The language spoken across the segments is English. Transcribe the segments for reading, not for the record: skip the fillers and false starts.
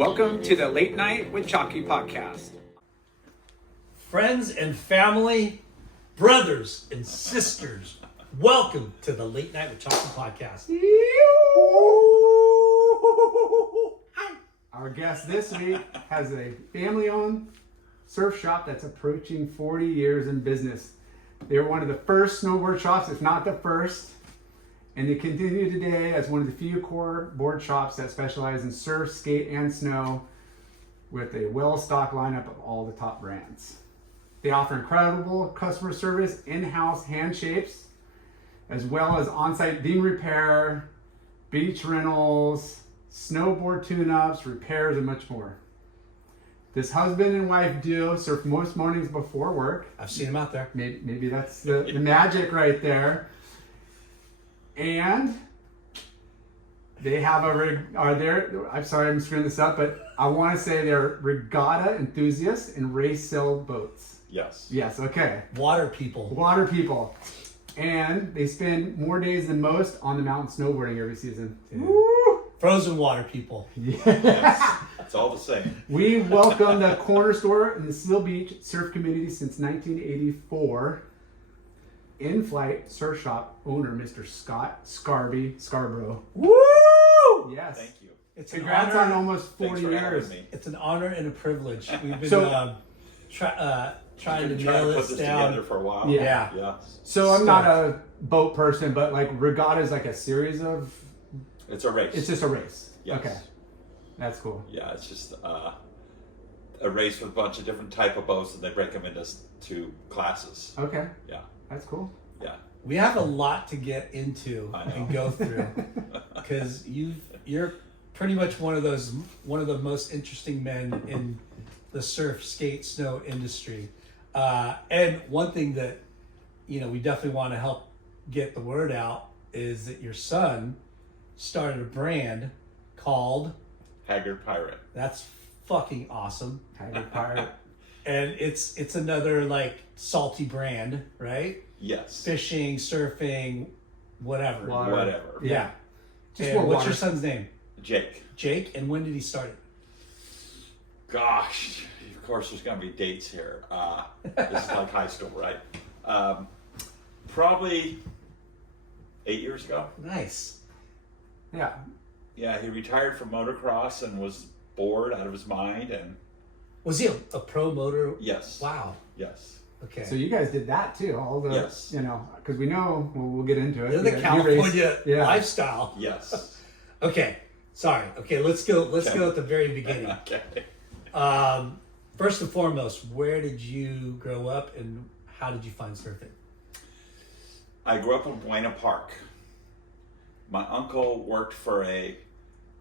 Welcome to the Late Night with Chalky podcast. Friends and family, brothers and sisters, welcome to the Late Night with Chalky podcast. Our guest this week has a family-owned surf shop that's approaching 40 years in business. They were one of the first snowboard shops, if not the first, and they continue today as one of the few core board shops that specialize in surf, skate, and snow with a well-stocked lineup of all the top brands. They offer incredible customer service, in-house hand shapes, as well as on-site beam repair, beach rentals, snowboard tune-ups, repairs, and much more. This husband and wife duo surf most mornings before work. I've seen them out there. Maybe that's the magic right there. And they have I'm sorry I'm screwing this up, but I want to say they're regatta enthusiasts and race sail boats. Yes. Yes, okay. Water people. And they spend more days than most on the mountain snowboarding every season. Woo! Frozen water people. Yes. It's all the same. We welcome the corner store in the Seal Beach surf community since 1984. Inflight Surf Shop owner, Mr. Scott Scarby, Scarbrough. Woo! Yes. Thank you. It's Congrats on almost 40 Thanks for having years. me. It's an honor and a privilege. We've been So- trying to Been nail to put this this down. together for a while. Yeah. Yeah. So I'm not a boat person, but like regatta is like a series of. It's a race. It's just a race. Yes. Okay, that's cool. Yeah, it's just a race with a bunch of different type of boats, and they break them into two classes. Okay, Yeah. that's cool. Yeah. We have a lot to get into I know. and go through because you're pretty much one of the most interesting men in the surf, skate, snow industry. And one thing that we definitely want to help get the word out is that your son started a brand called Haggard Pirate. That's fucking awesome. Haggard Pirate. And it's another like salty brand, right? Yes. Fishing, surfing, whatever. Water. Whatever. Yeah. Just And more what's water. your son's name? Jake. Jake. And when did he start it? Gosh. Of course, there's going to be dates here. This is like high school, right? Probably 8 years ago. Nice. Yeah. Yeah, he retired from motocross and was bored out of his mind. And Was he a pro motor? yes. Wow. Yes. Okay. So you guys did that too, all the Yes. because we know we'll get into it. They're the You California raced- yeah. lifestyle. Yes. Okay. Sorry. Okay. Let's go at the very beginning. Okay. First and foremost, where did you grow up and how did you find surfing? I grew up in Buena Park. My uncle worked for a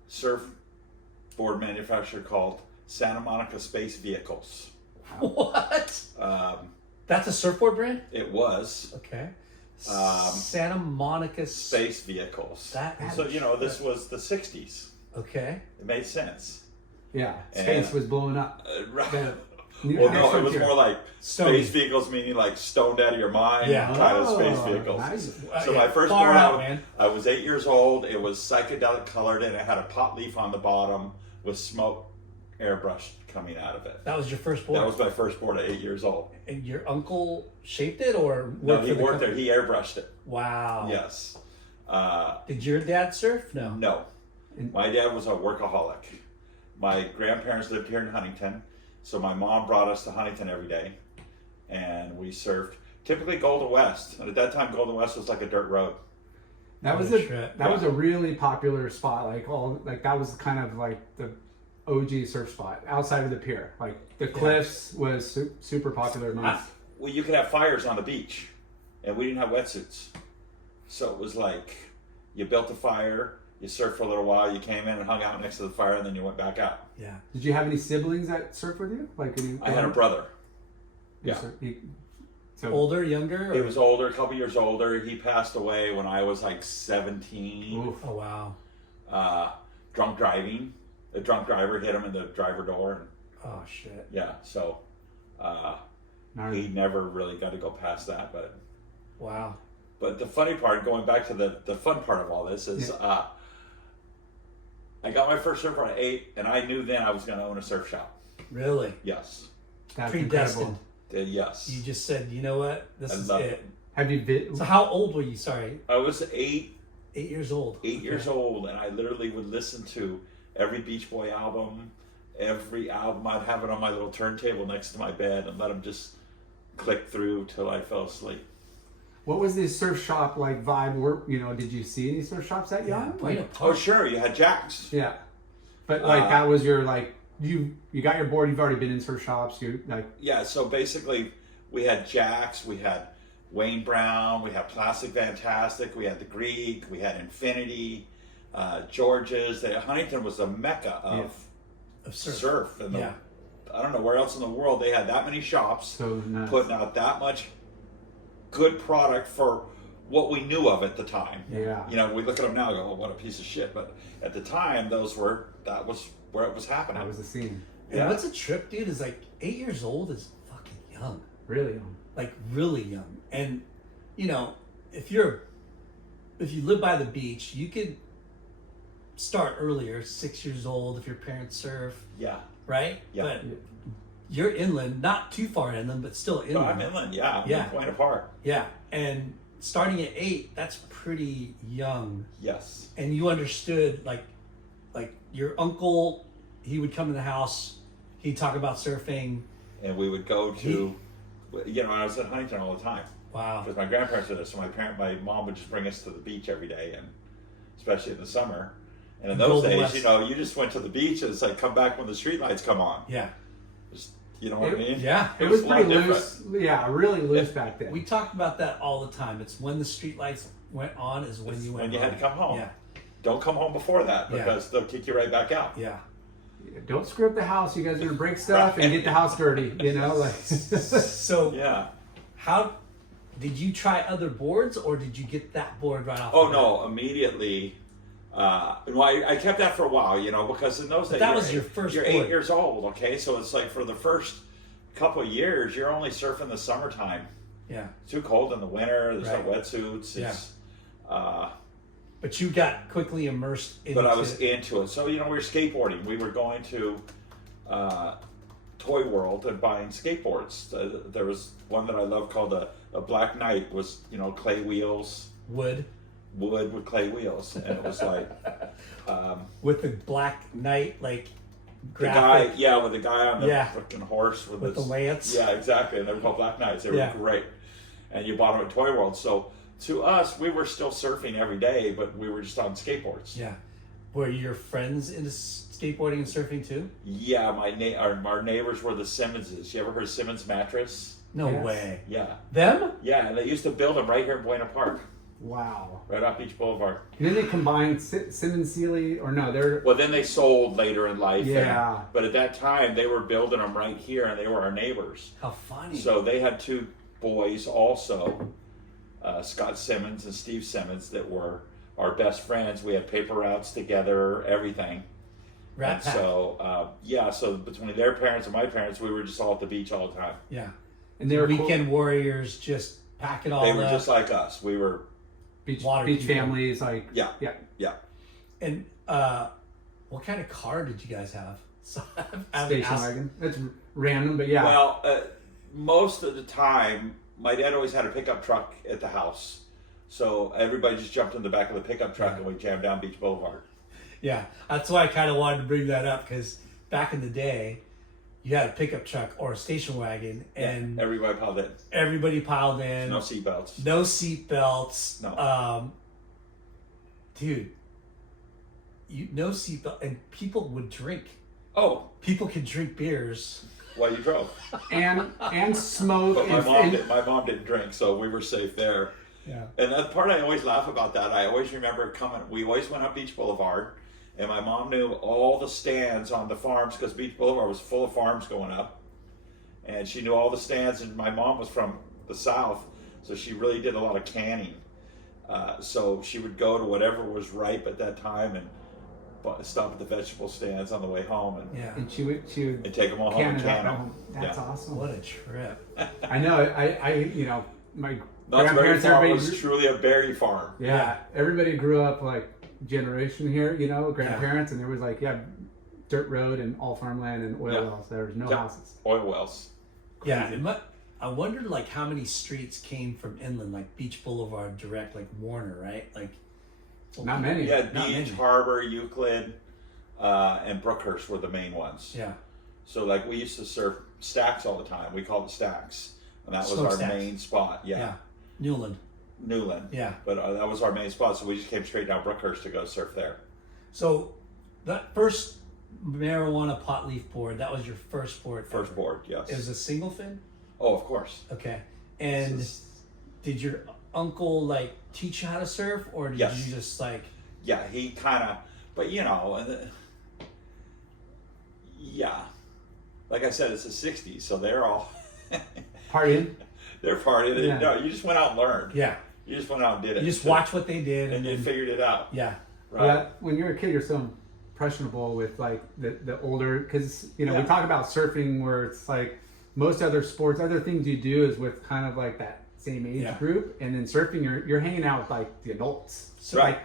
surfboard manufacturer called Santa Monica Space Vehicles. What? Um, That's a surfboard brand? it was Okay. Um, Santa Monica Space Vehicles. That So, this was the 60s. Okay. It made sense. Yeah, space And- was blowing up. Right. The- Well, no, it was Frontier. more like Stony. space vehicles, meaning like stoned out of your mind Yeah. kind of Oh, space vehicles. nice. So Yeah, my first far board, out, man. I was 8 years old. It was psychedelic colored, and it had a pot leaf on the bottom with smoke airbrushed coming out of it. That was your first board. That was my first board at 8 years old. And your uncle shaped it or No, worked he for the worked there. company? He airbrushed it. Wow. Yes. Did your dad surf? No. No. My dad was a workaholic. My grandparents lived here in Huntington, so my mom brought us to Huntington every day, and we surfed. Typically Golden West. And at that time, Golden West was like a dirt road. That was Oh, a shit. that was a really popular spot. That was kind of like the OG surf spot outside of the pier. Like the cliffs was super popular amongst. Well, you could have fires on the beach, and we didn't have wetsuits. So it was like you built a fire, you surfed for a little while, you came in and hung out next to the fire, and then you went back out. Yeah. Did you have any siblings that surfed with you? I had a brother. You Yeah. sur- you- so Older, younger? He or- was older, a couple years older. He passed away when I was like 17. oof. Oh, wow. Drunk driving. The drunk driver hit him in the driver door. Oh, shit. Yeah, so Gnarly. he never really got to go past that. Wow. But the funny part, going back to the fun part of all this, is I got my first surfer at 8, and I knew then I was going to own a surf shop. Really? Yes. That's Predestined. incredible. Yes. You just said, you know what? This is love it. Have you been? So how old were you? Sorry. I was 8 8 years old. 8 years old, and I literally would listen to every Beach Boy album, every album. I'd have it on my little turntable next to my bed and let them just click through till I fell asleep. What was the surf shop like vibe? Did you see any surf shops that young? Buena Oh, Park. sure, you had Jacks. Yeah, but like that was your like you got your board. You've already been in surf shops. You like Yeah, so basically we had Jacks, we had Wayne Brown, we had Plastic Fantastic, we had the Greek, we had Infinity, George's. Huntington was the mecca of surf. And I don't know where else in the world they had that many shops so nuts. putting out that much good product for what we knew of at the time. Yeah. You know, we look at them now and go, well, what a piece of shit. But at the time, that was where it was happening. That was the scene. And what's a trip, dude, is like 8 years old is fucking young. Really young. Like really young. And you know, if you live by the beach, you could start earlier, 6 years old if your parents surf. Yeah. Right? Yeah. But you're inland, not too far inland, but still inland. No, I'm inland, yeah. I'm in Point Park. Yeah. And starting at 8, that's pretty young. Yes. And you understood like your uncle, he would come to the house, he'd talk about surfing. And we would go to, I was at Huntington all the time. Wow. Because my grandparents did this, so my mom would just bring us to the beach every day, and especially in the summer. And in those days, West. you just went to the beach and it's like, come back when the street lights come on. Yeah. Just, you know what I mean? Yeah. It was a lot pretty different. loose. Yeah, really loose back then. We talked about that all the time. It's when the streetlights went on is when you went When you home. had to come home. Yeah. Don't come home before that because they'll kick you right back out. Yeah. Don't screw up the house. You guys are gonna break stuff and get the house dirty. Like. So Yeah. how did you try other boards, or did you get that board right off? Oh the no! Immediately. I kept that for a while, because in those days that was your first You're board. 8 years old, okay? So it's like for the first couple of years, you're only surfing the summertime. Yeah. It's too cold in the winter. There's Right. no wetsuits. It's, But you got quickly immersed into but I was into it. So we were skateboarding. We were going to Toy World and buying skateboards. There was one that I loved called a Black Knight. Was clay wheels, wood wood with clay wheels, and it was like with the Black Knight the graphic. guy, with the guy on the Yeah. freaking horse with the lance. Yeah, exactly. And they were called Black Knights. They were Yeah. great. And you bought them at Toy World. So to us, we were still surfing every day, but we were just on skateboards. Yeah. Were your friends into skateboarding and surfing too? Yeah, our neighbors were the Simmonses. You ever heard of Simmons Mattress? No Yes. way. Yeah. Them? Yeah, and they used to build them right here in Buena Park, Wow. right off Beach Boulevard. And then they combined Simmons Sealy, or no, they're Well, then they sold later in life. Yeah. But at that time, they were building them right here, and they were our neighbors. How funny. So they had two boys also, Scott Simmons and Steve Simmons, that were our best friends. We had paper routes together, everything. Rat And Pack. so, so between their parents and my parents, we were just all at the beach all the time. Yeah. and they were Weekend warriors just pack it all They up. were just like us. We were, beach water beach people. families, like yeah. And what kind of car did you guys have? So, station wagon. That's random, but yeah. Well, most of the time, my dad always had a pickup truck at the house. So everybody just jumped in the back of the pickup truck and we jammed down Beach Boulevard. Yeah, that's why I kind of wanted to bring that up, because back in the day, you had a pickup truck or a station wagon, and Everybody piled in. everybody piled in. No seatbelts. No seat belts. No. Dude, no seat belt, and people would drink. Oh, People could drink beers. while you drove. and smoke But and my mom didn't drink, so we were safe there. Yeah. And that part I always laugh about that. I always remember we always went up Beach Boulevard, and my mom knew all the stands on the farms because Beach Boulevard was full of farms going up. And she knew all the stands, and my mom was from the South, so she really did a lot of canning. So she would go to whatever was ripe at that time and stop at the vegetable stands on the way home and she would and take them all home can and it up can at them. home. That's Yeah. awesome. What a trip. I know. I my Knott's Berry grandparents, Farm everybody was truly a berry farm. yeah, everybody grew up like generation here, grandparents, and there was like, dirt road and all farmland and oil wells. There was no houses. Oil wells. Yeah, I wondered like how many streets came from inland, like Beach Boulevard, direct, like Warner, right? Like Not many. Yeah, Not Beach, many. Harbor, Euclid, and Brookhurst were the main ones. Yeah. So like we used to surf Stacks all the time. We called it Stacks, and that was our Smokestacks. main spot. Yeah, Newland. Newland. Yeah. But that was our main spot, so we just came straight down Brookhurst to go surf there. So that first marijuana pot leaf board, that was your first board. First ever. board, yes. It was a single fin. Oh, of course. Okay. And did your uncle like teach you how to surf, or did Yes. you just like? Yeah, he kind of, but yeah. Like I said, it's the '60s, so they're all Partying. they're partying. Yeah. No, you just went out and learned. Yeah. You just went out and did it. You just watch what they did, and you then figured it out. yeah. Right. Yeah, when you're a kid, you're so impressionable with like the older, because we Yeah. talk about surfing where it's like most other sports, other things you do is with kind of like that same age Yeah. group, and then surfing you're hanging out with like the adults, So Right. like,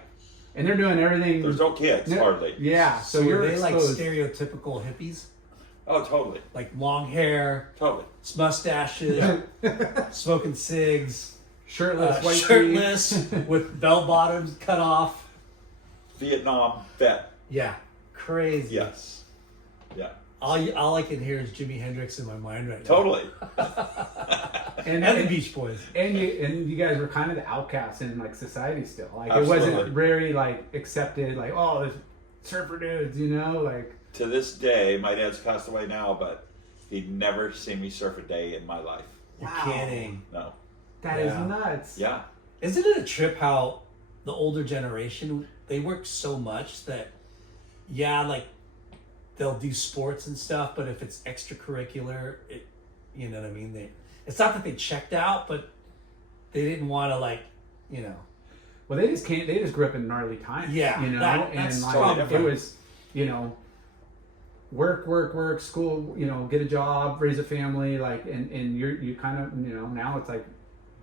and they're doing everything. There's no kids, No- hardly. Yeah, So so were you're they like exposed. stereotypical hippies, Oh, totally. like long hair, Totally. mustaches, smoking cigs, shirtless, white shirtless, with bell bottoms cut off. Vietnam vet. Yeah, crazy. Yes. Yeah. All I can hear is Jimi Hendrix in my mind right now. Totally. and And the Beach Boys. and you guys were kind of the outcasts in like society still. Like it Absolutely. wasn't very like accepted. Like, oh, there's surfer dudes, like. To this day, my dad's passed away now, but he'd never seen me surf a day in my life. You're Wow. kidding. No. That is Yeah. nuts. Yeah. Isn't it a trip how the older generation, they work so much that, like they'll do sports and stuff, but if it's extracurricular, you know what I mean? It's not that they checked out, but they didn't want to Well, they just can't. They just grew up in gnarly times. Yeah, and that's like totally it different. was, work, school. Get a job, raise a family. Like, and you kind of now it's like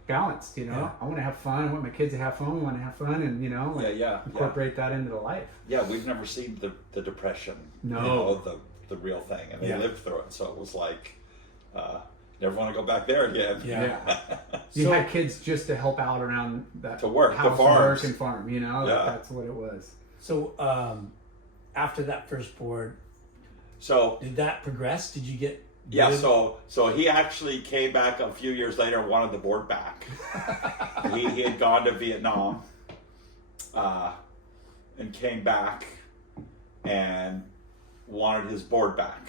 balanced. Yeah. I want to have fun. I want my kids to have fun. We want to have fun, and Yeah. incorporate that into the life. Yeah, we've never seen the depression. No. The real thing, and they Yeah. lived through it, so it was like, never want to go back there again. Yeah. You So- had kids just to help out around that To work, the house and farms. work and farm. Yeah. That's what it was. So after that first board, So did that progress? Did you get yeah, good? so he actually came back a few years later and wanted the board back. he had gone to Vietnam, and came back and wanted his board back.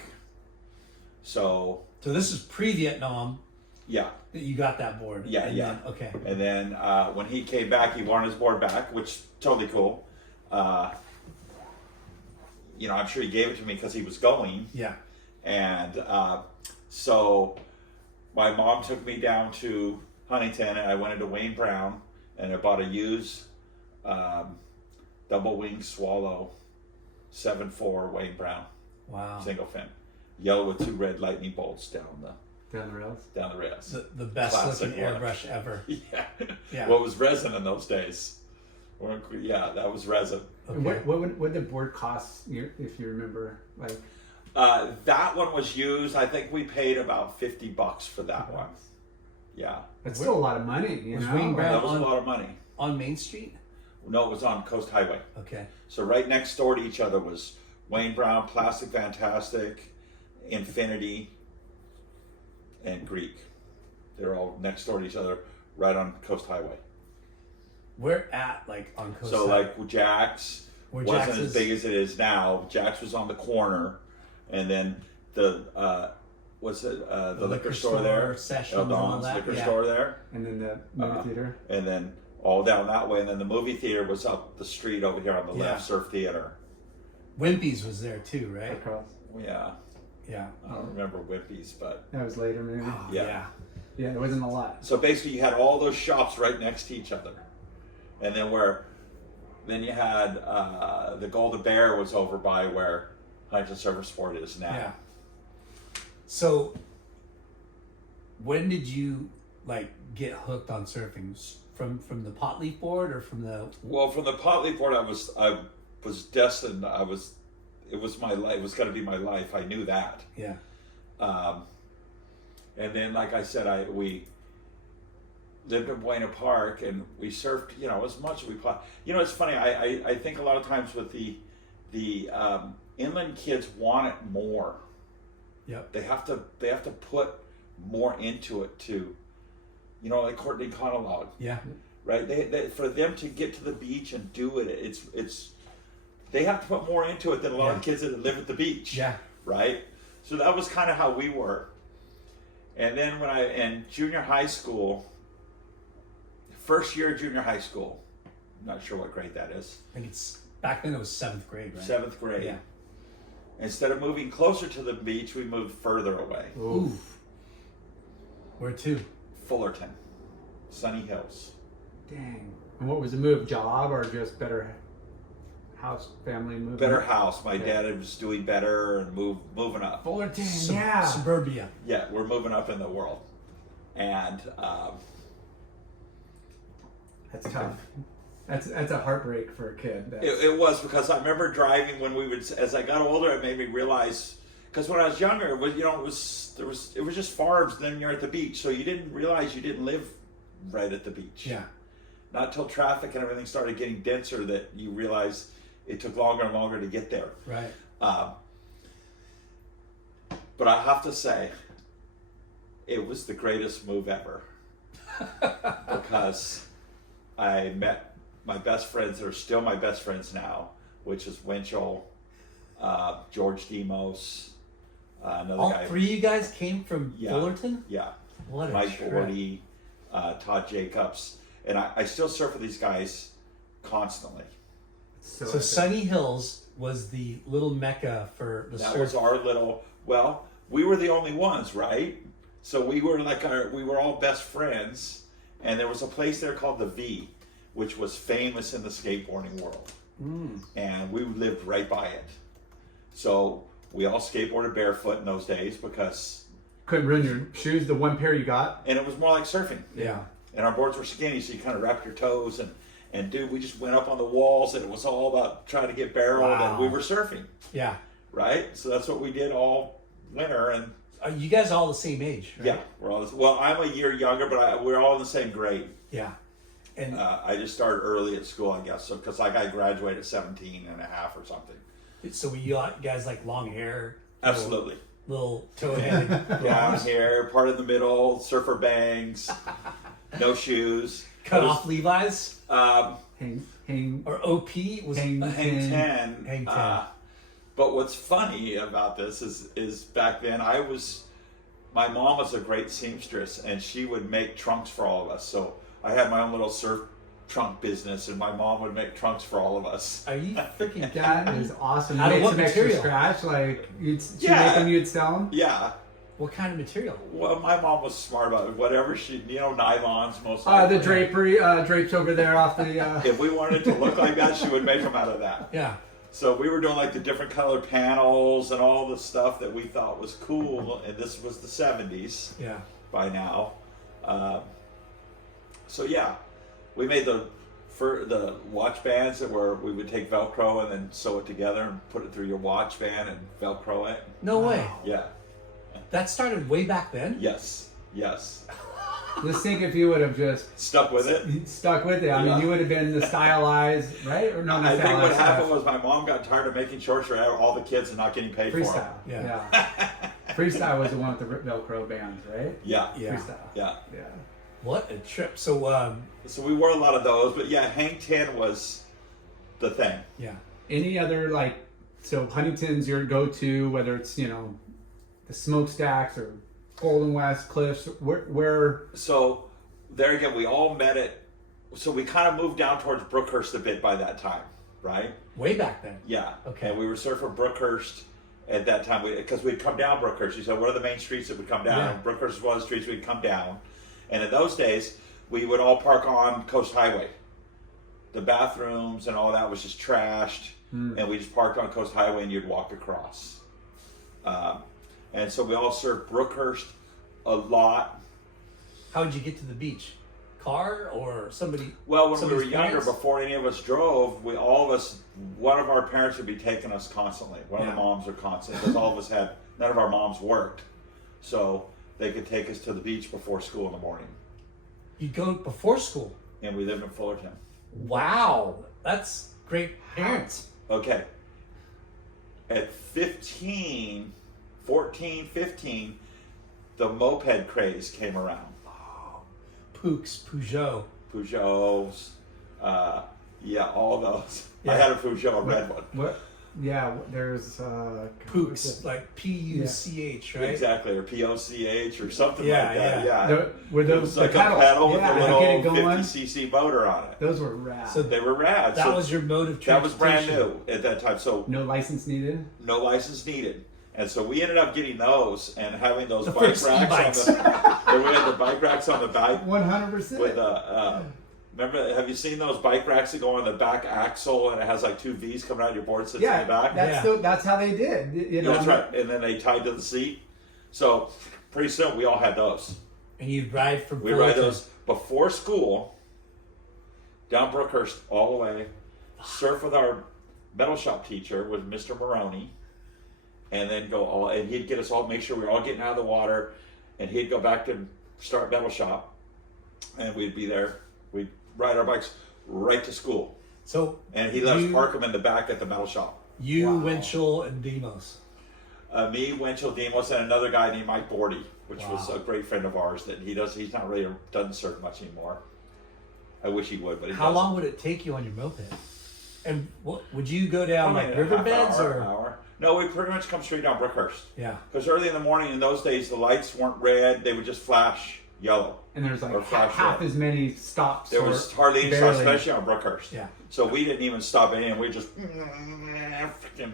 So So this is pre-Vietnam yeah. that you got that board. Yeah, And yeah. then- okay. And then when he came back, he wanted his board back, which totally cool. I'm sure he gave it to me because he was going. Yeah. And so my mom took me down to Huntington, and I went into Wayne Brown, and I bought a used double wing swallow 7.4 Wayne Brown Wow. single fin, yellow with 2 red lightning bolts down the rails. The best Classic looking work. airbrush ever. Yeah. Yeah. What was resin in those days? Yeah, that was resin. Okay. What would the board cost you, if you remember? Like, That one was used. I think we paid about $50 for that one. Yeah, that's still a lot of money. Was Wayne Brown- that was a lot of money. On Main Street? No, it was on Coast Highway. Okay. So right next door to each other was Wayne Brown, Plastic Fantastic, Infinity, and Greek. They're all next door to each other, right on Coast Highway. Where at, like, on Coast So Highway? like Jack's Where wasn't Jack's as is- big as it is now. Jack's was on the corner, and then the the liquor store there, Sessions El and all Don's that, liquor yeah. store there, and then the movie theater. and then all down that way, and then the movie theater was up the street over here on the Yeah. left, Surf Theater. Wimpy's was there too, right? Across. Yeah, Yeah. I don't remember Wimpy's, but That was later, maybe. Oh, Yeah. yeah. Yeah, there wasn't a lot. so basically you had all those shops right next to each other, and then you had the Golden Bear was over by where Huntington Surfer Sport is now. Yeah. So, when did you like get hooked on surfing? from the pot leaf board or from the? Well, from the pot leaf board, I was destined. It was my life. It was going to be my life. I knew that. Yeah. And then, like I said, we lived in Buena Park, and we surfed, as much as we could. It's funny. I think a lot of times with the inland kids want it more. Yep. They have to put more into it too. Like Courtney Conologue. Yeah. Right. They for them to get to the beach and do it, it's they have to put more into it than a lot of kids that live at the beach. Yeah. Right. So that was kind of how we were. And then when in junior high school, first year of junior high school, I'm not sure what grade that is. I think it's back then. It was 7th grade, right? 7th grade. Yeah. Instead of moving closer to the beach, we moved further away. Ooh. Where to? Fullerton, Sunny Hills. Dang. And what was the move? Job or just better house, family moving? Better house. My dad was doing better and moving up. Fullerton, Suburbia. Yeah, we're moving up in the world. And That's tough. That's a heartbreak for a kid. it was, because I remember driving when we would, as I got older, it made me realize, because when I was younger, it was, it was just farms, then you're at the beach. So you didn't realize you didn't live right at the beach. Yeah. Not till traffic and everything started getting denser that you realize it took longer and longer to get there. Right. But I have to say, it was the greatest move ever. Because I met my best friends that are still my best friends now, which is Winchell, George Demos, another All guy. 3 of you guys came from Yeah. Fullerton? Yeah. What a Mike trip. Gordy, Todd Jacobs. And I still surf with these guys constantly. So Sunny Hills was the little mecca for the That surf. was our little, we were the only ones, right? So we were we were all best friends. And there was a place there called the V, which was famous in the skateboarding world. And we lived right by it. So we all skateboarded barefoot in those days because... Couldn't ruin your shoes, the one pair you got. And it was more like surfing. Yeah. And our boards were skinny, so you kind of wrapped your toes. And dude, we just went up on the walls, and it was all about trying to get barreled, and we were surfing. Yeah. Right? So that's what we did all winter. And Are you guys all the same age, right? yeah, we're all well, I'm a year younger, but we're all in the same grade. Yeah. And I just started early at school, I guess, so because I graduated at 17 and a half or something. so you guys like long hair? Absolutely. Little toe-headed. Down here, part in the middle, surfer bangs, no shoes. Cut off Levi's? Hang Or OP? Was hang 10. Hang 10. But what's funny about this is back then my mom was a great seamstress, and she would make trunks for all of us. So I had my own little surf trunk business, and my mom would make trunks for all of us. Are you freaking That kidding me? is awesome. Out of You made what some extra material? scratch, like she'd make Yeah. them, you'd sell them. Yeah. What kind of material? Well, my mom was smart about it. Whatever nylons most. The drapery, drapes over there off the. If we wanted it to look like that, she would make them out of that. Yeah. So we were doing like the different colored panels and all the stuff that we thought was cool, and this was the 70s. Yeah. By now. So yeah, we made the watch bands we would take Velcro and then sew it together and put it through your watch band and Velcro it. No way. Yeah. That started way back then? Yes. Let's think if you would have just Stuck with it. stuck with it. I mean, you would have been the stylized, right? Or no, I think what stylized, happened was my mom got tired of making shorts for all the kids and not getting paid for freestyle. them. Yeah. Freestyle was the one with the Velcro bands, right? Yeah. Yeah. Freestyle. Yeah. Yeah. What a trip. So, So we wore a lot of those, but yeah, Hang 10 was the thing. yeah. Any other so Huntington's your go-to, whether it's the smokestacks or Golden West Cliffs, where So there again, we all met at. So we kind of moved down towards Brookhurst a bit by that time, right? Way back then. Yeah. Okay. And we were surfing Brookhurst at that time because we'd come down Brookhurst. You said, what are the main streets that would come down? Yeah. And Brookhurst is one of the streets we'd come down. And in those days, we would all park on Coast Highway. The bathrooms and all that was just trashed. And we just parked on Coast Highway and you'd walk across. And so we all surfed Brookhurst a lot. How would you get to the beach? car or somebody? Well, when we were somebody's younger, parents? before any of us drove, all of us, one of our parents would be taking us constantly. One of Yeah. the moms were constant because all of us had, none of our moms worked. So they could take us to the beach before school in the morning. You'd go before school. And we lived in Fullerton. Wow, that's great parents. Okay. At 15, 14, 15, the moped craze came around. Peugeots, yeah, all those. I Yeah. had a Peugeot, a red one. What? Yeah, there's Pooks, like P-U-C-H, right? Exactly, or POCH or something Yeah, like that. yeah. Yeah. With It the, was the like pedal. a pedal with Yeah, a to get it little going. 50cc motor on it. Those were rad. So They were rad. That So was your mode of that was brand transportation. new at that time. So No license needed. no license needed. And so we ended up getting those and having those The bike first racks e-bikes. on the. We had the bike racks on the back 100%. with remember, have you seen those bike racks that go on the back axle and it has like two V's coming out of your board sits in Yeah, the back? that's how they did. You know, That's right. And then they tied to the seat. So pretty soon we all had those. And you'd ride from We ride Fullerton. those before school, down Brookhurst all the way, surf with our metal shop teacher, with Mr. Maroney, and then go all, and he'd get us all, make sure we were all getting out of the water, and he'd go back to start metal shop, and we'd be there. We'd ride our bikes right to school. So And he let us you- park them in the back at the metal shop. You, Wow. Winchell, and Demos. Me, Winchell, Demos, and another guy named Mike Bordy, which was Wow. a great friend of ours. That he's not really doesn't surf much anymore. I wish he would, but he How doesn't. long would it take you on your moped? And what would you go down like Probably a half riverbeds hour, or? an hour. No, we pretty much come straight down Brookhurst. Yeah. Because early in the morning in those days, the lights weren't red; they would just flash yellow. and there's like Or flash half red. as many stops. There or was hardly any stops, barely. especially on Brookhurst. Yeah. So we didn't even stop any, and we just freaking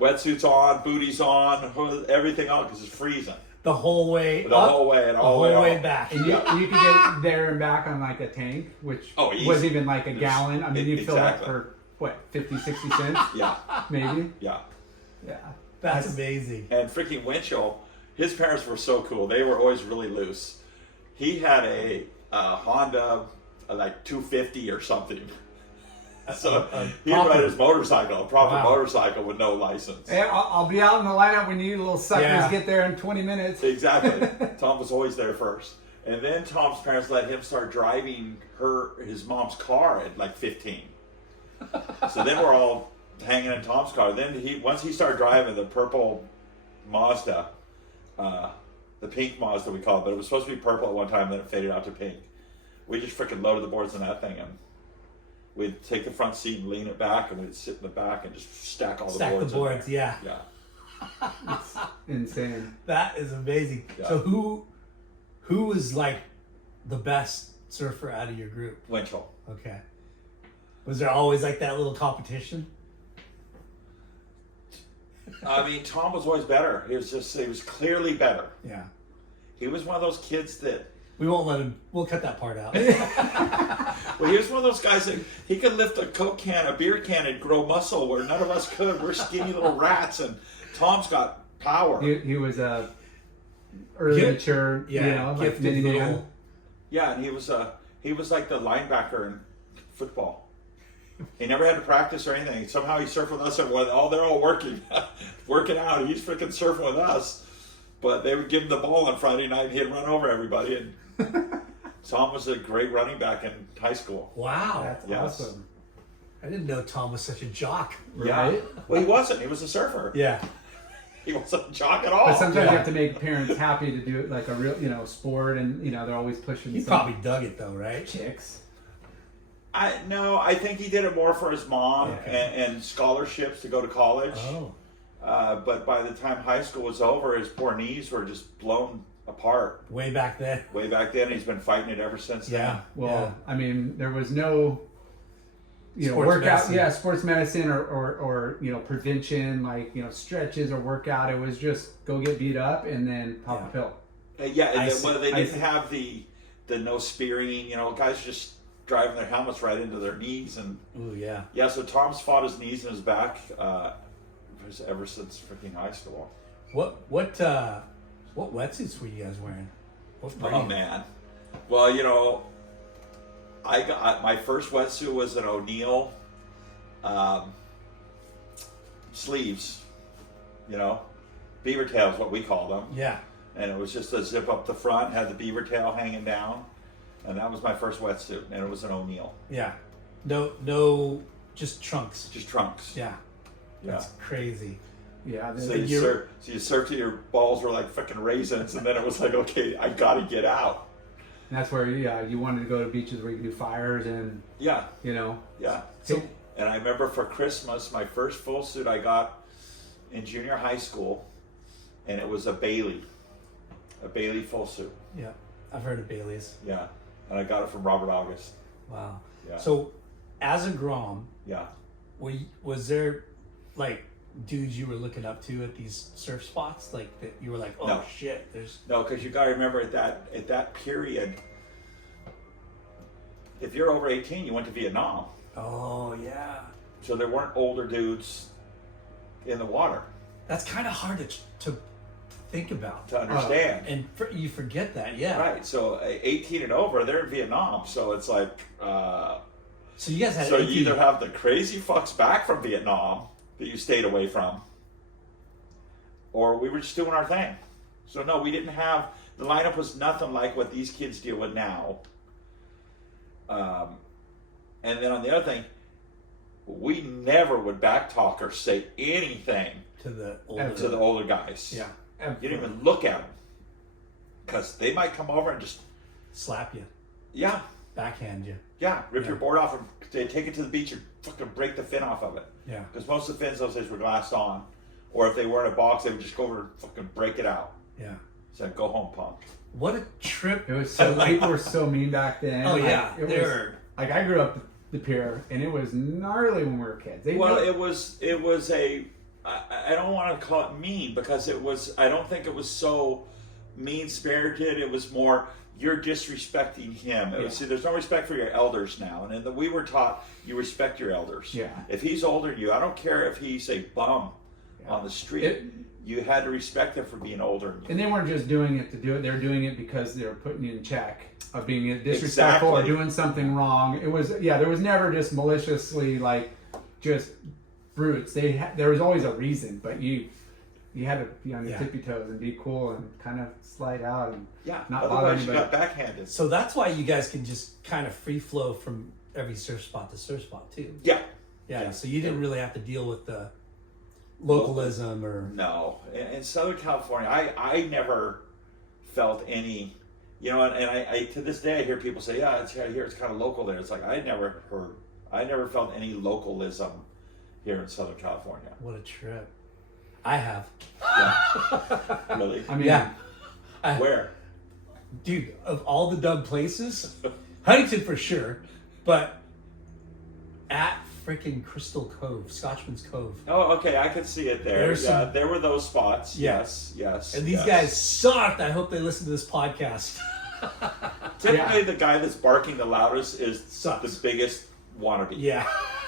wetsuits on, booties on, everything on because it's freezing The whole way the up, whole way and the all whole the way way off. back. And you could get there and back on like a tank, which Oh, easy. was even like a gallon. I mean, you fill up Exactly. for what, 50, 60 cents, Yeah, maybe. yeah. Yeah. That's amazing. And freaking Winchell, his parents were so cool. They were always really loose. He had a Honda, like 250 or something. So he'd proper- ride his motorcycle, a proper Wow. motorcycle with no license. Hey, I'll be out in the lineup when you little suckers Yeah. get there in 20 minutes. Exactly. Tom was always there first. And then Tom's parents let him start driving his mom's car at like 15. So then we're all hanging in Tom's car. Then once he started driving the purple Mazda, the pink Mazda we call it, but it was supposed to be purple at one time, then it faded out to pink. We just freaking loaded the boards in that thing, and we'd take the front seat and lean it back, and we'd sit in the back and just stack all Stack the boards. the boards, in there. yeah. Yeah. Insane. That is amazing. Yeah. So who was like the best surfer out of your group? Winchell. Okay. Was there always like that little competition? I mean, Tom was always better. He was clearly better. Yeah. He was one of those kids that, We won't let him. We'll cut that part out. well, he was one of those guys that he could lift a Coke can, a beer can, and grow muscle where none of us could. We're skinny little rats, and Tom's got power. He was a early Gift- mature, yeah, you know, like gifted mini man. little. Yeah, and he was like the linebacker in football. He never had to practice or anything. Somehow he surfed with us, and they're all working out. He's freaking surfing with us. But they would give him the ball on Friday night, and he'd run over everybody. And Tom was a great running back in high school. Wow. That's Yes. awesome. I didn't know Tom was such a jock. Yeah. Right? Well, he wasn't. He was a surfer. Yeah. He wasn't a jock at all. But sometimes yeah. you have to make parents happy to do it like a real, sport, and they're always pushing. He some probably dug it though, right? chicks. I think he did it more for his mom Okay. and scholarships to go to college. Oh. But by the time high school was over, his poor knees were just blown apart. Way back then. Way back then, he's been fighting it ever since Yeah. Well, I mean, there was no, Sports workout. medicine. Yeah, sports medicine or prevention, like stretches or workout. It was just go get beat up and then pop a pill. then. Yeah, I and see. well, they I didn't see. have the no spearing. Guys just driving their helmets right into their knees, and Ooh, yeah. yeah. So Tom's fought his knees and his back ever since freaking high school. What wetsuits were you guys wearing? What Oh brand? man. Well, I got my first wetsuit was an O'Neill sleeves, beaver tail is what we call them. Yeah. And it was just a zip up the front, had the beaver tail hanging down, and that was my first wetsuit, and it was an O'Neill. Yeah. No, just trunks. Just trunks. Yeah. That's crazy. Yeah. So you surf till your balls were like fucking raisins, and then it was like, okay, I gotta get out. And that's where you wanted to go to beaches where you could do fires and Yeah. Yeah. So And I remember for Christmas, my first full suit I got in junior high school, and it was a Bailey full suit. yeah, I've heard of Bailey's. Yeah, and I got it from Robert August. Wow. Yeah. So, as a Grom, Yeah. was there like dudes you were looking up to at these surf spots, like that you were like, oh No. shit, there's No, because you got to remember at that period, if you're over 18, you went to Vietnam, oh yeah, so there weren't older dudes in the water that's kind of hard to think about to understand. and you forget that, yeah. Right. So 18 and over, they're in Vietnam, so it's like. So you guys had So 18. you either have the crazy fucks back from Vietnam that you stayed away from, or we were just doing our thing. So no, we didn't have, the lineup was nothing like what these kids deal with now. And then on the other thing, we never would backtalk or say anything to the to the older guys. yeah, You didn't even look at them, because they might come over and just, slap you, yeah, backhand you, rip your board off and they take it to the beach and fucking break the fin off of it. yeah. Because most of the fins those days were glassed on. Or if they were in a box, they would just go over and fucking break it out. Yeah. So go home, punk. What a trip. It was so people were so mean back then. Oh Like, yeah, it they was, were. like I grew up the pier, and it was gnarly when we were kids. Well, it was a, I don't want to call it mean, because it was, I don't think it was so mean-spirited. It was more, you're disrespecting him. It was, see, there's no respect for your elders now. And we were taught, you respect your elders. Yeah. If he's older than you, I don't care if he's a bum on the street. You had to respect him for being older than you. And they weren't just doing it to do it; they were doing it because they were putting you in check of being disrespectful or doing something wrong. It was there was never just maliciously like just brutes. There was always a reason, but you had to be on your tippy toes and be cool and kind of slide out and not bother otherwise you anybody. got backhanded. So that's why you guys can just kind of free flow from every surf spot to surf spot too. Yeah. Yeah. So you didn't really have to deal with the localism or no. In Southern California, I never felt any, and I to this day I hear people say, yeah, I hear it's kind of local there. It's like I never felt any localism here in Southern California. What a trip. I have. Yeah. Really? I mean, Yeah. Where? Dude, of all the dumb places, Huntington for sure, but at freaking Crystal Cove, Scotchman's Cove. Oh, okay, I could see it there. There were those spots. Yeah. Yes. And these guys sucked. I hope they listen to this podcast. Typically, the guy that's barking the loudest is Sucks. the biggest wannabe. Yeah.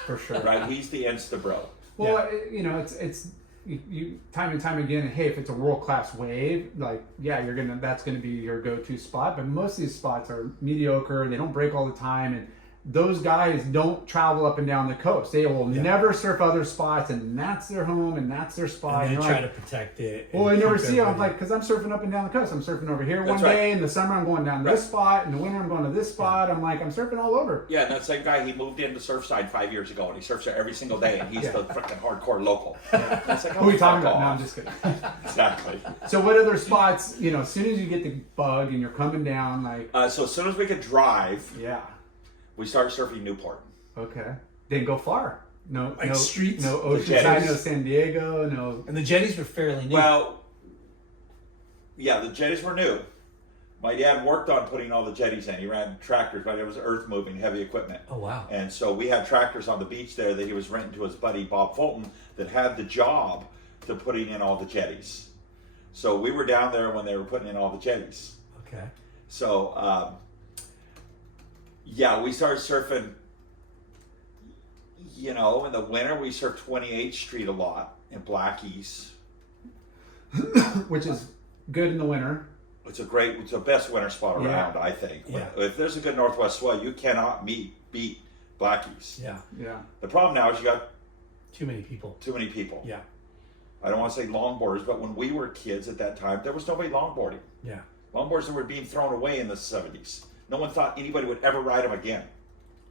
for sure. Right? He's the Insta bro. Well, it's you time and time again. Hey, if it's a world class wave, like that's gonna be your go to spot. But most of these spots are mediocre. They don't break all the time, and those guys don't travel up and down the coast. They will never surf other spots, and that's their home and that's their spot. And they you're try like, to protect it. well, I and never keep see them. I'm everybody- like, because I'm surfing up and down the coast. I'm surfing over here That's one right. day. In the summer, I'm going down this spot. In the winter, I'm going to this spot. I'm like, I'm surfing all over. Yeah, and that same guy, he moved into Surfside 5 years ago, and he surfs there every single day, and he's the freaking hardcore local. It's like, Who are we talking fuck about? No, off. I'm just kidding. Exactly. So what other spots, as soon as you get the bug and you're coming down, like, So as soon as we could drive, yeah, we started surfing Newport. okay. Didn't go far. No, Like no streets? no The Oceanside, jetties? no San Diego, no. And the jetties were fairly new. Well, yeah, the jetties were new. My dad worked on putting all the jetties in. He ran tractors, but it was earth moving, heavy equipment. Oh, wow. And so we had tractors on the beach there that he was renting to his buddy Bob Fulton that had the job to putting in all the jetties. So we were down there when they were putting in all the jetties. Okay. So, we started surfing, in the winter we surfed 28th Street a lot in Blackies. Which is good in the winter. it's the best winter spot around, I think. Yeah. If there's a good northwest swell, you cannot beat Blackies. Yeah. The problem now is you got Too many people. Yeah. I don't want to say longboarders, but when we were kids at that time, there was nobody longboarding. Yeah. Longboards were being thrown away in the 70s. No one thought anybody would ever ride them again.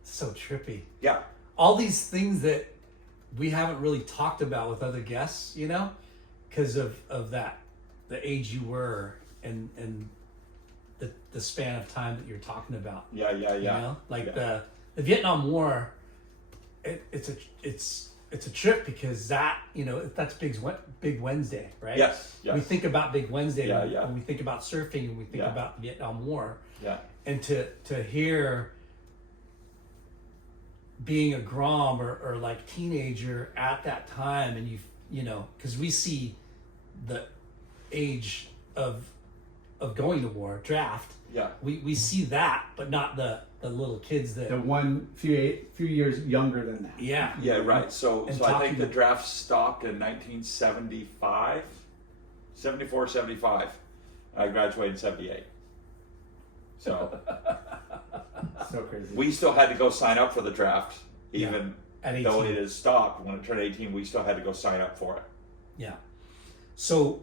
So trippy. Yeah. All these things that we haven't really talked about with other guests, you know, because of that, the age you were and the span of time that you're talking about. Yeah. You know, like Yeah. the Vietnam War, it's a trip because that, you know, that's Big Wednesday, right? Yes. We think about Big Wednesday Yeah. when we think about surfing and we think about the Vietnam War. Yeah. And to hear being a grom or like teenager at that time, and you know, because we see the age of going to war, draft. Yeah. We see that, but not the little kids that. The one few years younger than that. Yeah. Yeah, right. So And I think talking- the draft stopped in 1975, 74, 75. I graduated in 78. So So crazy. we still had to go sign up for the draft, even At though 18. it has stopped. When it turned 18, we still had to go sign up for it. Yeah. So,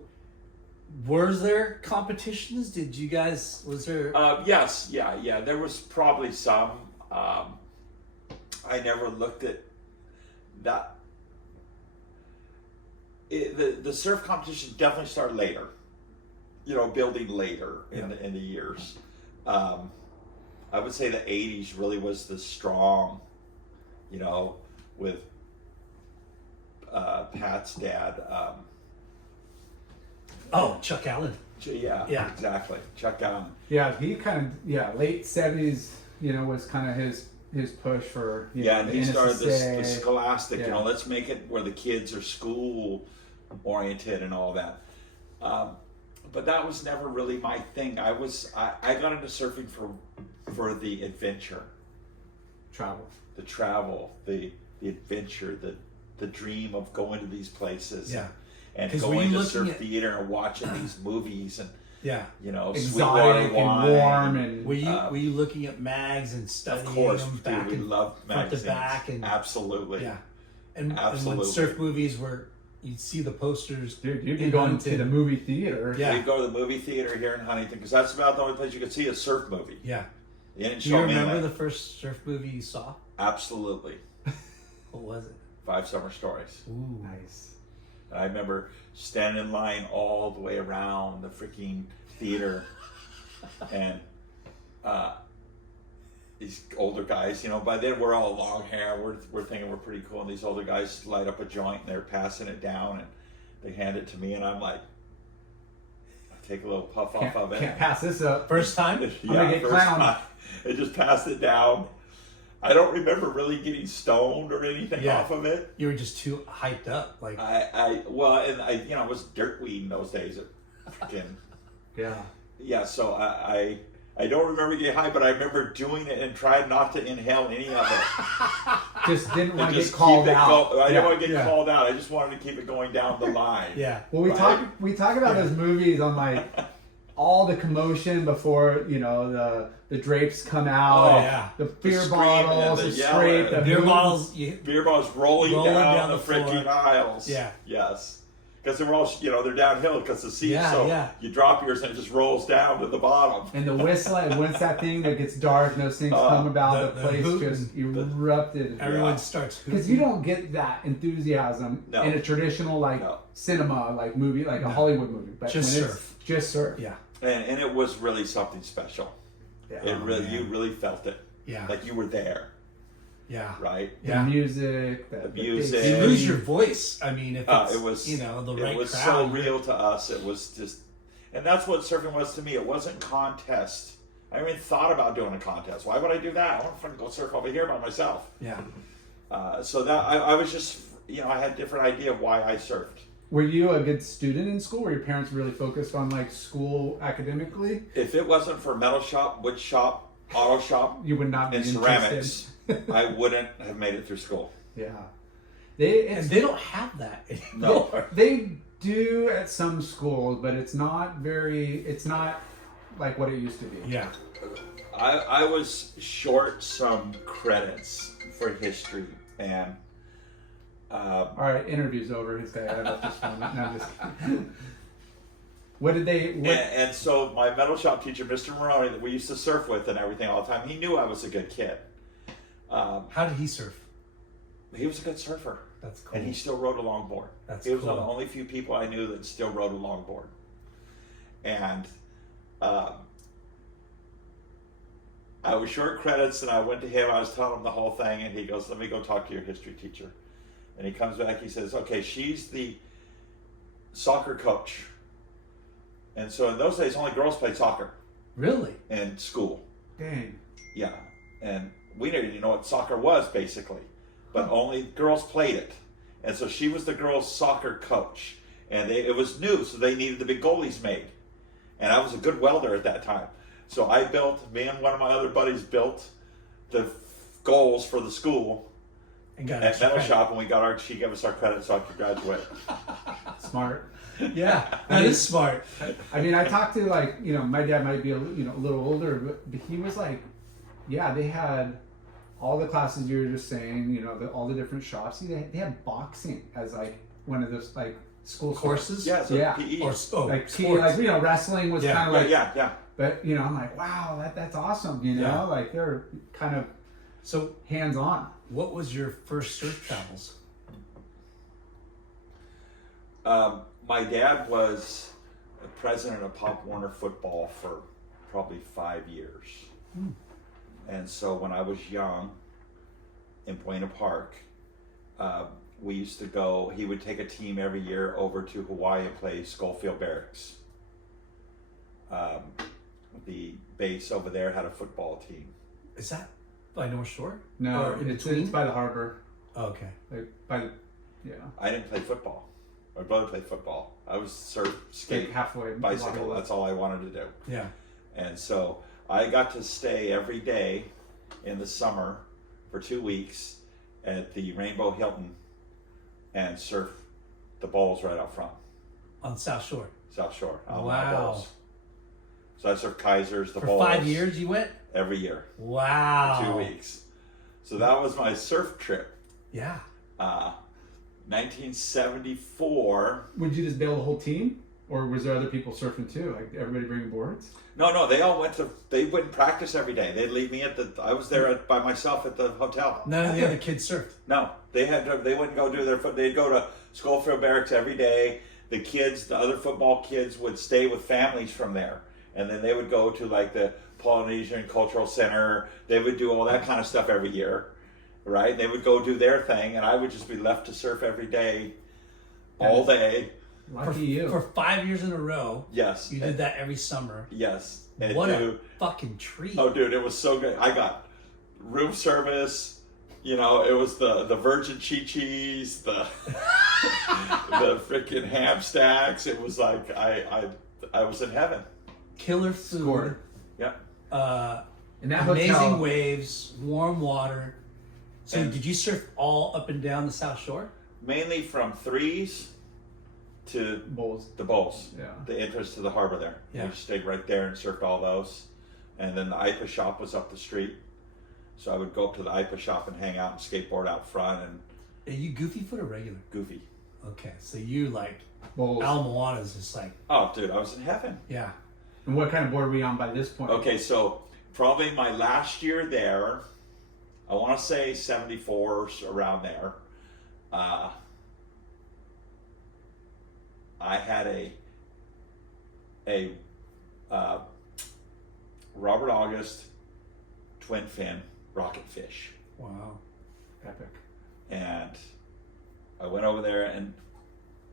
was there competitions? Did you guys? Was there? Yes, yeah. There was probably some. I never looked at that. The surf competition definitely started later. You know, building later in the years. I would say the 80s really was the strong, you know, with Pat's dad. Chuck Allen. Yeah, exactly. Chuck Allen. Yeah, he kind of late 70s. You know, was kind of his push for And the he started the NSSA. Scholastic. Yeah. You know, let's make it where the kids are school oriented and all that. But that was never really my thing. I got into surfing for the adventure, travel. the travel, the adventure, the dream of going to these places. Yeah. And 'Cause were going you to looking surf at- theater and watching these movies and Yeah. you know, Exotic Sweetwater and warm wine. and Were you looking at mags and studying Of course, them dude, back we and love front magazines. to back and Absolutely. yeah, and when Absolutely. surf movies were, you'd see the posters. dude, you'd be in going Huntington. to the movie theater. Yeah. We'd go to the movie theater here in Huntington because that's about the only place you could see a surf movie. Yeah. They didn't Do you show me remember that. the first surf movie you saw? Absolutely. What was it? 5 Summer Stories. Ooh. Nice. And I remember standing in line all the way around the freaking theater, and these older guys, you know, by then we're all long hair. We're thinking we're pretty cool, and these older guys light up a joint and they're passing it down, and they hand it to me, and I'm like, I take a little puff off of it. Can't pass this up. First time? gonna get first clowned. time. I just passed it down. I don't remember really getting stoned or anything Yeah. off of it. You were just too hyped up, like I was dirt weed in those days. Yeah. So I don't remember getting high, but I remember doing it and tried not to inhale any of it. Just didn't And want to just get called keep it out. I didn't want to get Yeah. called out. I just wanted to keep it going down the line. yeah. Well, we Right. talk about those movies on like all the commotion before the drapes come out. Oh, yeah. The beer screaming and bottles, the the yelling. scrape, the Beer boom. bottles. Beer balls rolling down the floor. freaking aisles. Yeah. Yes. Because they're all, they're downhill because the seats. Yeah, so yeah. you drop yours and it just rolls down to the bottom. And the whistle, and once that thing that gets dark, and those things come about, the the place hooting. just erupted. Everyone Yeah. starts Because you don't get that enthusiasm No. in a traditional No. cinema, like movie, like a Hollywood movie. But Just when surf. It's just surf. Yeah. And it was really something special. Yeah. It really, man. you really felt it. Yeah. Like you were there, Yeah. right? The Yeah. music, the music. big You lose screen. your voice. I mean, if it's It was, the right it was crowd. so real to us. It was just, and that's what surfing was to me. It wasn't contest. I even thought about doing a contest. Why would I do that? I want to go surf over here by myself. Yeah. So that I was just, I had a different idea of why I surfed. Were you a good student in school? Were your parents really focused on like school academically? If it wasn't for metal shop, wood shop, auto shop, You would not be and interested. ceramics, I wouldn't have made it through school. Yeah, And they don't have that anymore. they do at some schools, but it's not very. It's not like what it used to be. Yeah. I was short some credits for history, and All right, interview's over. His guy. I left this phone. No, I'm just kidding. What did they? and so my metal shop teacher, Mr. Maroney, that we used to surf with and everything all the time, he knew I was a good kid. How did he surf? He was a good surfer. That's cool. And he still rode a longboard. That's he was one of cool. the only few people I knew that still rode a longboard. And I was short credits, and I went to him. I was telling him the whole thing, and he goes, "Let me go talk to your history teacher." And he comes back. He says, "Okay, she's the soccer coach." And so in those days, only girls played soccer Really? in school. Dang. Yeah, and we didn't even know what soccer was, basically, but only girls played it. And so she was the girls' soccer coach, and it was new, so they needed the big goalies made. And I was a good welder at that time, so me and one of my other buddies built the goals for the school And got at extra metal credit. shop, and she gave us our credit so I could graduate. Smart. Yeah, that is smart. I mean, I talked to my dad might be a little older, but he was like, yeah, they had all the classes you were just saying, all the different shops. They had boxing as like one of those like school Courses? Yeah, so Yeah. PE. Or like sports. wrestling was Yeah. kind of Right, like, yeah. but I'm like, wow, that's awesome. Yeah. Like they're kind of So, hands on. what was your first surf travels? My dad was the president of Pop Warner football for probably 5 years. And so when I was young in Buena Park, we used to go, he would take a team every year over to Hawaii and play Schofield Barracks. The base over there had a football team. Is that by North Shore? No, Or in it's between? by the harbor. Oh, okay. Like by the, yeah. I didn't play football. My brother played football. I was surf, skate, Like halfway. bicycle. That's all I wanted to do. Yeah. And so I got to stay every day in the summer for 2 weeks at the Rainbow Hilton and surf the bowls right out front, On South Shore. South Shore. Wow. Bowls. So I surfed Kaisers, the For bowls. 5 years you went? Every year, Wow. 2 weeks. So that was my surf trip. Yeah. 1974. Would you just bail the whole team, or was there other people surfing too? Like everybody bringing boards? No, they all they wouldn't practice every day. They'd leave me I was there by myself at the hotel. None of the other kids surfed. No, they wouldn't go do they'd go to Schofield Barracks every day. The other football kids would stay with families from there. And then they would go to like the Polynesian Cultural Center. They would do all that kind of stuff every year, right? They would go do their thing, and I would just be left to surf every day, all day. Lucky you. For 5 years in a row, Yes. you did that every summer. Yes. And What a fucking treat. Oh, dude, it was so good. I got room service. It was the Virgin Chi-Chis, the freaking ham stacks. It was like I was in heaven. Killer food. Scored. Yeah. And that Amazing hotel, waves, warm water. So And- did you surf all up and down the South Shore? Mainly from threes to bowls. the bowls. Yeah. The entrance to the harbor there. Yeah. We stayed right there and surfed all those. And then the IPA shop was up the street. So I would go up to the IPA shop and hang out and skateboard out front and Are you goofy foot or regular? goofy. Okay, so you like Bowls. Al Moana's just like, Oh, dude, I was in heaven. yeah. And what kind of board were you on by this point? Okay, so probably my last year there, I want to say 74, around there. I had a Robert August twin fin rocket fish, Wow. Epic. and I went over there and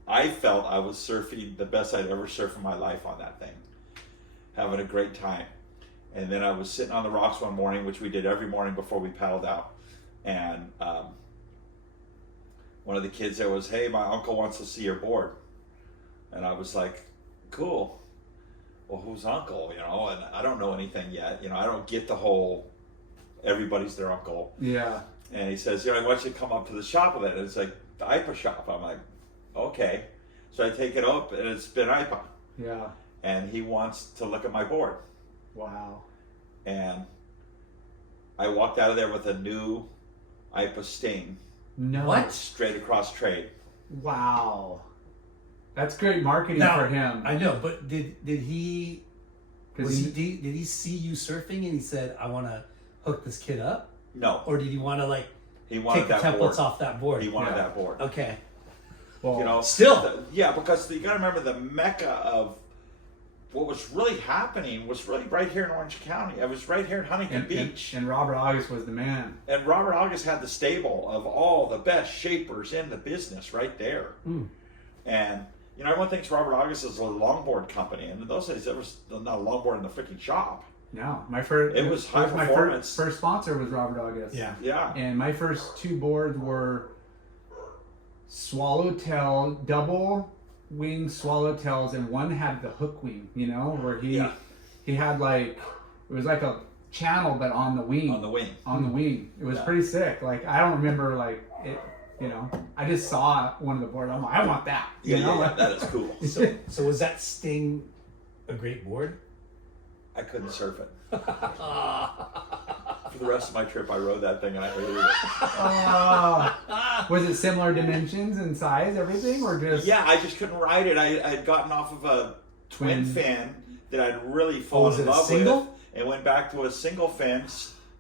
I felt I was surfing the best I'd ever surfed in my life on that thing, having a great time. And then I was sitting on the rocks one morning, which we did every morning before we paddled out. And one of the kids there was, "Hey, my uncle wants to see your board." And I was like, "Cool. Well, who's uncle? And I don't know anything yet. I don't get the whole everybody's their uncle." Yeah. And he says, "I want you to come up to the shop with it." And it's like the IPA shop. I'm like, "Okay." So I take it up, and it's been IPA. Yeah. And he wants to look at my board. Wow. And I walked out of there with a new IPA Sting No. What? straight across trade. Wow. That's great marketing Now, for him. I know, but did he? 'Cause Was he- did he see you surfing and he said, "I want to hook this kid up," No, or did he want to like he wanted take the that board. templates off that board? He wanted Yeah. that board. Okay. Well, You know, Still. yeah, because you got to remember the mecca of what was really happening was really right here in Orange County. I was right here in Huntington Beach. and Robert August was the man. And Robert August had the stable of all the best shapers in the business right there. Mm. And, you know, everyone thinks Robert August is a longboard company. And in those days, there was not a longboard in the freaking shop. No, my first. It was high my performance. first sponsor was Robert August. Yeah. Yeah. And my first 2 boards were swallowtail, double wing swallowtails, and one had the hook wing, you know, where he had like, it was like a channel, but on the wing. On the wing. On the wing. It was Yeah. pretty sick. Like, I don't remember, like, it, you know, I just saw one of the boards. I'm like, I want that. You know? Yeah, that is cool. So was that Sting a great board? I couldn't surf it. For the rest of my trip, I rode that thing and I hated it. Was it similar dimensions and size, everything, or just Yeah, I just couldn't ride it. I had gotten off of a twin fin that I'd really fallen was in it a love single? with, and went back to a single fin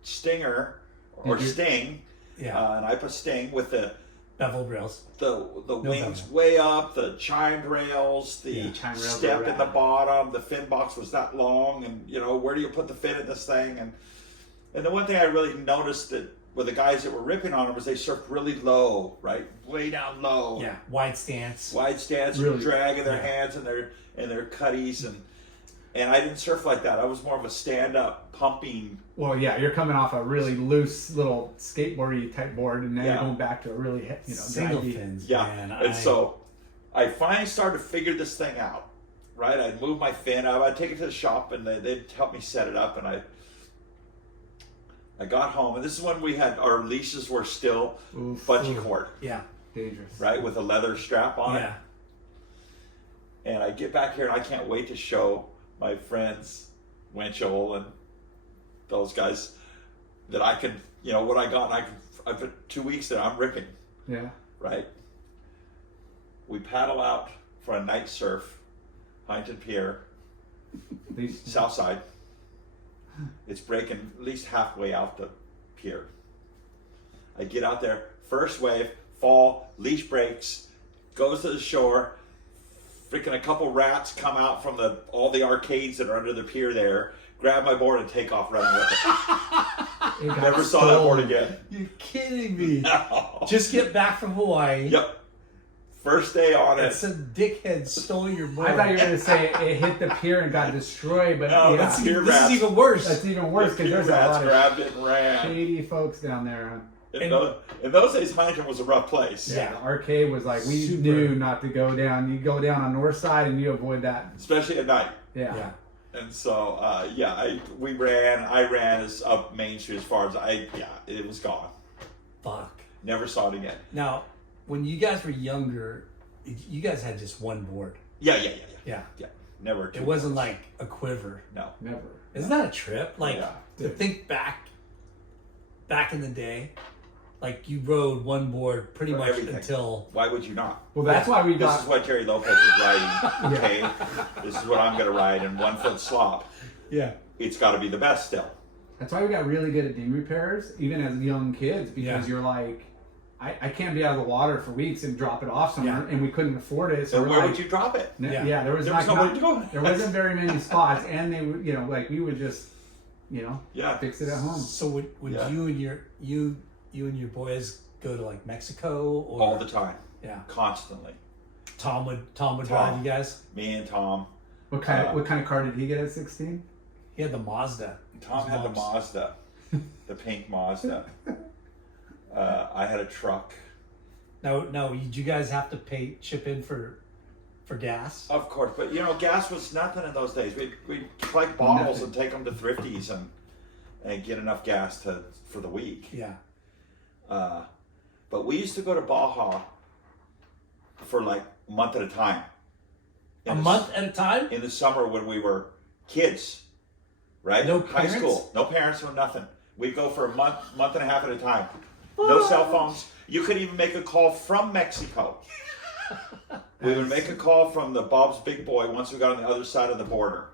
stinger or Did you- sting, Yeah. an IPA Sting with the Beveled rails. wings bevel. way up, the chimed rails, the Yeah, chimed rails step are in the rad. bottom, the fin box was that long, and you know, where do you put the fin in this thing? And the one thing I really noticed that with the guys that were ripping on them was they surfed really low, right, way down low, Yeah. Wide stance. wide stance, Really? dragging their Yeah. hands and their cutties, and I didn't surf like that. I was more of a stand up pumping. well, yeah, you're coming off a really loose little skateboardy type board, and now Yeah. you're going back to a really, you know, Single draggy. fins. Yeah, Man, and so I finally started to figure this thing out. Right, I'd move my fin up, I'd take it to the shop, and they'd help me set it up. And I got home, and this is when we had our leashes were still Oof. bungee cord, Yeah. Dangerous. right, with a leather strap on Yeah. it. And I get back here, and I can't wait to show my friends Winchell and those guys that I can, you know, what I got. And I've been 2 weeks that I'm ripping. Yeah. Right? We paddle out for a night surf, Huntington Pier, These, south side. It's breaking at least halfway out the pier. I get out there, first wave, fall, leash breaks, goes to the shore. Freaking a couple rats come out from all the arcades that are under the pier there, grab my board and take off running with it. it got Never saw that board stolen. again. You're kidding me. No. Just get back from Hawaii. Yep. First day on And it. some dickhead stole your board. I thought you were going to say it hit the pier and got destroyed, but No, yeah, that's This Pier is rats. even worse. that's even worse The because pier there's a rats lot of grabbed it and ran. shady folks down there. In those days, Huntington was a rough place. Yeah, the arcade was like, we Super. knew not to go down. You go down on north side and you avoid that. Especially at night. Yeah. Yeah. And so, I ran as up Main Street as far as it was gone. Fuck. Never saw it again. Now, when you guys were younger, you guys had just one board. Yeah. Yeah. Never. two It wasn't boards. like a quiver. No. Never. Isn't that a trip? Like, Yeah. to think back in the day, like you rode one board pretty For much everything. until. Why would you not? Well, that's why we This got. is what Terry Lopez is riding. Okay. This is what I'm going to ride in 1 foot slop. Yeah. It's got to be the best still. That's why we got really good at ding repairs, even as young kids, because Yeah. you're like, I can't be out of the water for weeks and drop it off somewhere, and we couldn't afford it. So So we're where like, would you drop it? Yeah. there was There like was nobody doing it. there wasn't very many spots, and they would, like we would just, Yeah. fix it at home. So would Yeah. you and your boys go to like Mexico or All the time. Yeah. Constantly. Tom would drive you guys. Me and Tom. What kind of car did he get at 16? He had the Mazda. Tom His had the mom's- Mazda. The pink Mazda. I had a truck. Now, did you guys have to chip in for gas? Of course, but gas was nothing in those days. We'd collect bottles Nothing. and take them to Thrifties and get enough gas for the week. Yeah. But we used to go to Baja for like a month at a time. A month at a time? In the summer when we were kids. right? No High parents? school, no parents, no nothing. We'd go for a month and a half at a time. No cell phones. You could even make a call from Mexico. We would make a call from the Bob's Big Boy once we got on the other side of the border.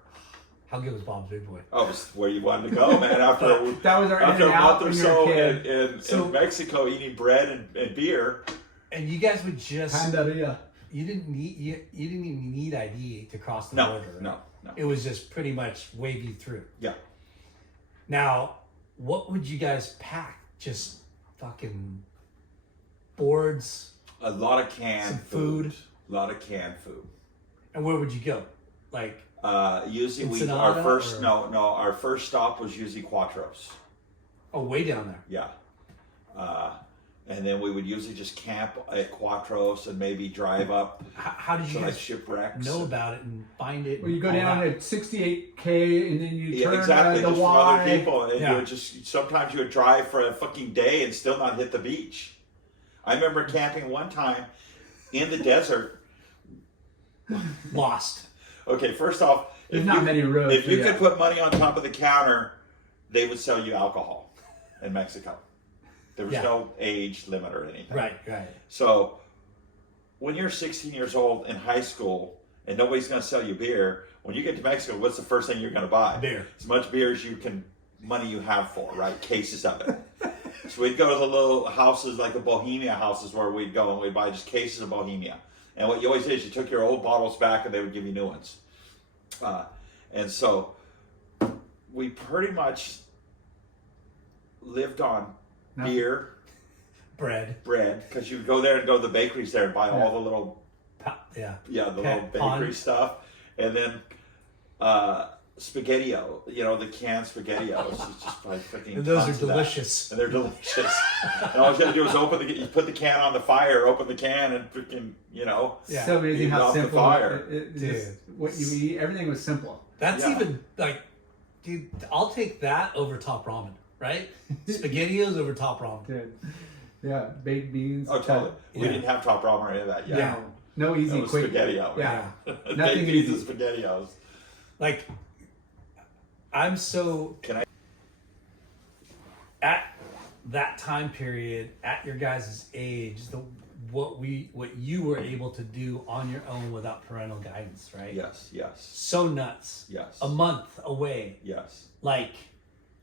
How good was Bob's Big Boy? Oh, it was where you wanted to go, man. After That was our after a In-N-Out month or when you were a so kid. in Mexico, eating bread and beer. And you guys would just Pandaria. you didn't even need ID to cross the No, border. Right? no. It was just pretty much wave you through. Yeah. Now, what would you guys pack? Just fucking boards, A lot of canned some food. A lot of canned food. And where would you go? Like Usually Ensenada, our first stop was usually Quattros. way down there. Yeah. And then we would usually just camp at Quattros and maybe drive up How did you to like guys shipwrecks. know about it and find it? Well, you go all down that? at 68K and then you Yeah, turn exactly. the Just from Y. other people, and Yeah. you would just sometimes you would drive for a fucking day and still not hit the beach. I remember camping one time in the desert. Lost. Okay, first off, There's not many roads. if you but could yeah. put money on top of the counter, they would sell you alcohol in Mexico. There was Yeah. no age limit or anything. Right. So when you're 16 years old in high school and nobody's going to sell you beer, when you get to Mexico, what's the first thing you're going to buy? Beer. As much beer as money you have for, right? Cases of it. So we'd go to the little houses, like the Bohemia houses, where we'd go and we'd buy just cases of Bohemia. And what you always did is you took your old bottles back and they would give you new ones. And so we pretty much lived on beer, Bread. because you'd go there and go to the bakeries there and buy all the little Yeah. little bakery Pond. stuff, and then spaghetti-o, the canned spaghetti-os. It's just like freaking. And those tons are of that. delicious. And they're delicious. And all you gotta do is you put the can on the fire, open the can, and freaking, Yeah. So amazing Eat it how off the simple fire. what you eat. Everything was simple. That's Yeah. even like, dude, I'll take that over top ramen, right? SpaghettiOs over top ramen. Dude. Yeah, baked beans. Oh, totally. We Yeah. didn't have top ramen or any of that yet. Yeah. No easy, It was quick. spaghetti-o. Yeah. Baked Nothing beans easy. and spaghetti-os. Like, I'm so Can I? at that time period, at your guys' age, what you were able to do on your own without parental guidance, right? Yes. So nuts. Yes. A month away. Yes. Like,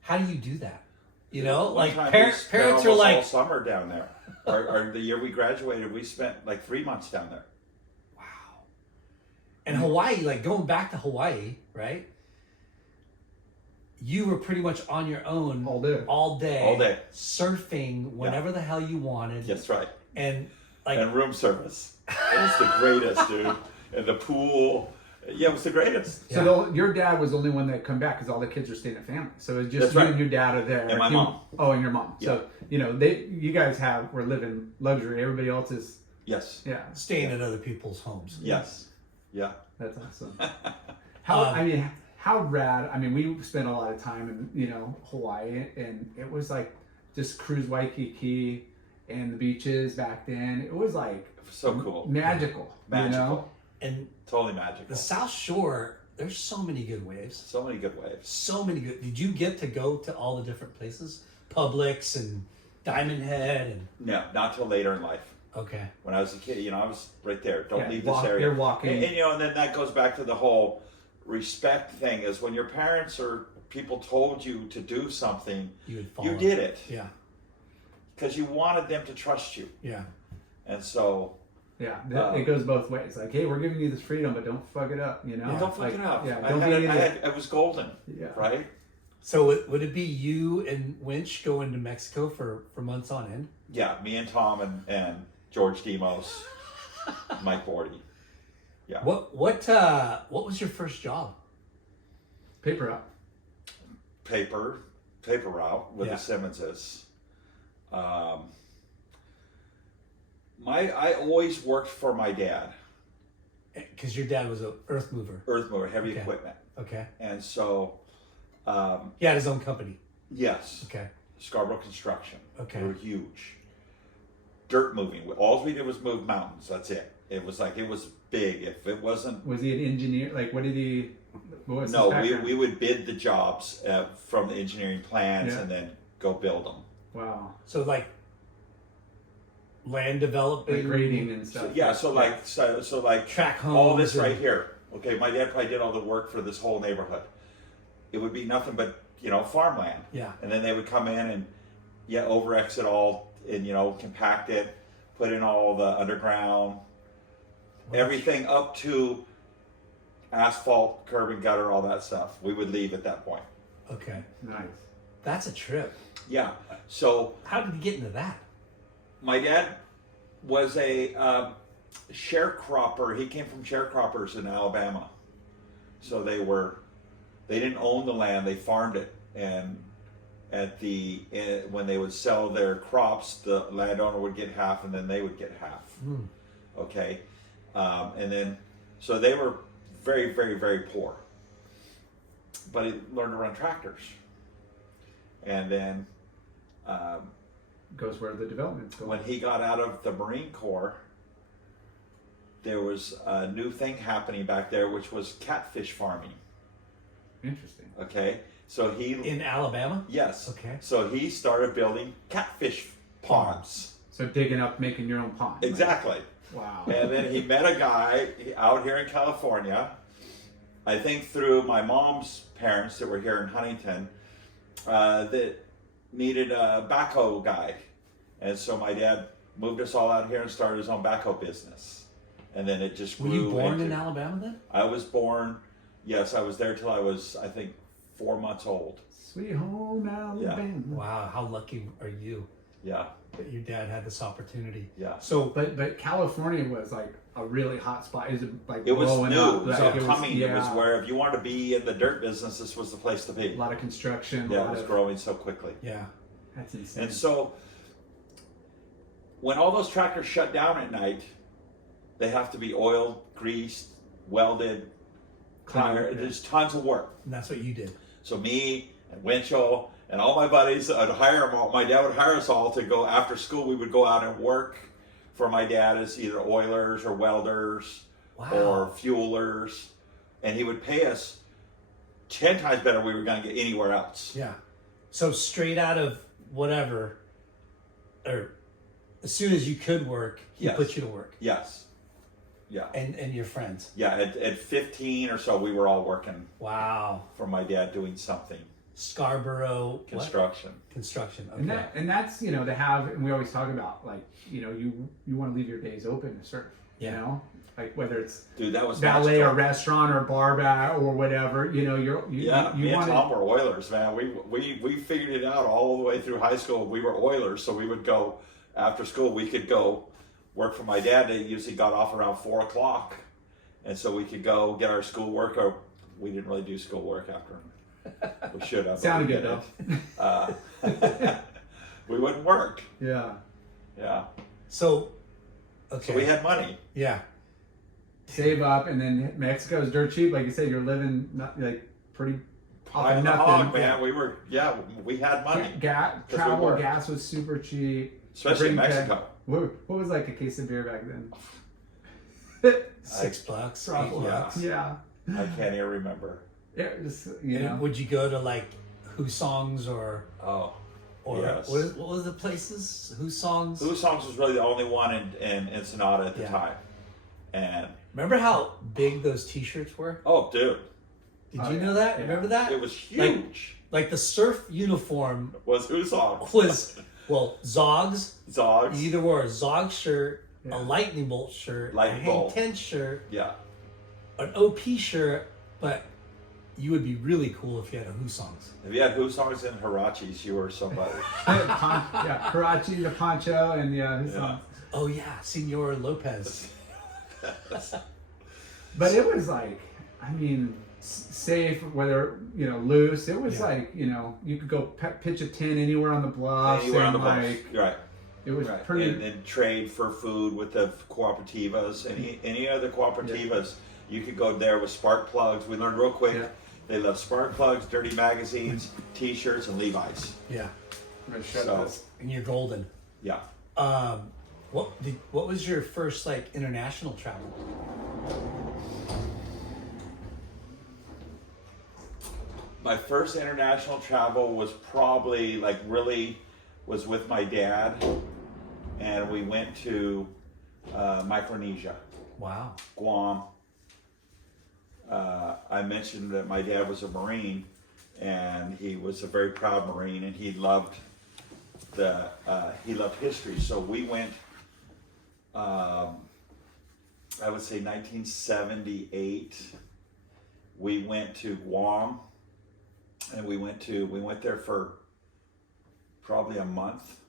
how do you do that? You know, One like time we parents spent are almost like, all summer down there. The year we graduated, we spent like 3 months down there. wow. And Hawaii, like going back to Hawaii, right? You were pretty much on your own All day. all day, All day. surfing whenever the hell you wanted. That's right. And like, And room service. It was the greatest, dude. And the pool. Yeah, it was the greatest. So your dad was the only one that come back because all the kids were staying at family. So it was just That's you right. and your dad are there. And my mom. Oh, and your mom. So you guys were living luxury. Everybody else is Yes. staying at other people's homes. Yes. Yeah. That's awesome. How rad. I mean, we spent a lot of time in Hawaii, and it was like just cruise Waikiki and the beaches back then. It was like So cool. magical. Magical. And Totally magical. the South Shore, there's so many good waves. So many good waves. So many good. Did you get to go to all the different places? Publix and Diamond Head and No, not till later in life. okay. When I was a kid, I was right there. Don't Yeah, leave this area. you're walking. And then that goes back to the whole respect thing. Is when your parents or people told you to do something, You would follow. you did it Yeah. because you wanted them to trust you. Yeah. And so Yeah, it goes both ways. Like, hey, we're giving you this freedom, but don't fuck it up. don't fuck it up. Yeah, I don't had be it, an idiot. it was golden. Yeah. Right. So would it be you and Winch going to Mexico for months on end? Yeah, me and Tom and George Demos, Mike Bordy. Yeah. What was your first job? Paper up. Paper route with Yeah. the Simmonses. I always worked for my dad, Because your dad was an earth mover. earth mover, heavy Okay. equipment, Okay. and so He had his own company. yes, Okay. Scarbrough Construction. Okay. They were huge. Dirt moving. All we did was move mountains. That's it. It was big. If it wasn't, Was he an engineer? Like, what did he? What was No, his we background? would bid the jobs from the engineering plans Yeah. and then go build them. Wow. So like land developing, Like grading and stuff. So, yeah, so like track homes. all this and- right here. Okay, my dad probably did all the work for this whole neighborhood. It would be nothing but, you know, farmland. Yeah. And then they would come in and over exit all and, you know, compact it, put in all the underground, everything up to asphalt, curb and gutter, all that stuff. We would leave at that point. Okay. Nice. That's a trip. Yeah. So How did you get into that? my dad was a sharecropper. He came from sharecroppers in Alabama. So they didn't own the land, they farmed it. And when they would sell their crops, the landowner would get half and then they would get half. Okay. And then, so they were very, very, very poor. But he learned to run tractors. And then Goes where the development's going. when he got out of the Marine Corps, there was a new thing happening back there, which was catfish farming. Interesting. Okay, so he In Alabama? yes. Okay. So he started building catfish ponds. So digging up, making your own pond. Exactly. Wow. And then he met a guy out here in California. I think through my mom's parents that were here in Huntington, that needed a backhoe guy. And so my dad moved us all out here and started his own backhoe business. And then it just grew. Were you born into- in Alabama then? I was born, yes, I was there till I was, I think, 4 months old. Sweet home Alabama. Wow, how lucky are you Yeah, that your dad had this opportunity? yeah. So, But California was like a really hot spot. Is it like It was blowing new, up? it was Like, upcoming. It was yeah, where if you wanted to be in the dirt business, this was the place to be. a lot of construction. Yeah, a it lot was of, growing so quickly. yeah. That's insane. And so, when all those tractors shut down at night, they have to be oiled, greased, welded, tire. Yeah. There's tons of work. And that's what you did. So me and Winchell and all my buddies, I'd hire them all. My dad would hire us all to go after school. We would go out and work for my dad as either oilers or welders Wow. or fuelers, and he would pay us 10 times better than we were going to get anywhere else. Yeah. So straight out of whatever, or as soon as you could work, he Yes. put you to work. Yes. Yeah. And your friends. Yeah. At 15 or so, we were all working Wow. for my dad doing something. Scarbrough what? Construction. Construction. Okay. and that's to have, and we always talk about like you want to leave your days open to surf. Yeah. You know, like whether it's Dude, that was valet magical. or restaurant or bar back or whatever. You Yeah, me and want Tom were Oilers, man. We figured it out all the way through high school. We were Oilers, so we would go after school. We could go work for my dad. They usually got off around 4 o'clock, and so we could go get our schoolwork. Or we didn't really do schoolwork after. We should have. but Sounded we good didn't. We wouldn't work. Yeah. Yeah, So, okay. so we had money. Yeah. Save up, and then Mexico's dirt cheap. Like you said, you're living not, like pretty off High of in the nothing. hog, man. We had money, we Travel worked. gas was super cheap. especially in Bring back- Mexico. What was like a case of beer back then? $6, Probably. $8. Yeah. I can't even remember. Yeah, just And would you go to like Who Songs or Yes. what was the places? Who Songs? Blue Songs was really the only one in Ensenada at the Yeah. time. And Remember how big those T-shirts were? oh, dude, Did Oh, you yeah. know that? Yeah. Remember that? it was huge. Like the surf uniform Was Who Songs? was Zogs. Zogs. You either wore a Zog shirt, Yeah. a Lightning Bolt shirt, Lightning a Hang Bolt. 10 shirt, Yeah. an OP shirt, but you would be really cool if you had a Who Songs. If you had Who Songs and Hirachis, you were somebody. yeah, Karachi, the poncho, and Yeah. Oh yeah, Senor Lopez. But it was like, I mean, safe, whether loose. It was Yeah. like you could go pitch a tent anywhere on the bluffs, Anywhere on and the books. like Right. it was Right. pretty. And trade for food with the cooperativas. Any other cooperativas, you could go there with spark plugs. We learned real quick. Yeah. They love spark plugs, dirty magazines, T-shirts, and Levi's. Yeah, I'm gonna shut So- this. and you're golden. Yeah. What was your first like international travel? My first international travel was probably was with my dad, and we went to Micronesia, Wow. Guam. I mentioned that my dad was a Marine, and he was a very proud Marine, and he loved history. So we went. I would say 1978. We went to Guam, and we went there for probably a month,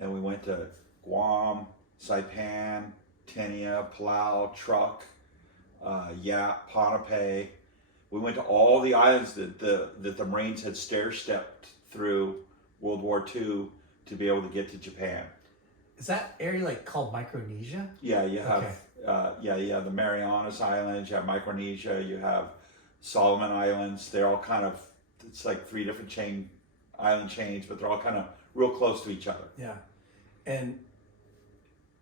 and we went to Guam, Saipan, Tenia, Palau, Truk, Yap, Ponape. We went to all the islands that the Marines had stair-stepped through World War II to be able to get to Japan. Is that area like called Micronesia? Yeah, you have Okay. the Marianas Islands, you have Micronesia, you have Solomon Islands. They're all kind of, it's like 3 different island chains, but they're all kind of real close to each other. Yeah. And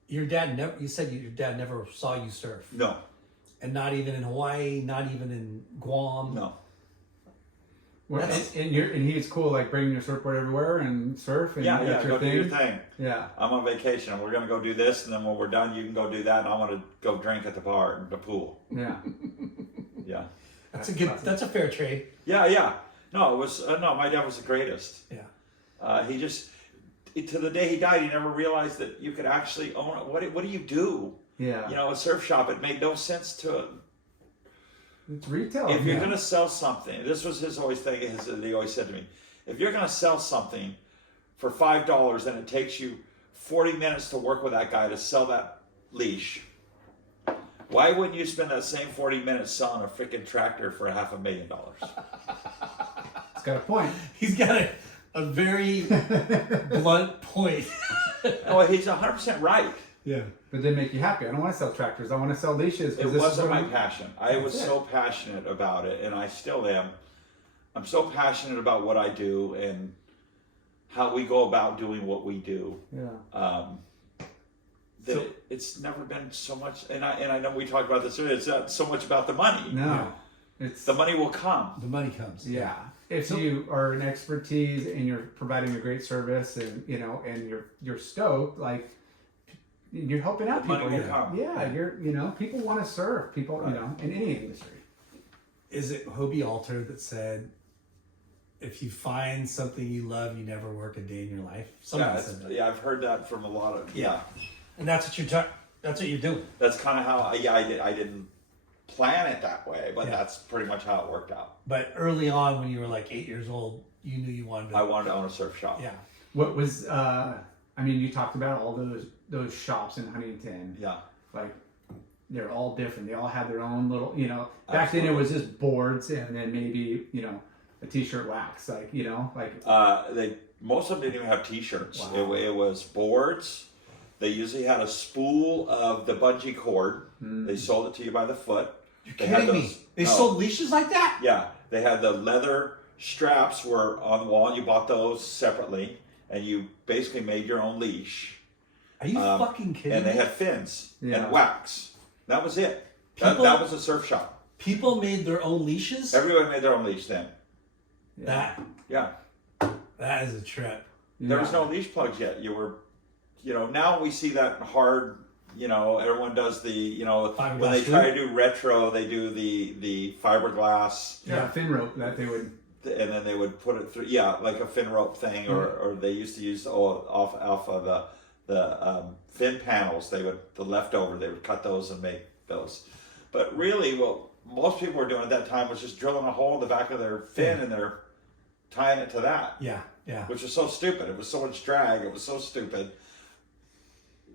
your dad never, you said your dad never saw you surf. No, And not even in Hawaii, not even in Guam. no. Well, and he's cool, like bringing your surfboard everywhere and surf. And Yeah, that's go do your thing. Yeah. I'm on vacation, and we're gonna go do this, and then when we're done, you can go do that, and I want to go drink at the bar and the pool. Yeah. Yeah. That's a fair trade. Yeah. No, it was no. My dad was the greatest. Yeah. He just to the day he died, he never realized that you could actually own it. What do you do? Yeah. You know, a surf shop. It made no sense to. It's retail. If you're gonna sell something, this was his always thing. He always said to me, if you're gonna sell something for $5 and it takes you 40 minutes to work with that guy to sell that leash, why wouldn't you spend that same 40 minutes selling a freaking tractor for $500,000? It's got a point. He's got a very blunt point. Oh, he's 100% right. Yeah. But they make you happy. I don't want to sell tractors. I want to sell leashes. It wasn't my passion. I was so passionate about it, and I still am. I'm so passionate about what I do and how we go about doing what we do. Yeah. It's never been so much, and I know we talked about this earlier. It's not so much about the money. No. It's The money will come. The money comes. Yeah. If you are an expertise and you're providing a great service and and you're stoked, like you're helping out The money people. will come. Yeah, people want to serve people, in any industry. Is it Hobie Alter that said, if you find something you love, you never work a day in your life? Somebody said that. Yeah, I've heard that from a lot of And that's what you're doing. That's kind of how I didn't plan it that way, but that's pretty much how it worked out. But early on, when you were like 8 years old, you knew you wanted to. I wanted to own a surf shop. Yeah. What was you talked about all those shops in Huntington. Yeah. Like they're all different. They all have their own little, back then it was just boards and then maybe, a t-shirt wax, Most of them didn't even have t-shirts. Wow. It was boards. They usually had a spool of the bungee cord. They sold it to you by the foot. You're They had kidding me. They sold leashes like that? Yeah, they had the leather straps were on the wall, and you bought those separately, and you basically made your own leash. Are you fucking kidding And they me? had fins Yeah. and wax. That was it. That was a surf shop. People made their own leashes? Everybody made their own leash then. That Yeah. is a trip. There was no leash plugs yet. You were, now we see that hard, everyone does the, when they try to do retro, they do the fiberglass. Yeah, fin rope that they would. And then they would put it through, like a fin rope thing, or they used to use off of the fin panels. The leftover, they would cut those and make those. But really, what most people were doing at that time was just drilling a hole in the back of their fin and they're tying it to that. Yeah. Which was so stupid. It was so much drag. It was so stupid.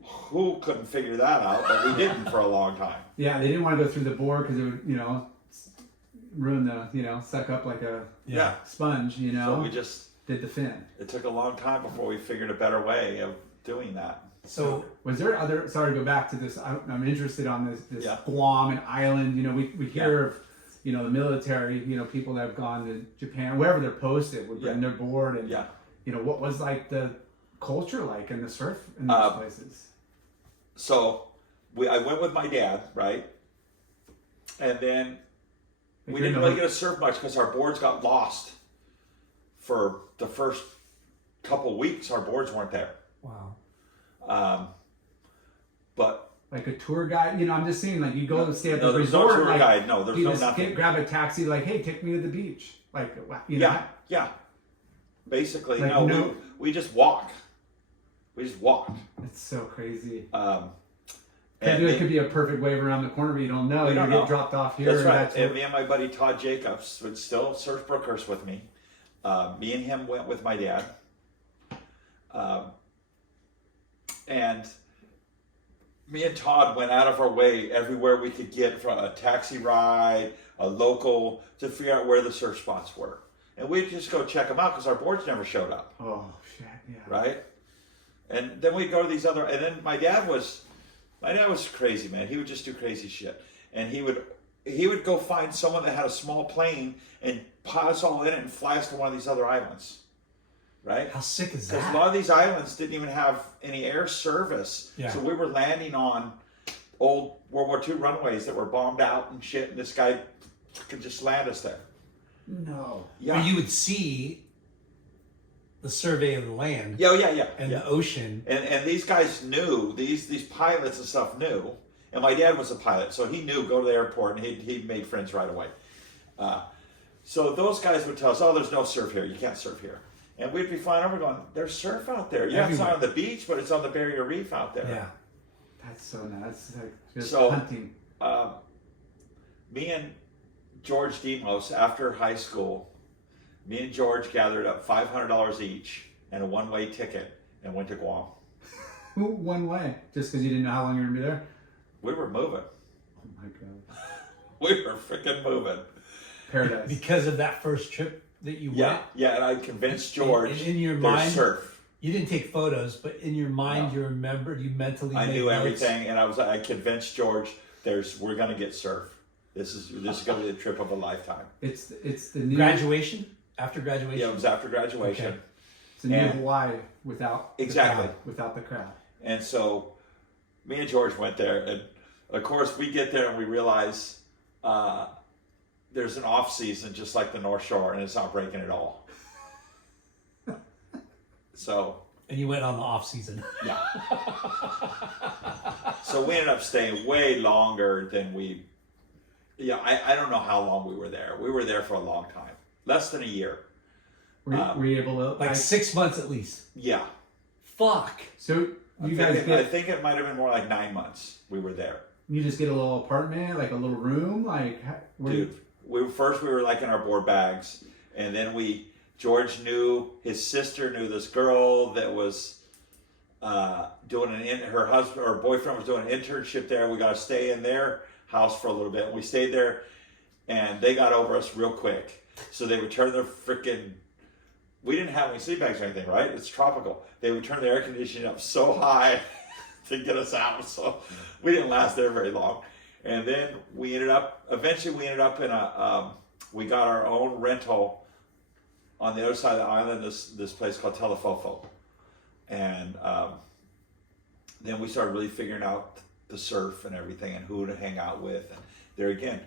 Who couldn't figure that out? But we didn't for a long time. Yeah, they didn't want to go through the board because it would, ruin the, suck up like a sponge, So we just did the fin. It took a long time before we figured a better way of doing that. So was there sorry to go back to this, I'm interested on this Yeah. Guam and island, we hear of, the military, people that have gone to Japan, wherever they're posted would bring their board and, what was like the culture like in the surf in those places? So I went with my dad, right? And then We didn't really get to surf much because our boards got lost for the first couple weeks. Our boards weren't there. Wow. But like a tour guide, I'm just saying, like you go and stay at the no, there's resort. no tour like, guide. No, there's you no just nothing. grab a taxi, like, hey, take me to the beach. Like, Yeah. Basically, Like, no. We just walk. We just walked. It's so crazy. And There could be a perfect wave around the corner, but you don't know. We You don't get know. dropped off here. That's right. That's And me and my buddy Todd Jacobs would still surf Brookhurst with me. Me and him went with my dad. And me and Todd went out of our way everywhere we could get, from a taxi ride, a local, to figure out where the surf spots were. And we'd just go check them out because our boards never showed up. Oh, shit, yeah. Right? And then we'd go to these other, and then my dad was crazy, man. He would just do crazy shit. And he would go find someone that had a small plane and pile us all in it and fly us to one of these other islands. Right? How sick is Because that? a lot of these islands didn't even have any air service. Yeah. So we were landing on old World War II runways that were bombed out and shit, and this guy could just land us there. No. Yeah. Where you would see the survey of the land Yeah. and the ocean. And these guys knew, these pilots and stuff knew. And my dad was a pilot, so he knew, go to the airport, and he made friends right away. So those guys would tell us, oh, there's no surf here. You can't surf here. And we'd be flying over going, there's surf out there. Yeah, it's not on the beach, but it's on the barrier reef out there. Yeah. That's so nice. Like just So, hunting. Me and George Demos, after high school, me and George gathered up $500 each and a one-way ticket and went to Guam. One way. Just because you didn't know how long you were going to be there? We were moving. Oh, my God. We were freaking moving. Paradise. Because of that first trip that you Yeah, went. yeah, and I convinced George In your there's mind, surf. you didn't take photos, but in your mind, No. you remembered, you mentally I made knew notes. everything, and I convinced George we're gonna get surf. This is gonna be the trip of a lifetime. It's the new Graduation? After graduation? Yeah, it was after graduation. Okay. It's a new And- Hawaii without Exactly. the crowd, without the crowd. And so me and George went there, and of course we get there and we realize there's an off season just like the North Shore, and it's not breaking at all. So And you went on the off season. yeah. So we ended up staying way longer than we. Yeah, I don't know how long we were there. We were there for a long time, less than a year. Were you able to Like 6 months at least. Yeah. Fuck. So you guys I think it might have been more like 9 months we were there. you just get a little apartment, like a little room, like Dude, we were like in our board bags, and then George knew, his sister knew this girl that was doing her husband or boyfriend was doing an internship there. We got to stay in their house for a little bit, and we stayed there, and they got over us real quick. So they would turn their freaking. We didn't have any sleep bags or anything, right? It's tropical. They would turn the air conditioning up so high to get us out. So we didn't last there very long. And then eventually we ended up in we got our own rental on the other side of the island, this place called Telefofo. And then we started really figuring out the surf and everything and who to hang out with. And there again,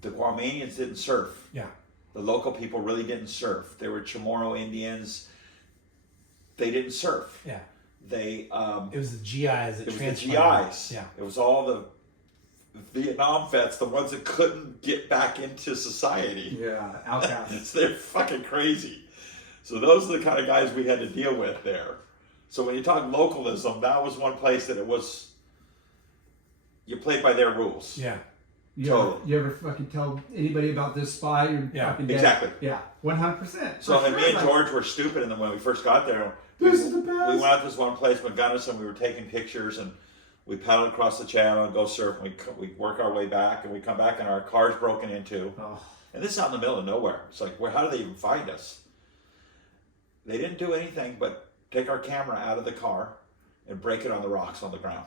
the Guamanians didn't surf. Yeah. The local people really didn't surf. They were Chamorro Indians. They didn't surf. Yeah. They It was the GIs that it was the transplanted. GIs. Yeah. It was all the Vietnam vets, the ones that couldn't get back into society. yeah, outcasts. They're fucking crazy. So those are the kind of guys we had to deal with there. So when you talk localism, that was one place that you played by their rules. Yeah. You ever fucking tell anybody about this spot? You're Yeah, fucking dead. exactly. Yeah, 100%. So and me and Like, George were stupid, and then when we first got there, This is the best. we went out to this one place, McGunness, we were taking pictures, and we paddled across the channel and go surf, and we work our way back, and we come back, and our car's broken into. Oh, And this is out in the middle of nowhere. It's like, how did they even find us? They didn't do anything but take our camera out of the car and break it on the rocks on the ground.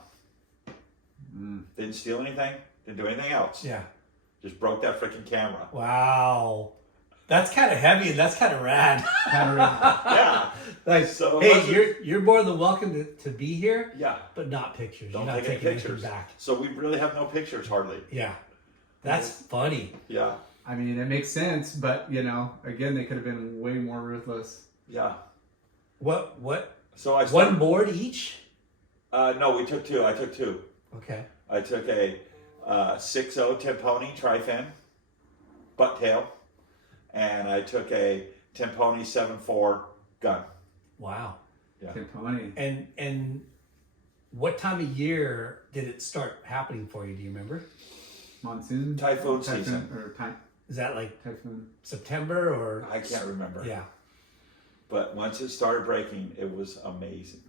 Didn't steal anything, didn't do anything else. Yeah. Just broke that freaking camera. Wow. That's kind of heavy and that's kind of rad. Yeah. Like, So hey, wasn't- you're more than welcome to be here, Yeah. but not pictures. Don't you're not take any taking anything pictures. back. So we really have no pictures hardly. Yeah. That's funny. Yeah. I mean, it makes sense, but again, they could have been way more ruthless. Yeah. What? So I One started, board each? no, we took two. I took two. Okay. I took a 6.0 Timponi tri-fin butt tail, and I took a Timponi 7.4 gun. Wow. Yeah. Timponi. And what time of year did it start happening for you? Do you remember? Monsoon? Typhoon season. Or Is that like typhoon. September or? I can't remember. Yeah. But once it started breaking, it was amazing.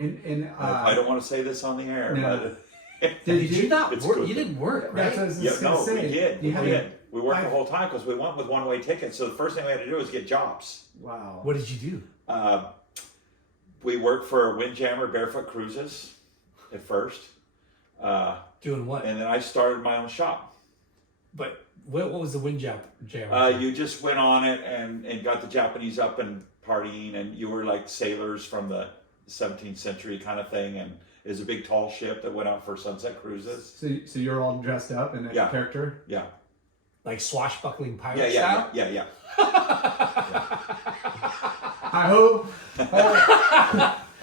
I I don't want to say this on the air, No. but Did you not It's work? good. You didn't work, right? That's what I was yeah, just gonna no, say. we did. You We had did. We worked I- the whole time because we went with one-way tickets. So the first thing we had to do was get jobs. Wow. What did you do? We worked for Windjammer Barefoot Cruises at first, Doing what? and then I started my own shop. But what was the wind jam? You just went on it and got the Japanese up and partying, and you were like sailors from the 17th century kind of thing, and it was a big tall ship that went out for sunset cruises. So you're all dressed up in a Yeah. character? Yeah, Like swashbuckling pirate yeah, style? yeah. I hope.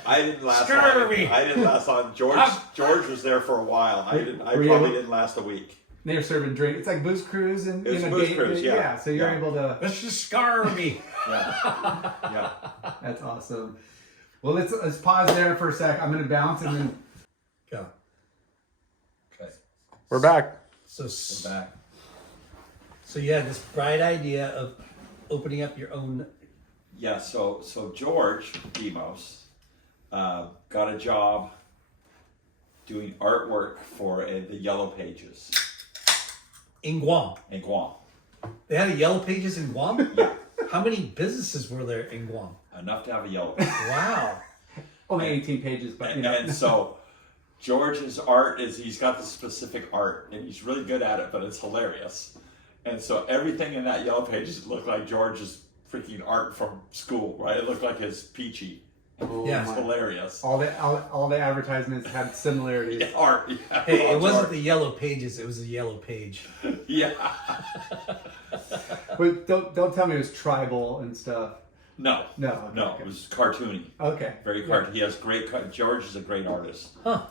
I didn't last. Scarby. I didn't last long. George was there for a while. I Were you probably able- didn't last a week. They're serving drink. It's like booze cruise and It was booze cruise, yeah. So you're Yeah. able to. That's just Scarby. Yeah, yeah. That's awesome. Well, let's pause there for a sec. I'm gonna bounce and then Go. Okay, we're back. So, we're back. so you had this bright idea of opening up your own. Yeah, so George Demos got a job doing artwork for the Yellow Pages In Guam. in Guam. They had a Yellow Pages in Guam? Yeah, How many businesses were there in Guam? enough to have a yellow. Wow. Only 18 pages, but And so George's art is he's got this specific art, and he's really good at it, but it's hilarious. And so everything in that Yellow Pages looked like George's freaking art from school, right? It looked like his peachy. Yeah. It's hilarious. all the advertisements had similarities. Yeah, art. Yeah. Hey, it Art. wasn't the Yellow Pages, it was the Yellow Page. Yeah. But don't tell me it was tribal and stuff. No. No. Okay, No. okay. It was cartoony. Okay. Very cartoon. He has great. George is a great artist. Huh.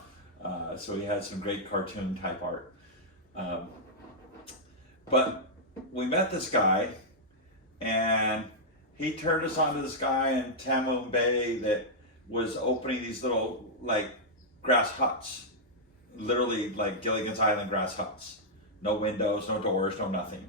So he had some great cartoon type art. But we met this guy, and he turned us on to this guy in Tamoon Bay that was opening these little like grass huts, literally like Gilligan's Island grass huts. No windows, no doors, no nothing.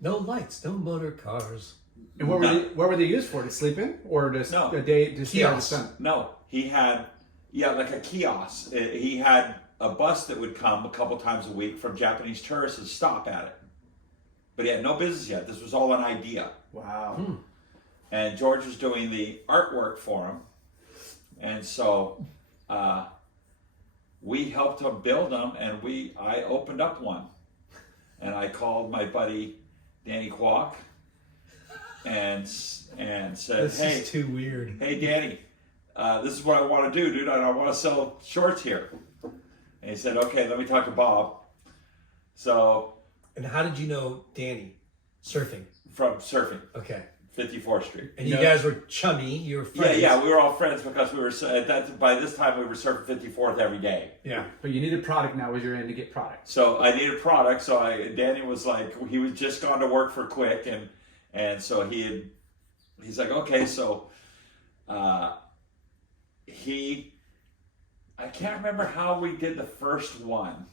No lights, no motor cars. And what were they used for? To sleep in, or just No. a day to see out the Kiosk. sun? No, he had, like a kiosk. He had a bus that would come a couple times a week from Japanese tourists and stop at it. But he had no business yet. This was all an idea. Wow. And George was doing the artwork for him. And so we helped him build them, and I opened up one. And I called my buddy Danny Kwok and said, This hey, is too weird. hey Danny, this is what I want to do, dude. I want to sell shorts here. And he said, okay, let me talk to Bob. So And how did you know Danny? Surfing. from surfing, Okay. 54th Street. And you guys were chummy. You were friends. Yeah, we were all friends because we were by this time we were surfing 54th every day. Yeah. But you needed product now. Was your end to get product? So I needed product. So Danny was like, he was just gone to work for Quick, and so he's like, okay, so I can't remember how we did the first one.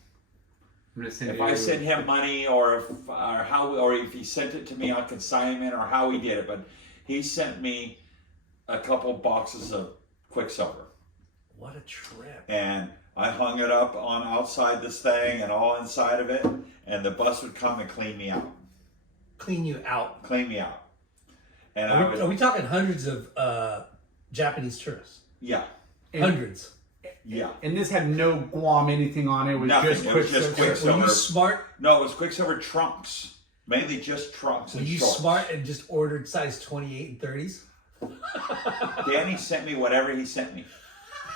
I'm gonna send If you. I sent him money, or if he sent it to me on consignment, or how he did it, but he sent me a couple boxes of Quicksilver, What a trip. and I hung it up on outside this thing and all inside of it, and the bus would come and clean me out, Clean you out. and Are we talking hundreds of Japanese tourists? yeah, Hundreds. yeah. And this had no Guam anything on it. It was Nothing. just It was just Quicksilver. Were you Silver. smart? No, it was Quicksilver trunks, mainly just trunks Were and you shorts. smart and just ordered size 28 and 30s? Danny sent me whatever he sent me.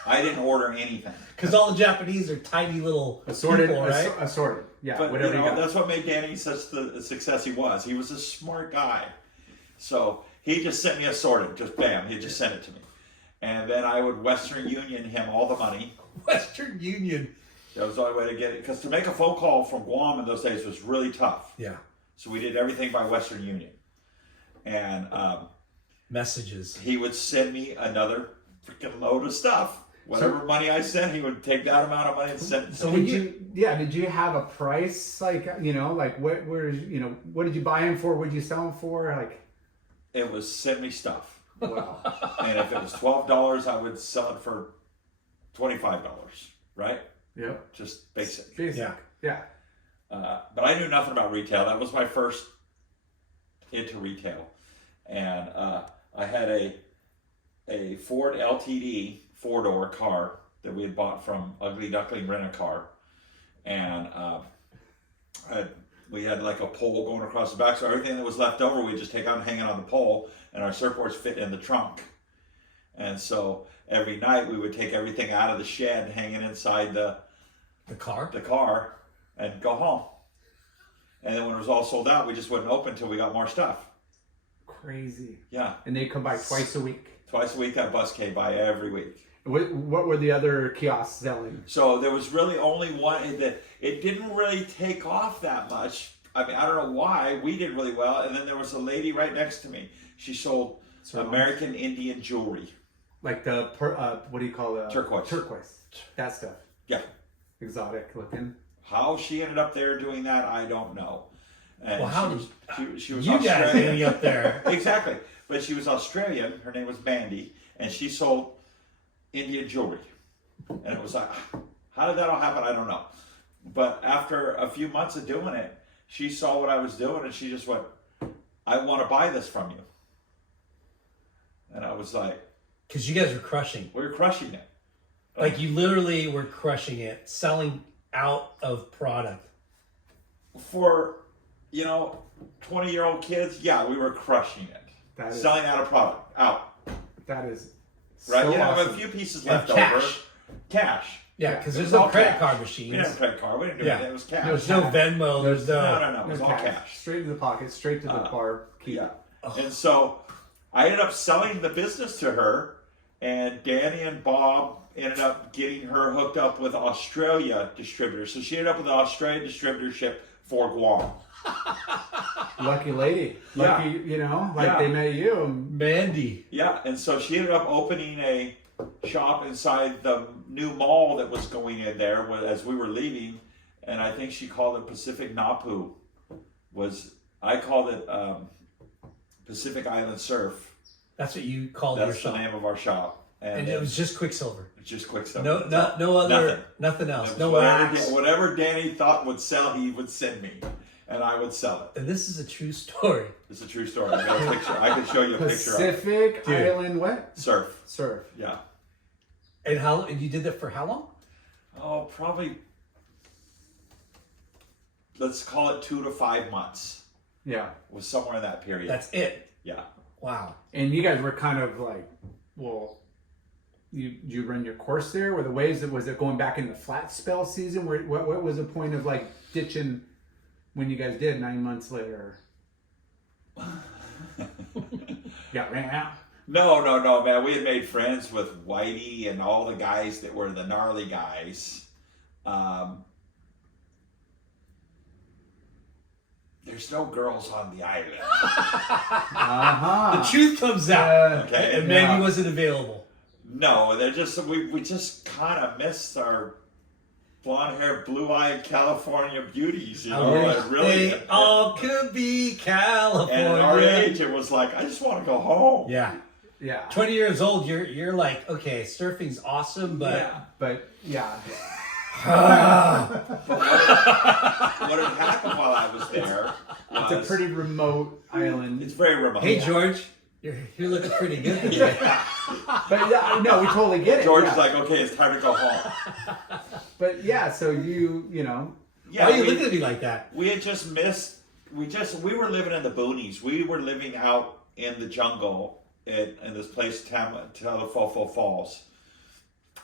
I didn't order anything. Because all the Japanese are tiny little Assorted, people, right? assorted. Yeah, But whatever you you know, got. that's what made Danny such the success he was. He was a smart guy. So he just sent me assorted, just bam, he just sent it to me. And then I would Western Union him all the money. Western Union. That was the only way to get it. Because to make a phone call from Guam in those days was really tough. Yeah. So we did everything by Western Union. And Messages. he would send me another freaking load of stuff. Whatever money I sent, he would take that amount of money and send it to So me. did you have a price, like, you know, like what did you buy him for? What did you sell him for? Like, It was send me stuff. wow. And if it was $12, I would sell it for $25, right? Yep. Just basic. Basic. Yeah. But I knew nothing about retail. That was my first into retail. And I had a Ford LTD four-door car that we had bought from Ugly Duckling Rent-A-Car. And we had like a pole going across the back. So everything that was left over, we'd just take out and hang it on the pole. And our surfboards fit in the trunk. And so every night we would take everything out of the shed, hang it inside the car and go home. And then when it was all sold out, we just wouldn't open until we got more stuff. Crazy. Yeah. And they come by twice a week. Twice a week, that bus came by every week. What were the other kiosks selling? So there was really only one that it didn't really take off that much. I mean, I don't know why. We did really well. And then there was a lady right next to me. She sold American Indian jewelry. Like the, what do you call it? Turquoise. Turquoise. That stuff. Yeah. Exotic looking. How she ended up there doing that, I don't know. And Well, how she was you guys Australian. ending up there? Exactly. But she was Australian. Her name was Mandy. And she sold Indian jewelry. And it was like, how did that all happen? I don't know. But after a few months of doing it, she saw what I was doing and she just went, I want to buy this from you. And I was like, Because you guys were crushing. we were crushing it. Like you literally were crushing it, selling out of product. For, 20-year-old kids, yeah, we were crushing it. That is- Selling out of product. Out. That is Right? so You have awesome. a few pieces And left cash. over. Cash. Yeah, because It there's was no all credit cash. card We machines. didn't have a credit card. We didn't do Yeah. anything. It was cash. There's no Venmo. There's no, no. it was No all cash. cash. Straight to the pocket, straight to the bar. Keep. Yeah. And so I ended up selling the business to her, and Danny and Bob ended up getting her hooked up with Australia distributors. So she ended up with an Australian distributorship for Guam. Lucky lady. Lucky, Yeah. they met you. Mandy. Yeah, and so she ended up opening a shop inside the new mall that was going in there as we were leaving, and I think she called it Pacific Napu. I called it Pacific Island Surf. That's what you called That's your the shop. name of our shop. And it was just Quicksilver. just quick stuff. No other, nothing else. No whatever, wax. whatever Danny thought would sell, he would send me, and I would sell it. And this is a true story. It's a true story. I got a picture. I could show you a picture of it. Pacific Dude. Island what? Surf. Surf. Yeah. And you did that for how long? Oh, probably. Let's call it 2 to 5 months. Yeah. Was somewhere in that period. That's it. Yeah. Wow. And you guys were kind of like, well, you run your course there? Were the waves, was it going back in the flat spell season? What was the point of like ditching when you guys did 9 months later? Got ran out. No, man. We had made friends with Whitey and all the guys that were the gnarly guys. There's no girls on the island. Uh-huh. The truth comes out. Okay. And Mandy wasn't available. No, they're just we just kind of missed our blonde-haired, blue-eyed California beauties. You I know, wish like, really. they all could be California. And at our age, it was like I just want to go home. Yeah. Yeah. 20 years old, you're like, okay, surfing's awesome, but Yeah. But yeah. What had happened while I was there was It's a pretty remote island. it's very remote. hey, George, you're looking pretty good today. But yeah, no, we totally get it. George yeah. is like, okay, it's time to go home. But yeah, so you know. Yeah, Why are you looking at me like that? we had just missed. We were living in the boonies. We were living out in the jungle in this place, Talafofo Falls,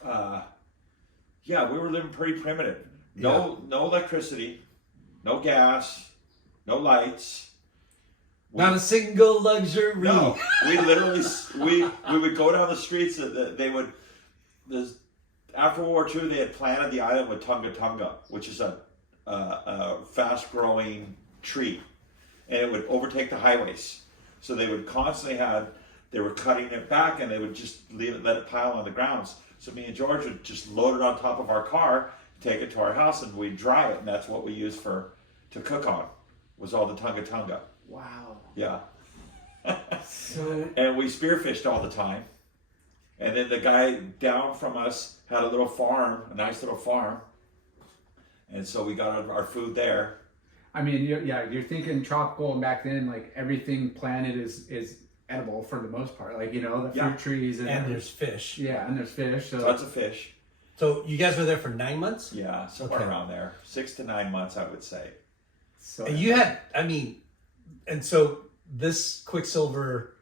yeah, we were living pretty primitive. No electricity, no gas, no lights. Not a single luxury. No, we literally we would go down the streets. They would. After World War II, they had planted the island with tunga tunga, which is a fast-growing tree, and it would overtake the highways. So they would constantly they were cutting it back, and they would just let it pile on the grounds. So me and George would just load it on top of our car, take it to our house, and we'd dry it, and that's what we used to cook on. Was all the tunga tunga. Wow. Yeah. So. And we spearfished all the time. And then the guy down from us had a little farm, a nice little farm. And so we got our food there. I mean, you're thinking tropical, and back then, like, everything planted is edible for the most part. Like, you know, the fruit trees. And there's fish. Yeah, and there's fish. So. Tons of fish. So you guys were there for 9 months? Yeah, somewhere around there. 6 to 9 months, I would say. So and you had, and so this Quicksilver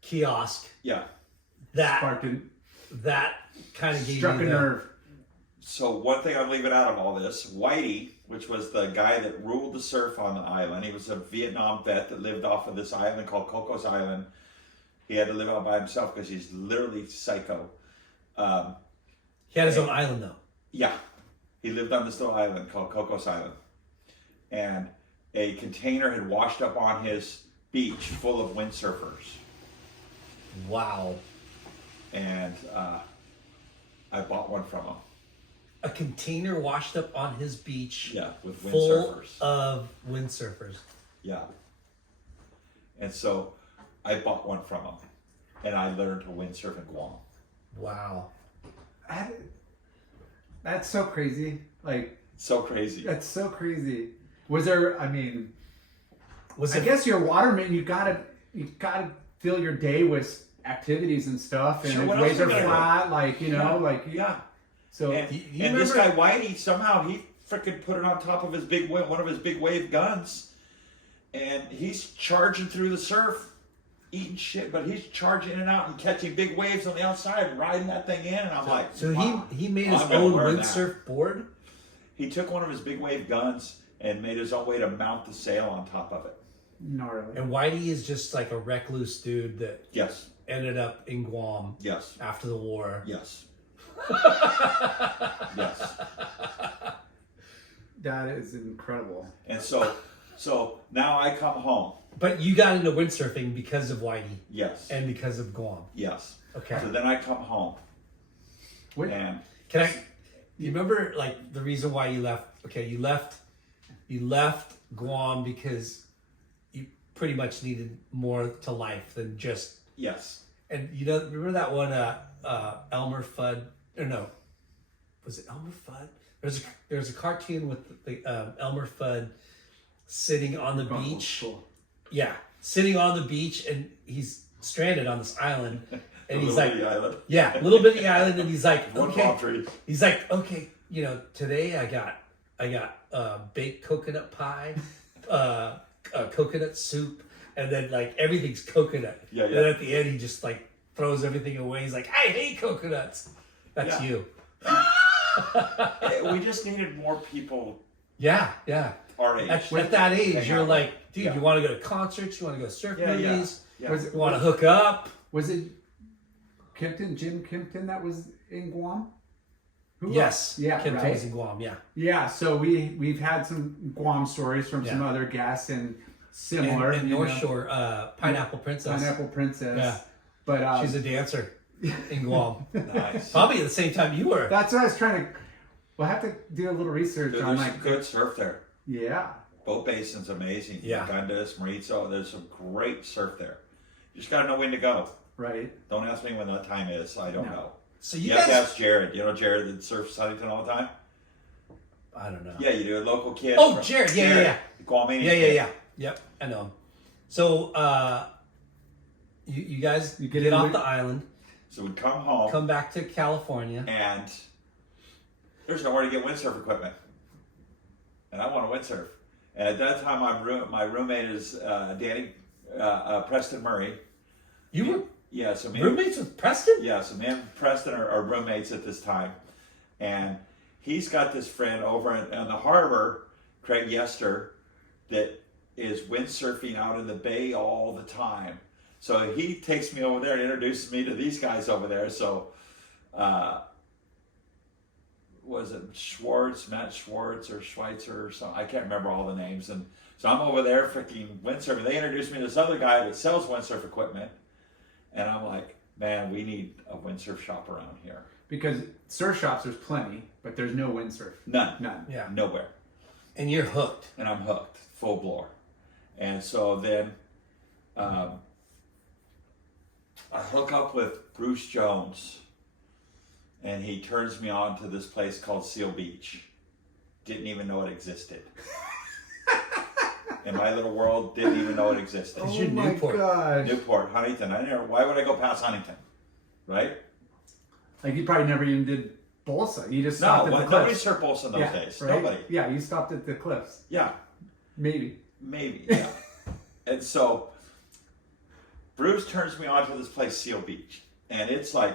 kiosk. Yeah. That kind of gave struck you a nerve. So one thing I'm leaving out of all this, Whitey, which was the guy that ruled the surf on the island, he was a Vietnam vet that lived off of this island called Cocos Island. He had to live out by himself because he's literally psycho. He had his own island though. Yeah, he lived on this little island called Cocos Island, and a container had washed up on his beach full of windsurfers. Wow. And I bought one from him. A container washed up on his beach. Yeah, with full windsurfers. of windsurfers. Yeah. And so I bought one from him, and I learned to windsurf in Guam. Wow. That's so crazy. Like, So crazy. that's so crazy. Was there? I mean, Was I it? guess you're a waterman. You gotta fill your day with activities and stuff, and Sure, if what waves else are we gotta flat, like, you know, like, Yeah. so And, you and this guy remember- Whitey, somehow he freaking put it on top of his one of his big wave guns, and he's charging through the surf, eating shit, but he's charging in and out and catching big waves on the outside, riding that thing in, and I'm like, So wow. he made his I'm gonna own learn that. windsurf board? He took one of his big wave guns and made his own way to mount the sail on top of it. gnarly. And Whitey is just like a recluse dude that Yes. ended up in Guam Yes. after the war. Yes. Yes. That is incredible. And so now I come home. But you got into windsurfing because of Whitey Yes. and because of Guam. Yes. Okay. So then I come home. What? And Can I? You remember like the reason why you left? Okay, you left Guam because you pretty much needed more to life than just. yes. And you know, remember that one Elmer Fudd? Or no, was it Elmer Fudd? There's a cartoon with the Elmer Fudd sitting on the beach. Cool. Yeah, sitting on the beach, and he's stranded on this island, and he's like, Island. yeah, little bitty island, and he's like, One okay, palm tree. he's like, okay, you know, today I got baked coconut pie, coconut soup, and then like everything's coconut. Yeah, And yeah. then at the end, he just like throws everything away. He's like, I hate coconuts. That's Yeah. you. We just needed more people Yeah. our age. At that age, Hang you're out. like, dude, Yeah. you want to go to concerts? You want to go to surf Yeah, yeah. movies? Yeah. Was it You want to hook up? Was it Jim Kempton that was in Guam? Who Yes. Yeah, Kim right? Toes in Guam. Yeah. Yeah, so we've had some Guam stories from some Yeah. other guests and similar. And you North know, Shore, Pineapple Princess. Pineapple Princess. Yeah. But She's a dancer in Guam. Nice. Probably at the same time you were. that's what I was trying to. We'll have to do a little research Dude, on there's like. some good surf there. Yeah. Boat Basin's amazing. Yeah. Gundas, Mauricio, there's some great surf there. You just gotta know when to go. Right. Don't ask me when that time is. I don't No. know. So You you have to guys. ask Jared. You know Jared that surfs Huntington all the time? I don't know. Yeah, you do. A local kid. Oh, from- Jared. Yeah. Guamanian Yeah. kid. Yep. I know him. So, you guys You get get off in- the island, So we'd come home come back to California. and there's nowhere to get windsurf equipment. And I want to windsurf. And at that time, my roommate is Preston Murray. You were Yeah, so me Roommates with Preston? Yeah, so me and Preston are roommates at this time. And he's got this friend over on the harbor, Craig Yester, that is windsurfing out in the bay all the time. So he takes me over there and introduces me to these guys over there. So, was it Matt Schwartz or Schweitzer or something? I can't remember all the names. And so I'm over there freaking windsurfing. They introduced me to this other guy that sells windsurf equipment. And I'm like, man, we need a windsurf shop around here. Because surf shops, there's plenty, but there's no windsurf. None. Yeah. Nowhere. And you're hooked. And I'm hooked, full blower. And so then I hook up with Bruce Jones, and he turns me on to this place called Seal Beach. Didn't even know it existed. In my little world, didn't even know it existed. You're Newport. Gosh. Newport, Huntington. Why would I go past Huntington? Right? Like you probably never even did Balsa. You just stopped at the nobody cliffs. surfed Bolsa in those days. Right? Nobody. Yeah, you stopped at the cliffs. Yeah. Maybe. Yeah. And so Bruce turns me on to this place, Seal Beach. And it's like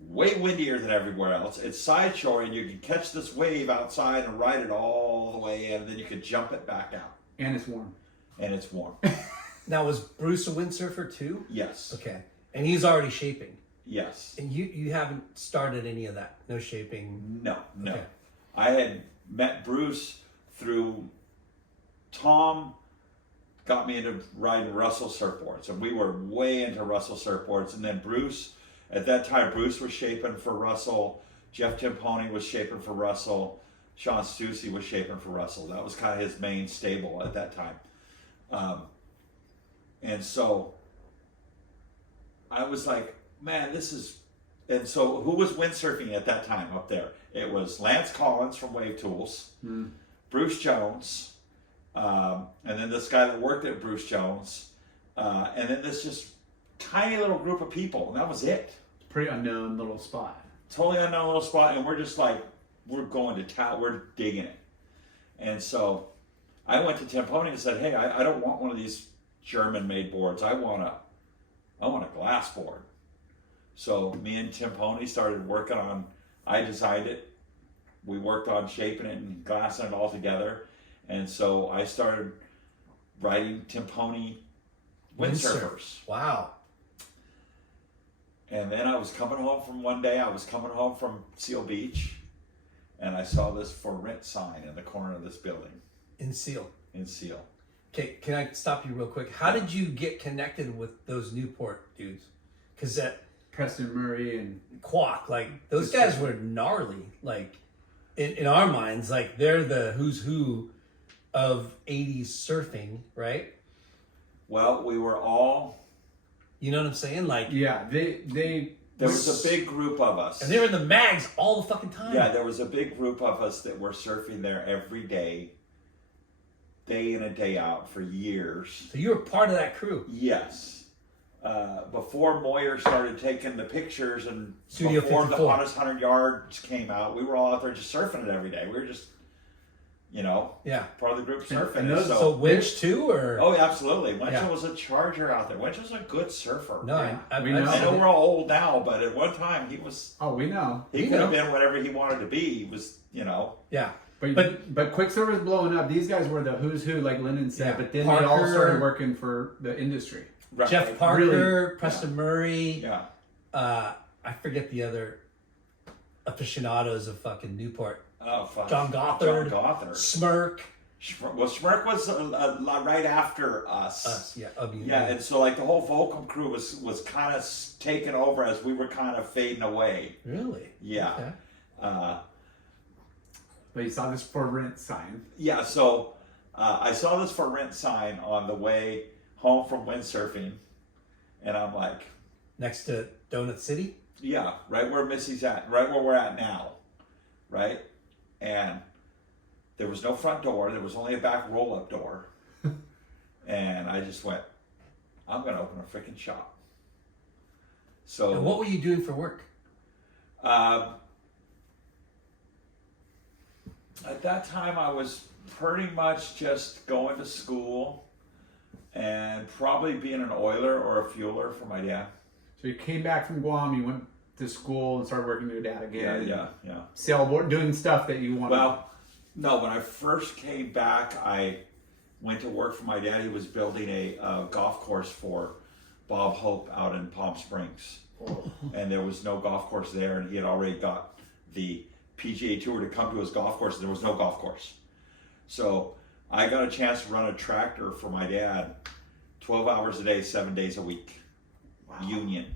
way windier than everywhere else. It's side shore, and you can catch this wave outside and ride it all the way in, and then you can jump it back out. And it's warm. And it's warm. Now, was Bruce a windsurfer too? Yes. Okay. And he's already shaping. Yes. And you haven't started any of that? No shaping? No. Okay. I had met Bruce through Tom. Got me into riding Russell surfboards, and we were way into Russell surfboards. And then Bruce, at that time, Bruce was shaping for Russell. Jeff Timpone was shaping for Russell. Sean Stussy was shaping for Russell. That was kind of his main stable at that time. And so I was like, man, this is... And so who was windsurfing at that time up there? It was Lance Collins from Wave Tools, Bruce Jones, and then this guy that worked at Bruce Jones, and then this just tiny little group of people, and that was it. Pretty unknown little spot. Totally unknown little spot, and we're just like, we're going to town, we're digging it. And so I went to Timpone and said, hey, I don't want one of these German-made boards. I want a glass board. So me and Timpone started working on, I designed it. We worked on shaping it and glassing it all together. And so I started riding Timpone windsurfers. Wow. And then I was coming home from Seal Beach, and I saw this for rent sign in the corner of this building. In Seal. In Seal. Okay, can I stop you real quick? How did you get connected with those Newport dudes? Because that Preston Murray and Quack, like those guys were gnarly. Like in our minds, like they're the who's who of 80s surfing, right? Well, we were all... You know what I'm saying? Like yeah, they There was a big group of us. and they were in the mags all the fucking time. Yeah, there was a big group of us that were surfing there every day in and day out for years. So you were part of that crew. Yes. Before Moyer started taking the pictures and Studio before 54. the hottest 100 yards came out, we were all out there just surfing it every day. We were just, Yeah. part of the group And surfing it. those- So Winch too, or Oh, absolutely. Winchell Yeah. was a charger out there. Winchell's a good surfer. no? Yeah, I we know. I know we're all old now, but at one time he was... oh, we know. He You could have know. been whatever he wanted to be. He was, Yeah. But Quicksilver's blowing up. These guys were the who's who, like Lyndon said. Yeah. But then they all Parker. started working for the industry. right. Jeff Parker, really- Preston Murray. Yeah. I forget the other aficionados of fucking Newport. Oh, fuck. John Gothard. John Gothard. Smirk. Well, Smirk was right after us. Us. Yeah. I mean, Yeah, and so like the whole Volcom crew was kind of taken over as we were kind of fading away. Really? Yeah. Okay. But you saw this for rent sign. Yeah, so I saw this for rent sign on the way home from windsurfing, and I'm like, Next to Donut City. yeah, right where Missy's at, right where we're at now, right? And there was no front door, there was only a back roll-up door. And I just went, I'm going to open a freaking shop. So And what were you doing for work? At that time, I was pretty much just going to school and probably being an oiler or a fueler for my dad. So you came back from Guam, you went to school and started working with your dad again. Yeah. Sailboard, doing stuff that you wanted. Well, no, when I first came back, I went to work for my dad. He was building a golf course for Bob Hope out in Palm Springs. And there was no golf course there, and he had already got the PGA Tour to come to his golf course, and there was no golf course. So I got a chance to run a tractor for my dad 12 hours a day, 7 days a week. Wow. Union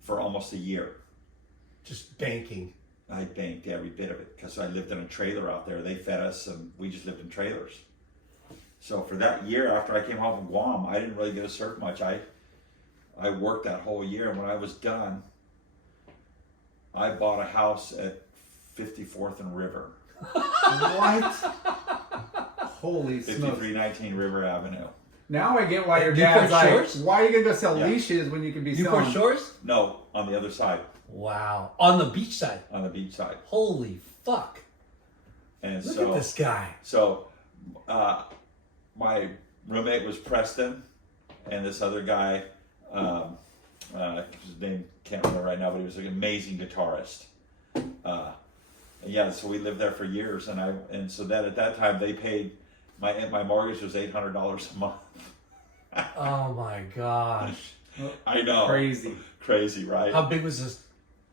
for almost a year. Just banking. I banked every bit of it because I lived in a trailer out there. They fed us, and we just lived in trailers. So for that year, after I came home from Guam, I didn't really get to surf much. I worked that whole year, and when I was done, I bought a house at 54th and River. What? Holy smokes. 5319 River Avenue. Now I get why your Newport dad's like, Shores? why are you going to go sell Yeah. leashes when you can be Newport selling? Shores? No, on the other side, Wow. On the beach side. on the beach side. Holy fuck. And Look so, at this guy. So, my roommate was Preston, and this other guy, his name can't remember right now, but he was an amazing guitarist. Yeah, so we lived there for years, and so that at that time they paid my mortgage was $800 a month. Oh my gosh. I know, crazy, right? How big was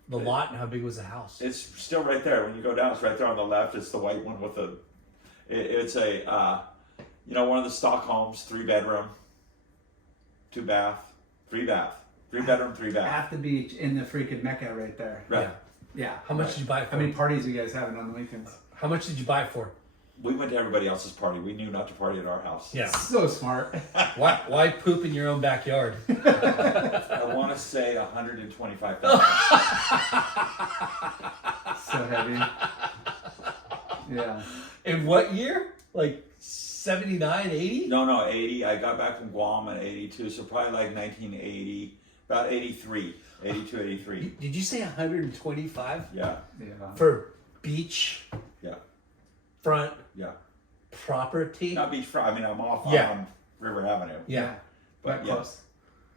the lot, and how big was the house? It's still right there. When you go down, it's right there on the left. It's the white one with the. It's a, one of the stock homes, 3-bedroom, 2-bath, 3-bath, 3-bedroom, 3-bath. At the beach in the freaking Mecca right there. Right. Yeah. Yeah. How much did you buy it for? How many parties are you guys having on the weekends? How much did you buy it for? We went to everybody else's party. We knew not to party at our house. Yeah. So smart. Why poop in your own backyard? I want to say 125,000. So heavy. Yeah. In what year? Like 79, 80? No, 80. I got back from Guam in 82, so probably like 1980, about 83, 82, 83. Did you say 125? Yeah, For beach yeah, front yeah. property? Not beachfront. I mean, I'm off Yeah. on River Avenue. Yeah. But That yeah, close.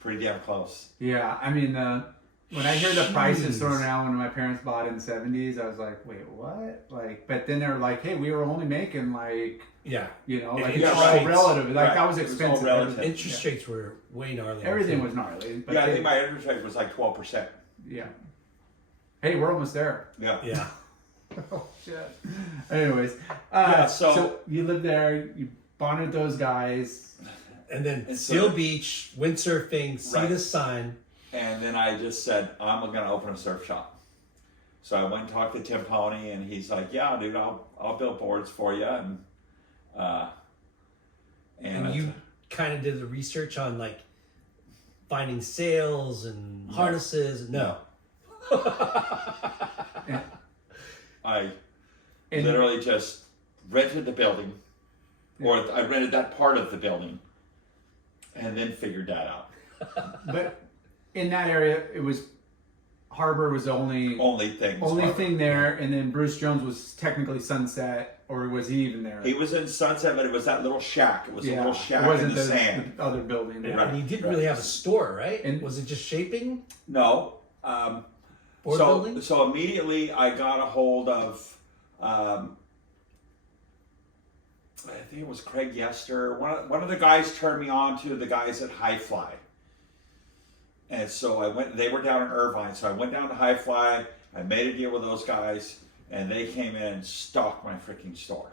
pretty damn close. Yeah. I mean, when I hear the prices thrown around when my parents bought in the 70s, I was like, wait, what? Like, but then they're like, hey, we were only making like, Yeah. like Yeah, it's right. all relative. Like Right. that was It was all expensive. relative. Interest rates were way gnarly. Everything was gnarly. But Yeah, I think my interest rate was like 12%. Yeah. Hey, we're almost there. Yeah. Yeah. Oh shit. Anyways, Yeah, so so- you lived there. You bonded those guys. And then And so- Seal Beach, windsurfing, see Right. the sign. And then I just said, I'm going to open a surf shop. So I went and talked to Tim Pony, and he's like, yeah, dude, I'll build boards for you. And you kind of did the research on like finding sails and harnesses. No. I And- literally just rented the building, or I rented that part of the building, and then figured that out. But in that area, it was Harbor was the only Only thing. was only Harbor. thing there, and then Bruce Jones was technically Sunset, or was he even there? He was in Sunset, but it was that little shack. It was a little shack it wasn't in the sand. the other building. There. And you didn't really have a store, right? And- was it just shaping? No. Board building? So immediately I got a hold of, I think it was Craig Yester. One of the guys turned me on to the guys at High Fly. And so I went, they were down in Irvine. So I went down to High Fly. I made a deal with those guys, and they came in and stocked my freaking store.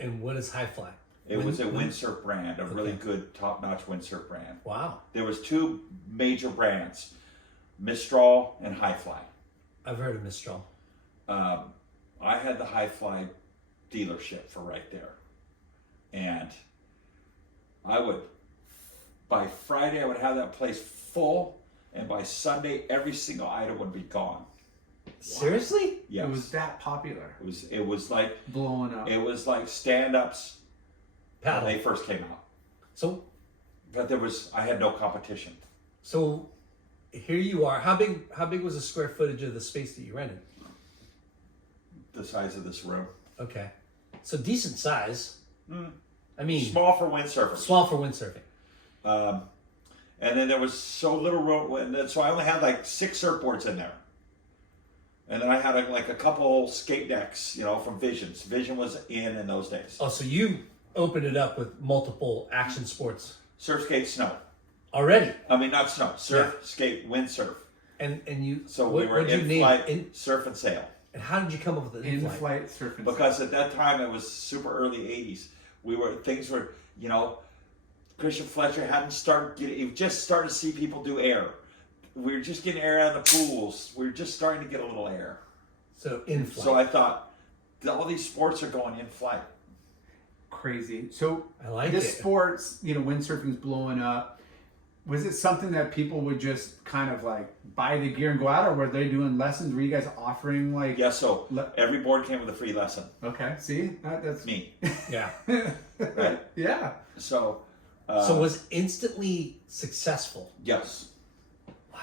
And what is High Fly? It was a windsurf brand, a really good top-notch windsurf brand. Wow. There was two major brands, Mistral and High Fly. I've heard of Mistral. I had the High Fly dealership for right there. And by Friday, I would have that place full, and by Sunday, every single item would be gone. Seriously? Yes. It was that popular, It was like blowing up. it was like stand-ups when Paddle. they first came out. So But I had no competition. so here you are. How big was the square footage of the space that you rented? The size of this room. Okay. So decent size. I mean, Small for windsurfers. small for windsurfing. And then there was so little room, so I only had like 6 surfboards in there. And then I had like a couple skate decks, from Visions. Vision was in those days. Oh, so you opened it up with multiple action sports Surf, skate, snow. already. I mean, not snow. Surf, skate, windsurf. And you. So we were in-flight, surf and sail. And how did you come up with the In-flight surf and Because at that time it was super early '80s. Things were, Christian Fletcher hadn't started getting. You just started to see people do air. We were just getting air out of the pools. We were just starting to get a little air. So in-flight. So I thought, all these sports are going in flight. Crazy. So I like this it. sports, windsurfing's blowing up. Was it something that people would just kind of like buy the gear and go out, or were they doing lessons? Were you guys offering like? Yeah. So every board came with a free lesson. Okay. See, that's Me. Yeah. Right. Yeah. So. So was instantly successful. Yes. Wow.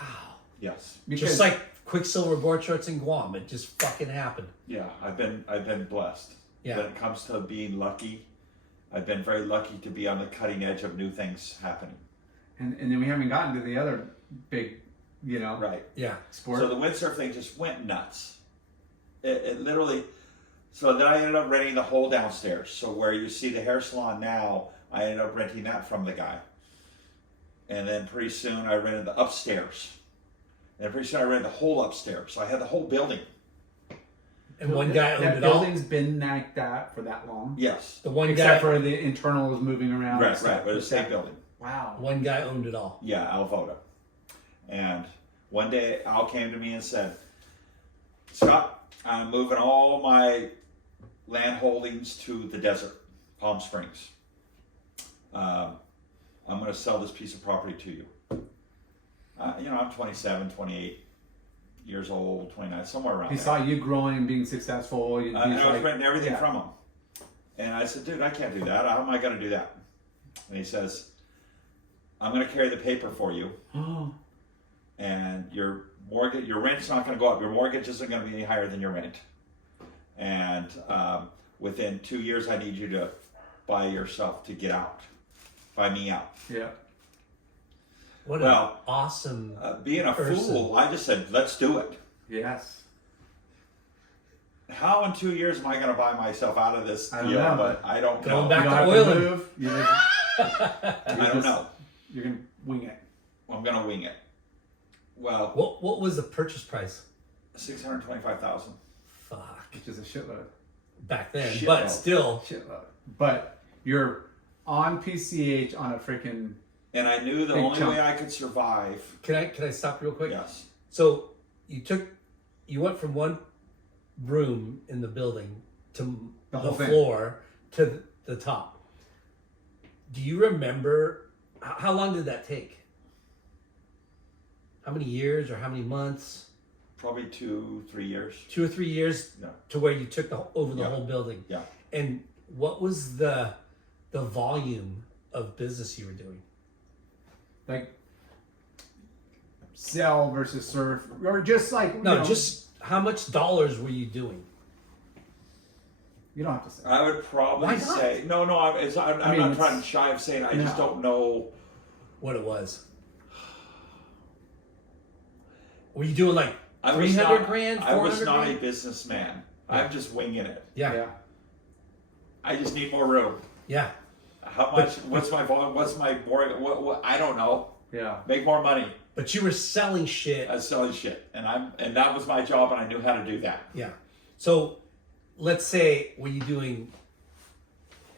Yes. Because, Just like Quicksilver board shorts in Guam, it just fucking happened. Yeah. I've been blessed. Yeah. When it comes to being lucky, I've been very lucky to be on the cutting edge of new things happening. and then we haven't gotten to the other big, Right. Yeah. sport. So the windsurf thing just went nuts. It literally. So then I ended up renting the whole downstairs. So where you see the hair salon now, I ended up renting that from the guy. And then pretty soon I rented the upstairs. And pretty soon I rented the whole upstairs. So I had the whole building. And one guy owned that it all. building's been like that for that long. Yes. The one Except guy. for the internals moving around. and Right, stuff. right. But it's the same building. Wow. One guy owned it all. Yeah, Alvoda. And one day Al came to me and said, Scott, I'm moving all my land holdings to the desert, Palm Springs. I'm going to sell this piece of property to you. I'm 27, 28 years old, 29, somewhere around He there. saw you growing and being successful. And I was renting everything from him. And I said, dude, I can't do that. How am I going to do that? And he says, I'm going to carry the paper for you. And your rent's not going to go up. Your mortgage isn't going to be any higher than your rent. And within 2 years, I need you to buy yourself to get out. Buy me out. Yeah. What Well, an awesome. Being a person. fool, I just said, let's do it. Yes. How in 2 years am I going to buy myself out of this I don't deal? know. But I don't Going know. back You to don't oil have to and- move. I don't know. You're gonna wing it. I'm going to wing it. Well, What was the purchase price? $625,000. Fuck. Which is a shitload. Back then, Shit but load. still. Shitload. But you're on PCH on a freaking. And I knew the Big only chunk. way I could survive. Can I stop real quick? Yes. So you went from one room in the building to The the whole thing. floor to the top. Do you remember how long did that take? How many years or how many months? Probably 2-3 years. 2 or 3 years Yeah. to where you took over the Yeah. whole building. Yeah. And what was the volume of business you were doing? Like sell versus surf, or just like No, just how much dollars were you doing? you don't have to say. I would probably Why not? say no. I'm I mean, not it's- trying to shy of saying. I just No. don't know. What it was? Were you doing like I was 300 not- grand? I was 400 not a grand? businessman. I'm just winging it. Yeah. I just need more room. Yeah. How much? What's my volume? What's my mortgage? What? I don't know. Yeah. Make more money. But you were selling shit. I was selling shit, and that was my job, and I knew how to do that. Yeah. So let's say, were you doing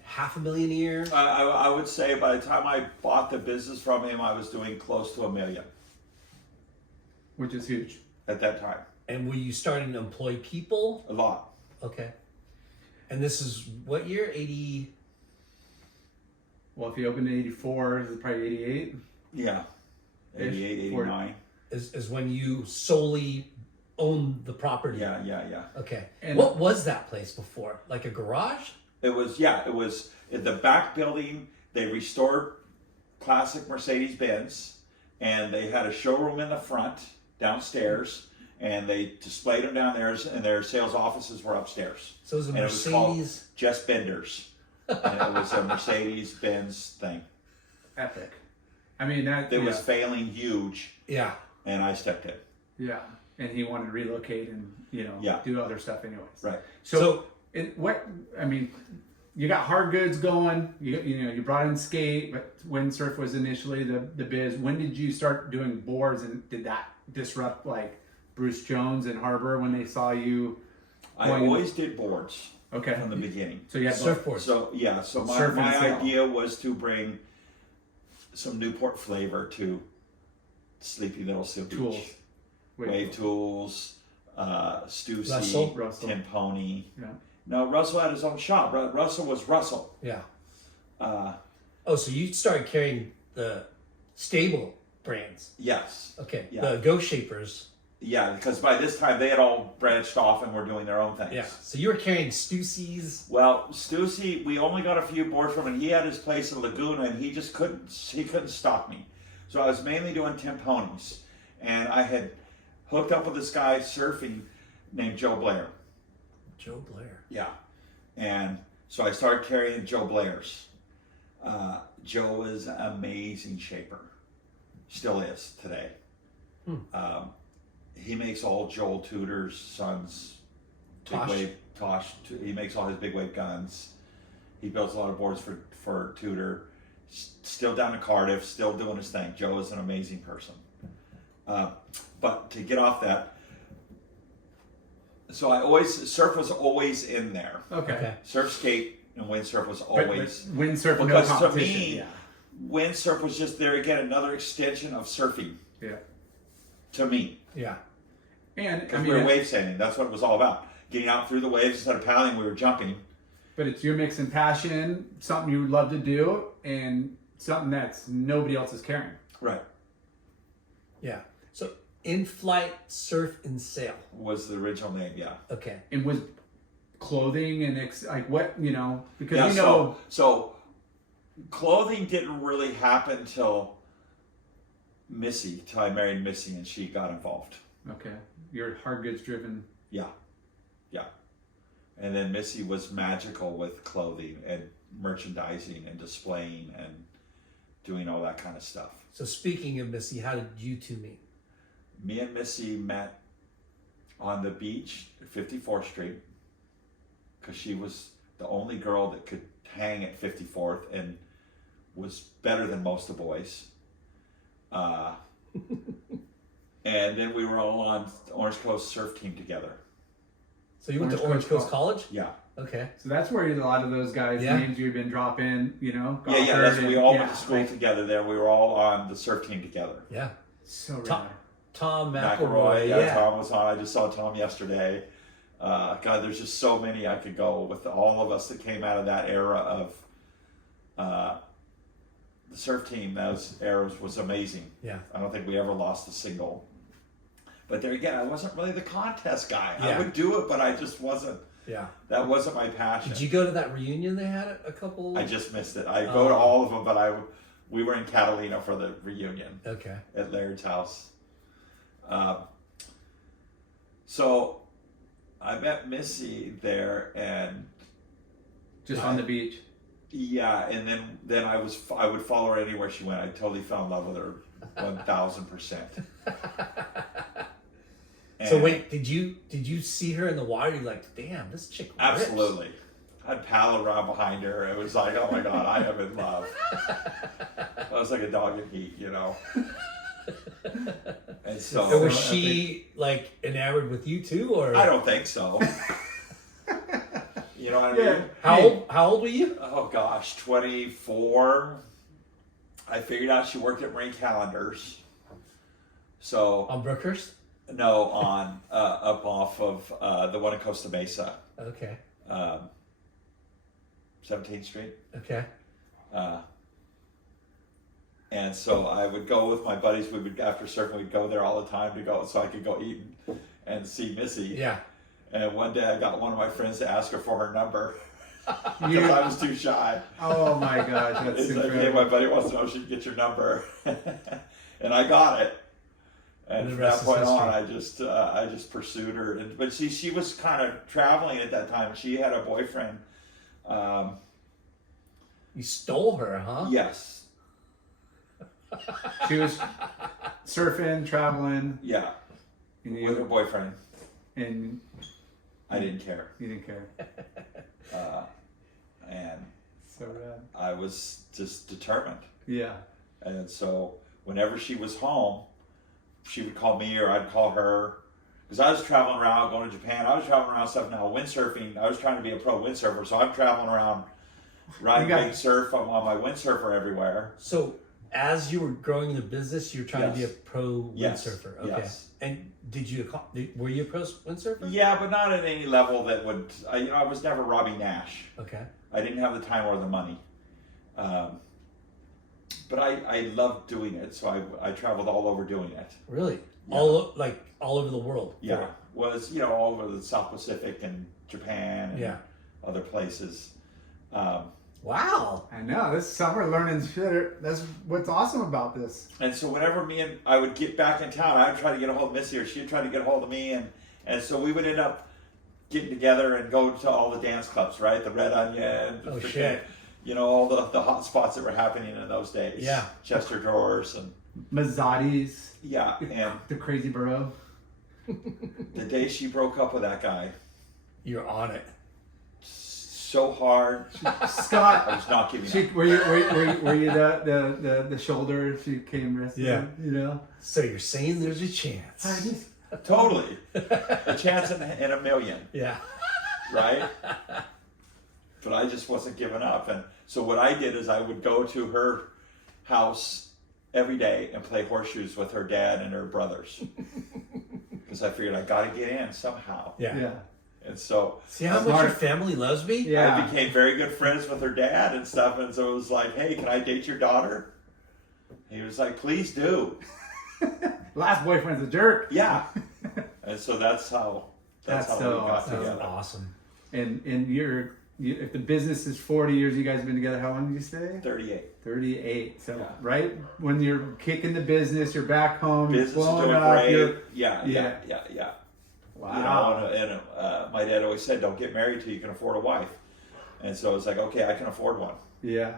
$500,000 a year? I would say by the time I bought the business from him, I was doing close to $1 million Which is huge. at that time. And were you starting to employ people? A lot. Okay. And this is what year? 80. Well, if you opened in 84, is it probably 88? Yeah. 88, 89. Is when you solely owned the property. Yeah. Okay. And- what was that place before? Like a garage? It was in the back building. They restored classic Mercedes-Benz, and they had a showroom in the front downstairs, and they displayed them down there, and their sales offices were upstairs. So it was a And it was called Mercedes. Just Benders. And it was a Mercedes-Benz thing. Epic. I mean, that was failing huge, Yeah. and I stepped in. Yeah, and he wanted to relocate and do other stuff anyways. Right. So you got hard goods going. You brought in skate, but windsurf was initially the biz. When did you start doing boards, and did that disrupt like Bruce Jones and Harbor when they saw you? I always did boards. Okay. From the beginning. So you had surfboards. So yeah. So my idea was to bring some Newport flavor to Sleepy Little Seal Beach. Tools. Wave tools, Stussy, Russell. Tim Pony. Yeah. No, Russell had his own shop. Russell was Russell. Yeah. Uh, so you started carrying the stable brands. yes. Okay. Yeah. The Ghost Shapers. Yeah, because by this time they had all branched off and were doing their own things. Yeah. So you were carrying Stussy's. Well, Stussy, we only got a few boards from him. He had his place in Laguna, and he just couldn't stop me. So I was mainly doing Tim Ponies, and I had hooked up with this guy surfing named Joe Blair. Joe Blair. Yeah. And so I started carrying Joe Blair's. Joe is an amazing shaper. Still is today. He makes all Joel Tudor's sons big wave Tosh. He makes all his big wave guns. He builds a lot of boards for Tudor. Still down in Cardiff, still doing his thing. Joe is an amazing person. But to get off that, so surf was always in there. Okay. Surf, skate, and windsurf was always. But windsurf, no because competition. to me, windsurf was just there again, another extension of surfing. Yeah. To me. Yeah. And because we were wave sanding. That's what it was all about. Getting out through the waves instead of paddling, we were jumping. But it's your mix and passion, something you love to do, and something that's nobody else is carrying. Right. Yeah. So Inflight Surf and Sail was the original name. Yeah. Okay. And was clothing and like what because yeah, we know. So clothing didn't really happen till I married Missy and she got involved. Okay. You're hard goods driven. Yeah. And then Missy was magical with clothing and merchandising and displaying and doing all that kind of stuff. So speaking of Missy, how did you two meet? Me and Missy met on the beach at 54th Street because she was the only girl that could hang at 54th and was better than most of the boys. And then we were all on the Orange Coast surf team together. So you went to Orange Coast College? Yeah. Okay. So that's where a lot of those guys' names you've been dropping, Yeah. We all went to school together there. We were all on the surf team together. Yeah. So rad. Tom McElroy. McElroy. Yeah, Tom was on. I just saw Tom yesterday. God, there's just so many I could go with all of us that came out of that era of the surf team. Those eras was amazing. Yeah. I don't think we ever lost a single. But there again, I wasn't really the contest guy. Yeah. I would do it, but I just wasn't. Yeah. That wasn't my passion. Did you go to that reunion they had a couple? I just missed it. I go to all of them, but we were in Catalina for the reunion. Okay. At Laird's house. So I met Missy there, and Just on the beach. yeah, and then I would follow her anywhere she went. I totally fell in love with her 1,000%. So wait, did you see her in the water? You're like, damn, this chick rips. Absolutely. I'd paddle around behind her. It was like, oh my God, I am in love. I was like a dog in heat, And so, So was she like enamored with you too, or I don't think so. You know what I mean? How old were you? Oh gosh, 24. I figured out she worked at Marine Calendars. So On Brookhurst? no, on up off of the one in Costa Mesa, Okay. 17th Street. Okay. And so I would go with my buddies. We would, after surfing, we'd go there all the time to go so I could go eat and see Missy. Yeah. And one day I got one of my friends to ask her for her number because I was too shy. Oh my gosh, that's It's like, hey, incredible. my buddy wants to know if she can get your number, and I got it. And And the from that rest is point history. on, I just pursued her. But see, she was kind of traveling at that time. She had a boyfriend. You stole her, huh? Yes. She was surfing, traveling, Yeah, and with her boyfriend. and I didn't care. you didn't care. And So rad. I was just determined. Yeah. And so whenever she was home, she would call me or I'd call her. Because I was traveling around, going to Japan. I was traveling around stuff now. Windsurfing, I was trying to be a pro windsurfer. So I'm traveling around riding big surf. I'm on my windsurfer everywhere. So as you were growing the business, you were trying to be a Yes. pro Yes. windsurfer. Okay. Yes. And were you a pro windsurfer? Yeah, but not at any level that would. I was never Robbie Nash. Okay. I didn't have the time or the money. But I loved doing it. So I traveled all over doing it. Really? Yeah. All over the world. Yeah, was all over the South Pacific and Japan and other places. Wow. I know. This summer learning shit. That's what's awesome about this. And so whenever I would get back in town, I would try to get a hold of Missy or she'd try to get a hold of me. And so we would end up getting together and go to all the dance clubs, right? The Red Onion. The Shit. All the hot spots that were happening in those days. Yeah. Chester Drawers and. Mazzotti's. Yeah, and the Crazy Borough. the day she broke up with that guy. You're on it. So hard. Scott. I was not giving up. Were you the shoulder she came rescue? Yeah. So you're saying there's a chance. Totally. A chance in a million. Yeah. Right? But I just wasn't giving up. And so what I did is I would go to her house every day and play horseshoes with her dad and her brothers. Because I figured I got to get in somehow. Yeah. And so... See how much your family loves me? Yeah. I became very good friends with her dad and stuff. And so it was like, hey, can I date your daughter? He was like, please do. Last boyfriend's a jerk. Yeah. And so that's how we got That's together. awesome. And if the business is 40 years, you guys have been together, how long did you say? 38. 38. So Yeah. right when you're kicking the business, you're back home, Business is blowing doing up. great. Yeah. Wow. And my dad always said, don't get married till you can afford a wife. And so it's like, okay, I can afford one. Yeah.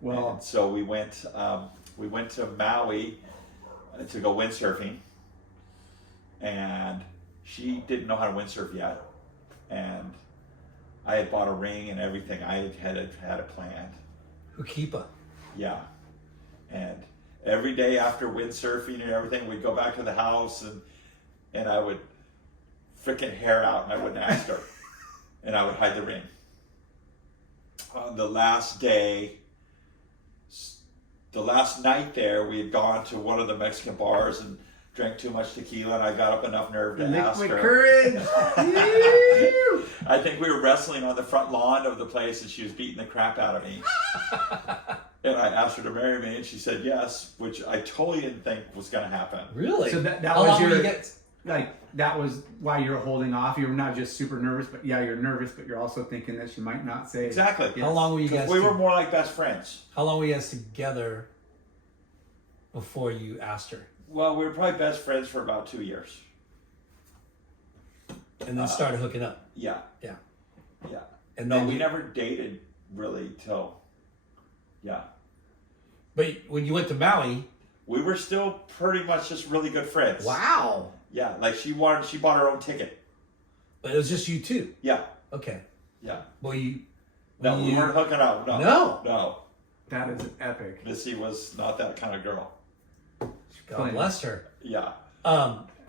Well, And so we went to Maui to go windsurfing. And she didn't know how to windsurf yet. And I had bought a ring and everything. I had it planned. Hukipa. Yeah. And every day after windsurfing and everything, we'd go back to the house and I would freaking hair out and I wouldn't ask her. And I would hide the ring. On the last day, the last night there, we had gone to one of the Mexican bars and drank too much tequila, and I got up enough nerve to ask liquid her. courage. I think we were wrestling on the front lawn of the place, and she was beating the crap out of me. And I asked her to marry me, and she said yes, which I totally didn't think was going to happen. Really? So that How was long your will you get? that was why you're holding off. You're not just super nervous, but yeah, you're nervous, but you're also thinking that she might not say Exactly. yes. How long were you guys? We were more like best friends. How long were you guys together before you asked her? Well, we were probably best friends for about 2 years. And then started hooking up. Yeah. Yeah. Yeah. And No, then we never dated really till, yeah. But when you went to Maui, We were still pretty much just really good friends. wow. Yeah, like she bought her own ticket. But it was just you two. Yeah, Okay. yeah. Well, you. No, we you- weren't hooking up. No. No. No. That is epic. Missy was not that kind of girl. God bless her. Yeah.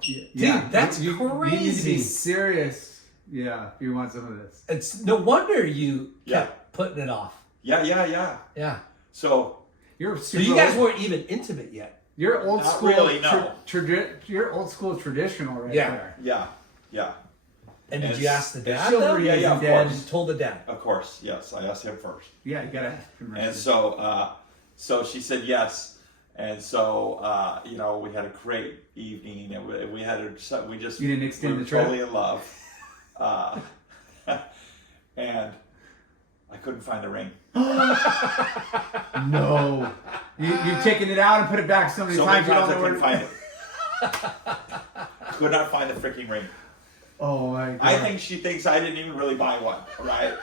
Dude, that's You need to crazy. be serious. Yeah, if you want some of this. It's no wonder you Yeah. kept putting it off. Yeah. Yeah. So, You're So super. you guys weren't even intimate yet. You're old Not school. really, no. You're old school traditional right Yeah. there. yeah. And did And you ask the dad? chivalry though? is Yeah, of dead. course. You told the dad. Of course, yes. I asked him first. Yeah, you gotta ask permission. And so she said yes. And so, we had a great evening, and we just You didn't extend we were the trip? totally in love. And I couldn't find the ring. No. You've taken it out and put it back so many So many times you times I don't know couldn't where find it. Could not find the freaking ring. Oh my god. I think she thinks I didn't even really buy one, right?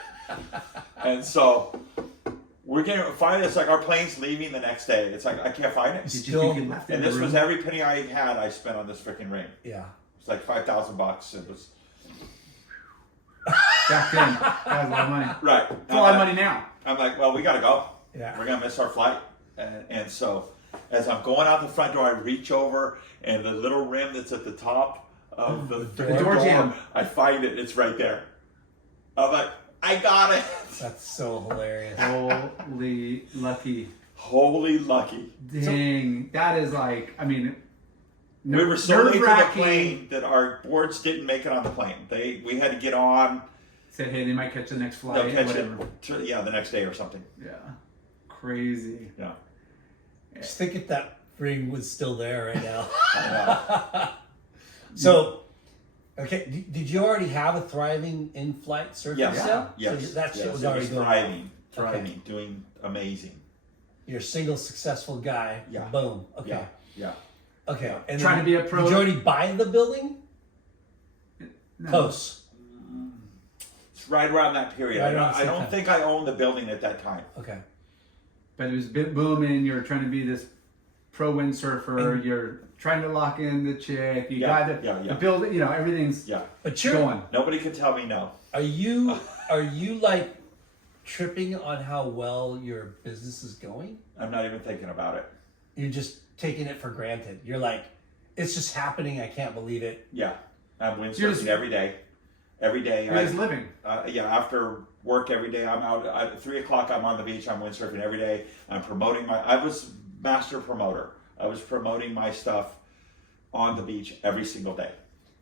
And so We're getting finally. It's like our plane's leaving the next day. It's like I can't find it. Did you Still- think you left it in And the this was room? every penny I had. I spent on this freaking ring. Yeah. It's like $5,000. It was Back then, that was a lot of money. right. It's a lot of money now. I'm like, well, we gotta go. Yeah. We're gonna miss our flight. And so, as I'm going out the front door, I reach over, and the little rim that's at the top of the door jamb. I find it. It's right there. I'm like, I got it. That's so hilarious. Holy lucky. Holy lucky. Dang. That is like, I mean, We were so late to the nerve-wracking. plane that our boards didn't make it on the plane. We had to get on. Said, hey, they might catch the next flight. They'll catch whatever. it. The next day or something. Yeah. Crazy. Yeah. Just think if that ring was still there right now. I know. So, okay, did you already have a thriving in-flight surf Yes. sale? Yes. So that shit Yes, was it already going on. thriving, doing amazing. You're a single successful guy. Yeah. Boom. Okay. Yeah. Yeah. Okay. And Trying then, to be a pro. Did you already buy the building? No. Close. It's right around that period. Right around the I same don't time. think I owned the building at that time. Okay. But it was a bit booming. You're trying to be this pro windsurfer. You're trying to lock in the chick. You Yeah, got to yeah, yeah. build it. You know, everything's Yeah. But you're going. Nobody could tell me no. Are you like tripping on how well your business is going? I'm not even thinking about it. You're just taking it for granted. You're like, it's just happening. I can't believe it. Yeah. I'm You're just- windsurfing every day. Every day. You're just living. After work every day, I'm out. At 3 o'clock, I'm on the beach. I'm windsurfing every day. I'm promoting I was master promoter. I was promoting my stuff on the beach every single day.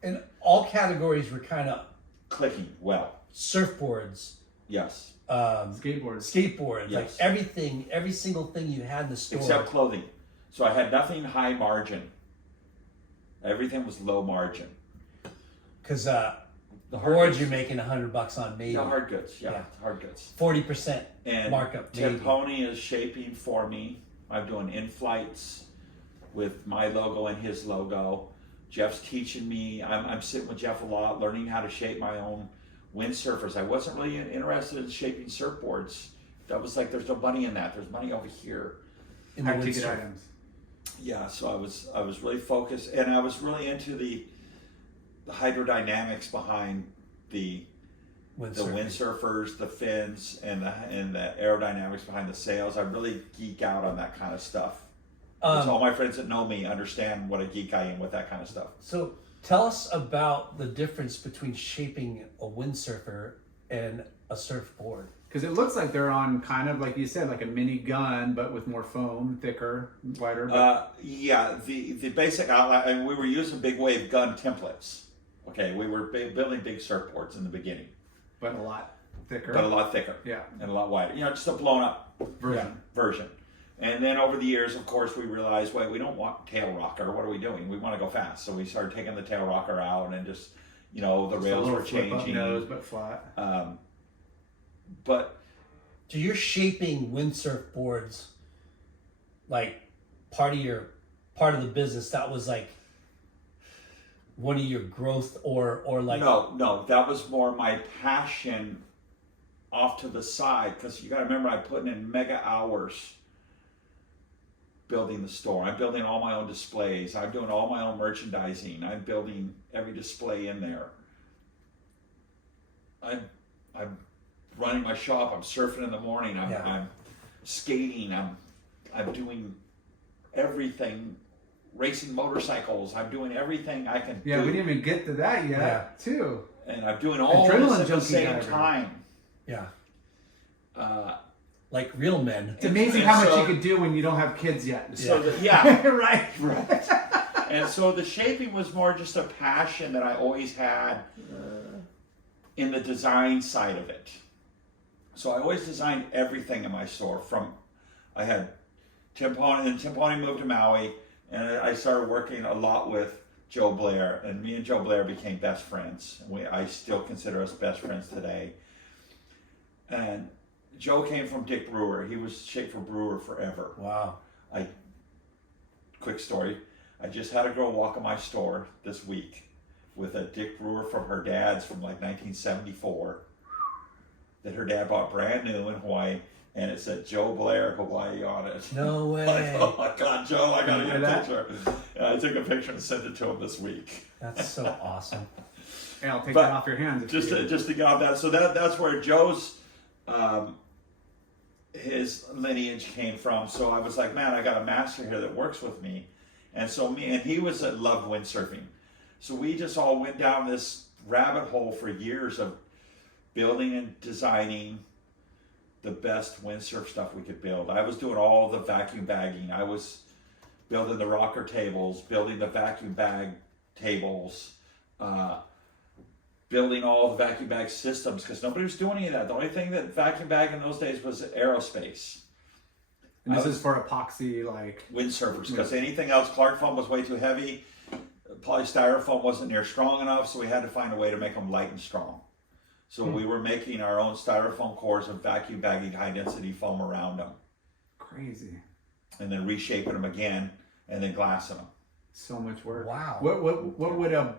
And all categories were kind of Clicking well. surfboards, Yes. Skateboards. skateboards, like Yes. everything, every single thing you had in the store. Except clothing. So I had nothing high margin. Everything was low margin. Because The hard boards goods. you're making $100 on maybe. Yeah, hard goods. Yeah, Yeah. hard goods. 40% And markup maybe. Timponi is shaping for me. I'm doing in-flights with my logo and his logo. Jeff's teaching me. I'm sitting with Jeff a lot, learning how to shape my own windsurfers. I wasn't really interested in shaping surfboards. That was like, there's no money in that. There's money over here. in the High ticket windsurf. items. Yeah, so I was really focused, and I was really into the hydrodynamics behind the Windsurfing. windsurfers, the fins, and the aerodynamics behind the sails. I really geek out on that kind of stuff. So all my friends that know me understand what a geek I am with that kind of stuff. So tell us about the difference between shaping a windsurfer and a surfboard. Because it looks like they're on kind of, like you said, like a mini gun, but with more foam, thicker, wider. Yeah, the basic outline, and we were using big wave gun templates. Okay, we were building big surfboards in the beginning, but a lot thicker. but a lot thicker Yeah. and a lot wider. You know, just a blown up version. And then over the years, of course, we realized, wait, we don't want tail rocker. What are we doing? We want to go fast. So we started taking the tail rocker out and just, the Just a rails little were flip up changing. nose, but flat. But So you're shaping windsurf boards like part of the business. That was like one of your growth or like no, that was more my passion off to the side, because you got to remember, I'm putting in mega hours building the store. I'm building all my own displays. I'm doing all my own merchandising. I'm building every display in there. I'm running my shop. I'm surfing in the morning. I'm skating. I'm doing everything. Racing motorcycles. I'm doing everything I can Yeah, do. we didn't even get to that yet, Yeah. too. And I'm doing all Adrenaline this at the junkie same guy over time. yeah, Uh, like real men. It's amazing And how much so- you could do when you don't have kids yet. So yeah, right. and so the shaping was more just a passion that I always had in the design side of it. So I always designed everything in my store. I had Timponi, and Timponi moved to Maui, and I started working a lot with Joe Blair, and me and Joe Blair became best friends. I still consider us best friends today. And Joe came from Dick Brewer. He was Schaefer Brewer forever. Wow. Quick story. I just had a girl walk in my store this week with a Dick Brewer from her dad's from like 1974 that her dad bought brand new in Hawaii. and it said Joe Blair Hawaii on it. No way. Like, oh my God, Joe, I gotta get a that? picture. And I took a picture and sent it to him this week. That's so awesome. And I'll take But that off your hands. Just to get off that. So that's where Joe's his lineage came from. So I was like, man, I got a master here that works with me. And so he loved windsurfing. So we just all went down this rabbit hole for years of building and designing the best windsurf stuff we could build. I was doing all the vacuum bagging. I was building the rocker tables, building the vacuum bag tables, building all the vacuum bag systems, because nobody was doing any of that. The only thing that vacuum bag in those days was aerospace. And this is for epoxy, like windsurfers, because anything else, Clark foam was way too heavy. Polystyrofoam wasn't near strong enough, so we had to find a way to make them light and strong. So we were making our own styrofoam cores and vacuum bagging high density foam around them. Crazy. And then reshaping them again, and then glassing them. So much work. Wow. What would a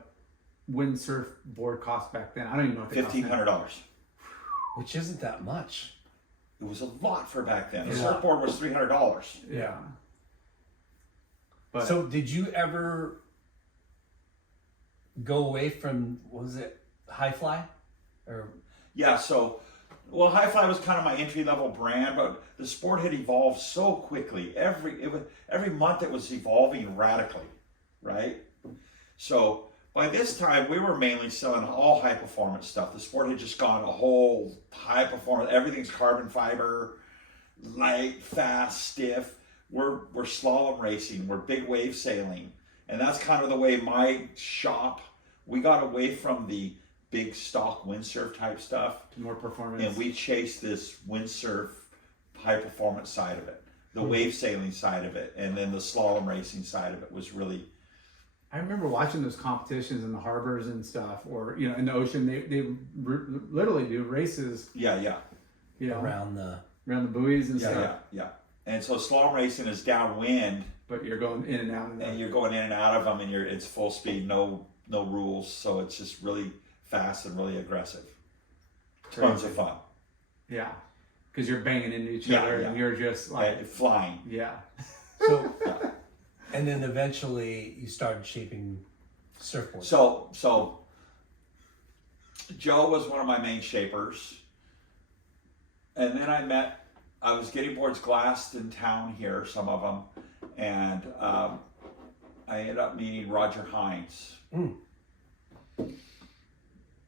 windsurf board cost back then? I don't even know if it cost $1,500. Which isn't that much. It was a lot for back then. The Yeah. surfboard was $300. Yeah. But So did you ever go away from, what was it, High Fly? Or Yeah, so, well, High Fly was kind of my entry level brand, but the sport had evolved so quickly. Every month it was evolving radically, right? So by this time we were mainly selling all high performance stuff. The sport had just gone a whole high performance. Everything's carbon fiber, light, fast, stiff. We're slalom racing. We're big wave sailing, and that's kind of the way my shop. We got away from the big stock windsurf type stuff, more performance. and we chased this windsurf high performance side of it, the wave sailing side of it, and then the slalom racing side of it was really. I remember watching those competitions in the harbors and stuff, or in the ocean. They literally do races. Yeah. around the... around the buoys and stuff. Yeah. And so slalom racing is downwind, But you're going in and out of and you're going in and out of them, and it's full speed, no rules, so it's just really fast and really aggressive. Tons of fun. Yeah, because you're banging into each Yeah, other, yeah. and you're just like, Flying. yeah. So, and then eventually you started shaping surfboards. So Joe was one of my main shapers, and then I was getting boards glassed in town here, some of them, and I ended up meeting Roger Hines.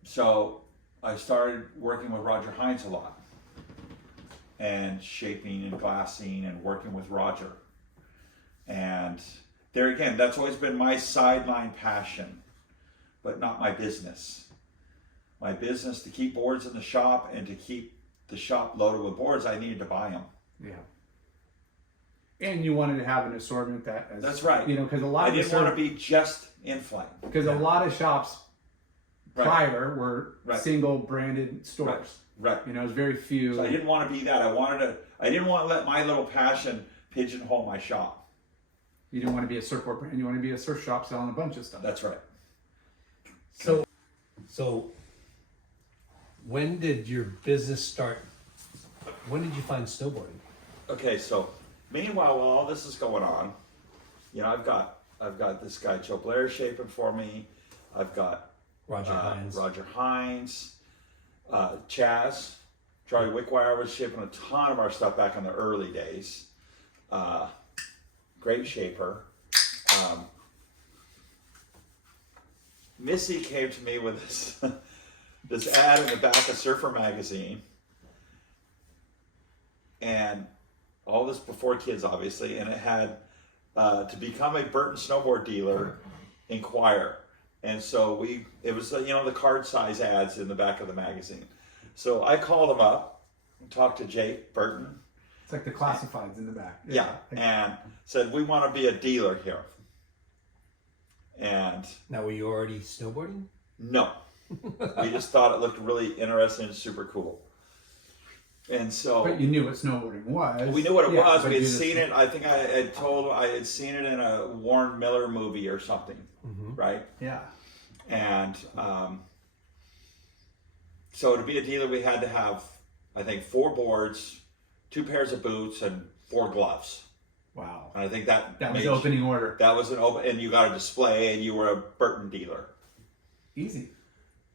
So I started working with Roger Hines a lot, and shaping and glassing and working with Roger. And there again, that's always been my sideline passion, but not my business. My business, to keep boards in the shop and to keep the shop loaded with boards, I needed to buy them. Yeah. And you wanted to have an assortment That's right. because a lot I of didn't want to be just Inflight. because a lot of shops prior were single branded stores. Right. It was very few. So I didn't want to be that. I didn't want to let my little passion pigeonhole my shop. You didn't want to be a surfboard brand. You want to be a surf shop selling a bunch of stuff. That's right. So when did your business start? When did you find snowboarding? Okay, so meanwhile, while all this is going on, I've got this guy Joe Blair shaping for me. I've got Roger Hines, Chaz, Charlie Wickwire was shaping a ton of our stuff back in the early days. Great shaper. Missy came to me with this ad in the back of Surfer magazine, and all this before kids, obviously, and it had to become a Burton snowboard dealer, inquire. And so it was the card size ads in the back of the magazine. So I called him up and talked to Jake Burton. It's like the classifieds in the back. Yeah, and said, we want to be a dealer here. And Now, were you already snowboarding? no, we just thought it looked really interesting and super cool. And so, But you knew what snowboarding was. we knew what it was. but We had you seen it. I think I had seen it in a Warren Miller movie or something, right? Yeah. And so to be a dealer, we had to have, I think, 4 boards, 2 pairs of boots, and 4 gloves. Wow. And I think that That was made- opening order. That was an open, and you got a display, and you were a Burton dealer. Easy.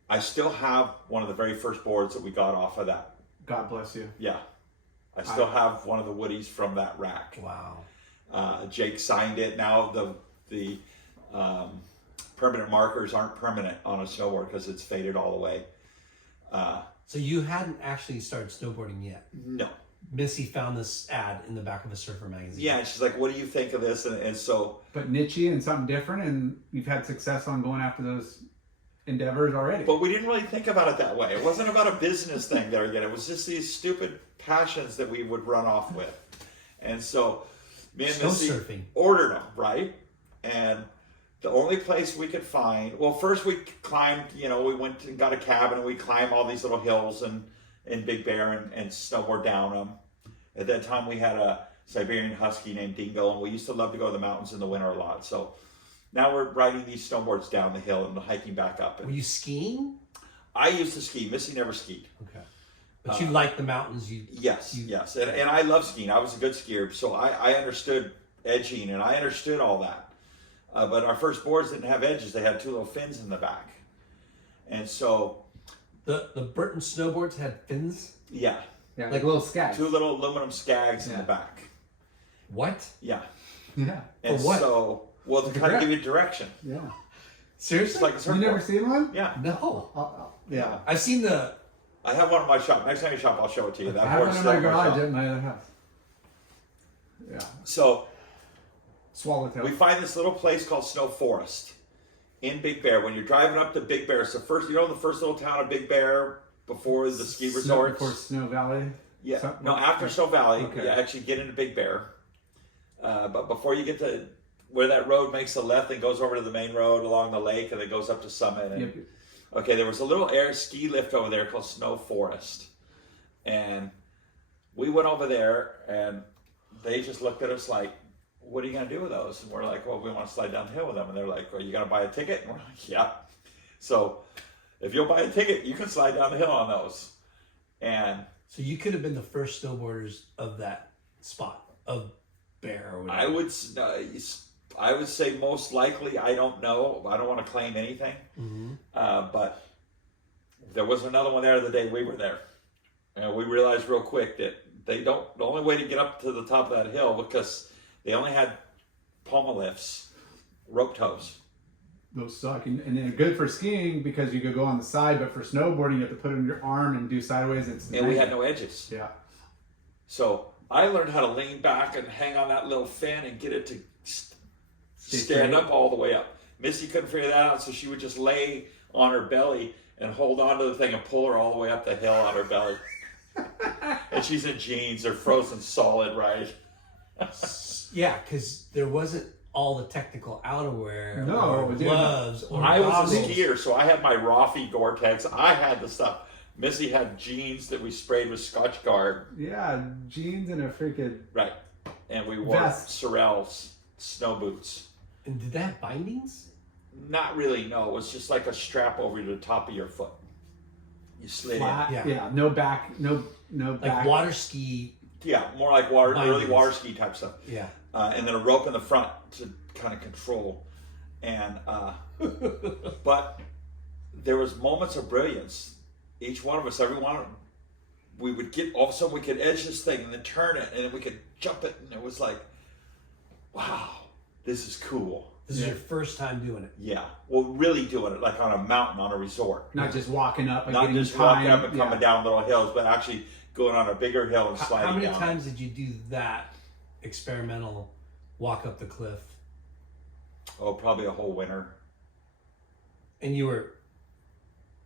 I still have one of the very first boards that we got off of that. God bless you. Yeah, I still have one of the Woodies from that rack. Wow. Jake signed it. Now the permanent markers aren't permanent on a snowboard because it's faded all the way. So you hadn't actually started snowboarding yet. No. Missy found this ad in the back of a surfer magazine. Yeah, and she's like, "What do you think of this?" And so, But niche and something different, and you've had success on going after those endeavors already. but we didn't really think about it that way. It wasn't about a business thing there yet. It was just these stupid passions that we would run off with. And so, me and Snow Missy surfing. ordered them, right? And the only place we could find, well, first we climbed, we went and got a cabin and we climbed all these little hills in Big Bear and snowboard down them. At that time, we had a Siberian Husky named Dingo, and we used to love to go to the mountains in the winter a lot. So now we're riding these snowboards down the hill and hiking back up. Were And you skiing? I used to ski. Missy never skied. Okay. But you like the mountains. Yes. And I love skiing. I was a good skier, so I understood edging and I understood all that. But our first boards didn't have edges. They had 2 little fins in the back. And so... The Burton snowboards had fins? Yeah. Yeah, like little skags. 2 little aluminum skags in the back. What? Yeah. Yeah. And For what? so, well, to Like a kind of grip. give you direction. Yeah. Seriously? It's like a You surfboard. never seen one? Yeah. No. Yeah. I've seen the... I have one in my shop. Next time you shop, I'll show it to you. That I have board's one in still my in my garage shop. at my other house. Yeah. So, Swallowtail. we find this little place called Snow Forest in Big Bear. When you're driving up to Big Bear, it's the first, the first little town of Big Bear before the ski resorts. Before Snow Valley. Yeah, Something- no, after Snow Valley, Okay. you actually get into Big Bear. But before you get to where that road makes a left and goes over to the main road along the lake and it goes up to Summit. And, Yep. okay, there was a little air ski lift over there called Snow Forest. And we went over there and they just looked at us like, "What are you going to do with those?" And we're like, "Well, we want to slide down the hill with them." And they're like, "Well, you going to buy a ticket?" And we're like, "Yeah." So if you'll buy a ticket, you can slide down the hill on those. And So you could have been the first snowboarders of that spot, of Bear or whatever. I would say most likely. I don't know. I don't want to claim anything. Mm-hmm. But there was another one there the day we were there, and we realized real quick that the only way to get up to the top of that hill, because they only had pommel lifts, rope tows. Those suck. And they're good for skiing because you could go on the side, but for snowboarding, you have to put it in your arm and do sideways. And we had no edges. Yeah. So I learned how to lean back and hang on that little fin and get it to stand straight. up all the way up. Missy couldn't figure that out, so she would just lay on her belly and hold on to the thing and pull her all the way up the hill on her belly. And she's in jeans, they're frozen solid, right? Yeah, because there wasn't all the technical outerwear No, or it didn't. gloves or I was a goggles. skier, so I had my Rafi Gore-Tex. I had the stuff. Missy had jeans that we sprayed with Scotch Guard. Yeah, jeans and a freaking Right. And we wore Vest. Sorel's snow boots. And did that have bindings? Not really, no. It was just like a strap over the top of your foot. You slid flat. Yeah. Yeah. No back. No Like back. water ski? in. Yeah, more like early Bindings. water ski type stuff. Yeah. And then a rope in the front to kind of control. And but there was moments of brilliance. Each one of us, we would get, all of a sudden we could edge this thing and then turn it and then we could jump it, and it was like, wow, this is cool. This is your first time doing it. Yeah, well, really doing it like on a mountain on a resort. Not just walking up and Not getting just time. walking up and coming down little hills, but actually going on a bigger hill and sliding How many down. times did you do that experimental walk up the cliff? Oh, probably a whole winter. And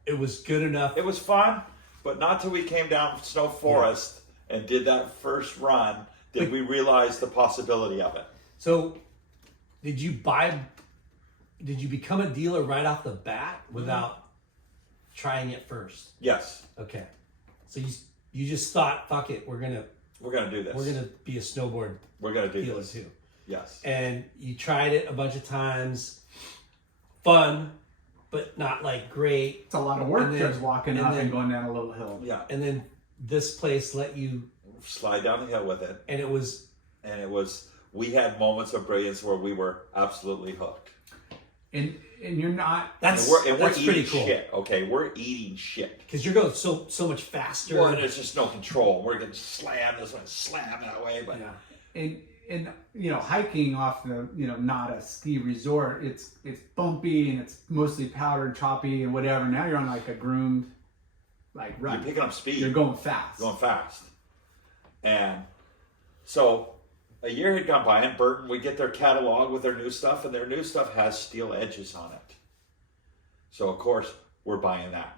it was good enough. It was fun, but not till we came down Snow Forest and did that first run did we realize the possibility of it. So, did you become a dealer right off the bat without trying it first? Yes, Okay. So you just thought, fuck it, we're gonna do this. We're gonna be a snowboard We're gonna do dealer this. too. Yes. And you tried it a bunch of times. Fun, but not like great. It's a lot of work And then- just walking and up then- and going down a little hill. Yeah. And then this place let you slide down the hill with it. And it was, We had moments of brilliance where we were absolutely hooked. And you're not. that's We're pretty eating cool. shit. Okay, we're eating shit. Because you're going so much faster. Well, and there's just no control. We're getting slammed this way, slammed that way. But Yeah. And hiking off the not a ski resort, it's bumpy and it's mostly powdered, choppy and whatever. Now you're on like a groomed run. you're picking up speed. You're going fast. And so a year had gone by, and Burton would get their catalog with their new stuff, and their new stuff has steel edges on it. So of course we're buying that.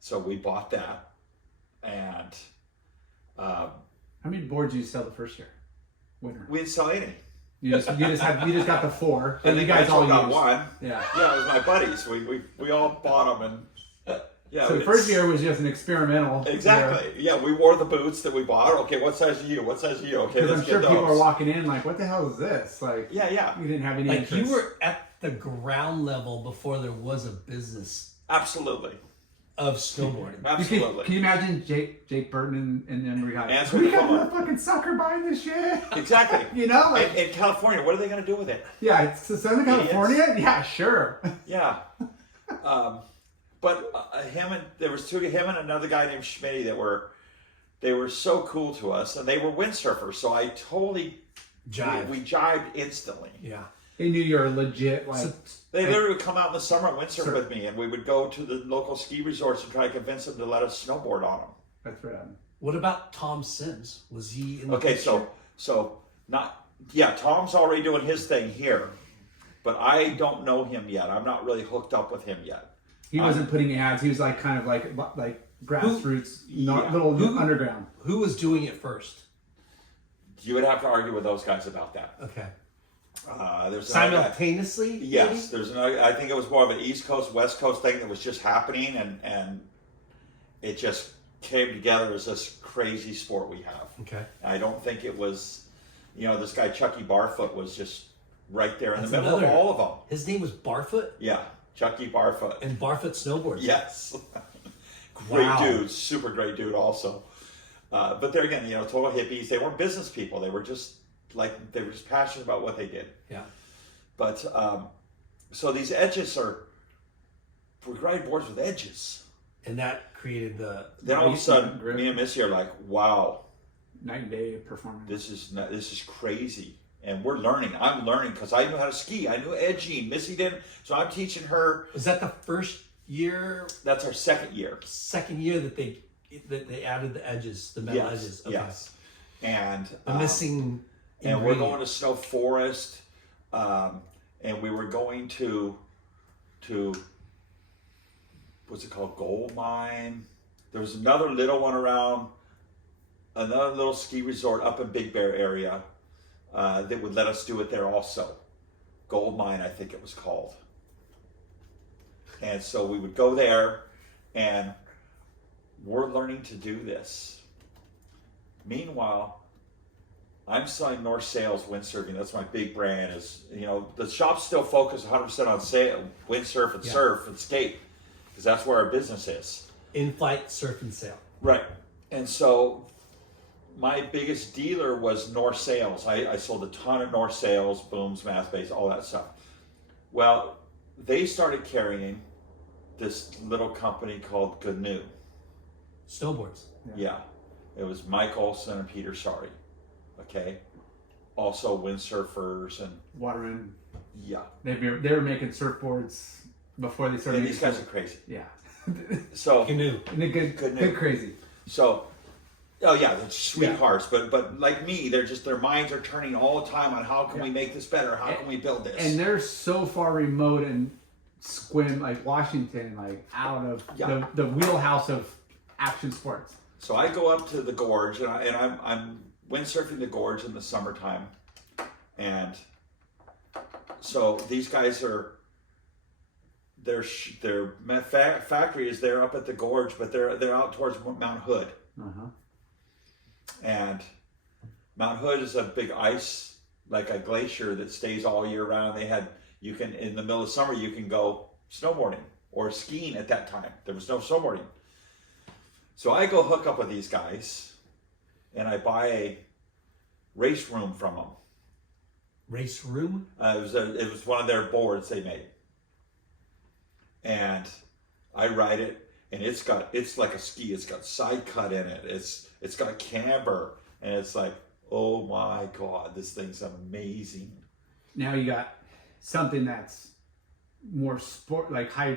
So we bought that, and How many boards did you sell the first year? Winter. we didn't sell any. You just got the 4. And you then guys all got used. one. Yeah. Yeah, it was my buddies. We all bought them, and yeah. So the first year was just an experimental. Exactly. Yeah, we wore the boots that we bought. Okay, what size are you? What size are you? Okay, Because let's I'm sure get people those. are walking in like, what the hell is this? Like, Yeah. you didn't have any Like interest. you were at the ground level before there was a business Absolutely. of snowboarding. Absolutely. Can you imagine Jake Burton and then Raggata? Answer We the got phone. a fucking sucker buying this shit. Exactly. Like, in California, what are they going to do with it? yeah, it's Southern California. Yeah, sure. Yeah. But there was him and another guy named Schmitty they were so cool to us, and they were windsurfers. So I totally we jibed instantly. Yeah. They knew you were legit. Like, They literally would come out in the summer and windsurf with me, and we would go to the local ski resorts and try to convince them to let us snowboard on them. that's right. What about Tom Sims? Was he in the Okay, picture? Tom's already doing his thing here, but I don't know him yet. I'm not really hooked up with him yet. He wasn't putting ads. He was like kind of like grassroots, little underground. Who was doing it first? You would have to argue with those guys about that. Okay. There's another guy- Simultaneously? Yes, maybe? there's another. I think it was more of an East Coast, West Coast thing that was just happening, and it just came together as this crazy sport we have. Okay. I don't think it was, this guy Chucky Barfoot was just right there in That's the middle of another- all of them. His name was Barfoot? Yeah, Chucky Barfoot. And Barfoot Snowboards. Yes. Great Wow. dude, super great dude also. But there again, total hippies. They weren't business people. They were just passionate about what they did. Yeah. But so these edges we ride boards with edges. And that created the... Then all of a sudden, grip. me and Missy are like, "Wow, Night and day performance. this is crazy." And we're learning. I'm learning because I knew how to ski. I knew edging. Missy didn't, so I'm teaching her. Was that the first year, That's our second year. second year that they added the edges, the metal edges? Okay. Yes. And The missing and we're ingredient. going to Snow Forest, and we were going to what's it called, Gold Mine. There was another little one around, another little ski resort up in Big Bear area that would let us do it there also. Gold Mine, I think it was called. And so we would go there, and we're learning to do this. Meanwhile, I'm selling North Sails windsurfing. That's my big brand. The shop's still focused 100% on windsurf and surf and skate, because that's where our business is. Inflight Surf and Sail. Right. And so my biggest dealer was North Sails. I sold a ton of North Sails, booms, mast bases, all that stuff. Well, they started carrying this little company called GNU. Snowboards. Yeah. It was Mike Olson and Peter Sari. Okay. Also windsurfers and Waterman. yeah. They were making surfboards before they started. Yeah, these guys are crazy. Yeah. So Canoe. And they're good crazy. So, oh yeah, they're sweethearts. But like me, their minds are turning all the time on how can we make this better? How can we build this? And they're so far remote and squim, like Washington, like out of the wheelhouse of action sports. So I go up to the gorge, and I'm windsurfing the gorge in the summertime, and so these guys are. Their factory is there up at the gorge, but they're out towards Mount Hood. And Mount Hood is a big ice, like a glacier that stays all year round. You can in the middle of summer you can go snowboarding or skiing at that time. There was no snowboarding. So I go hook up with these guys, and I buy a race room from them. Race room? It was one of their boards they made, and I ride it, and it's like a ski. It's got side cut in it. It's got camber, and it's like, oh my god, this thing's amazing. Now you got something that's more sport, like high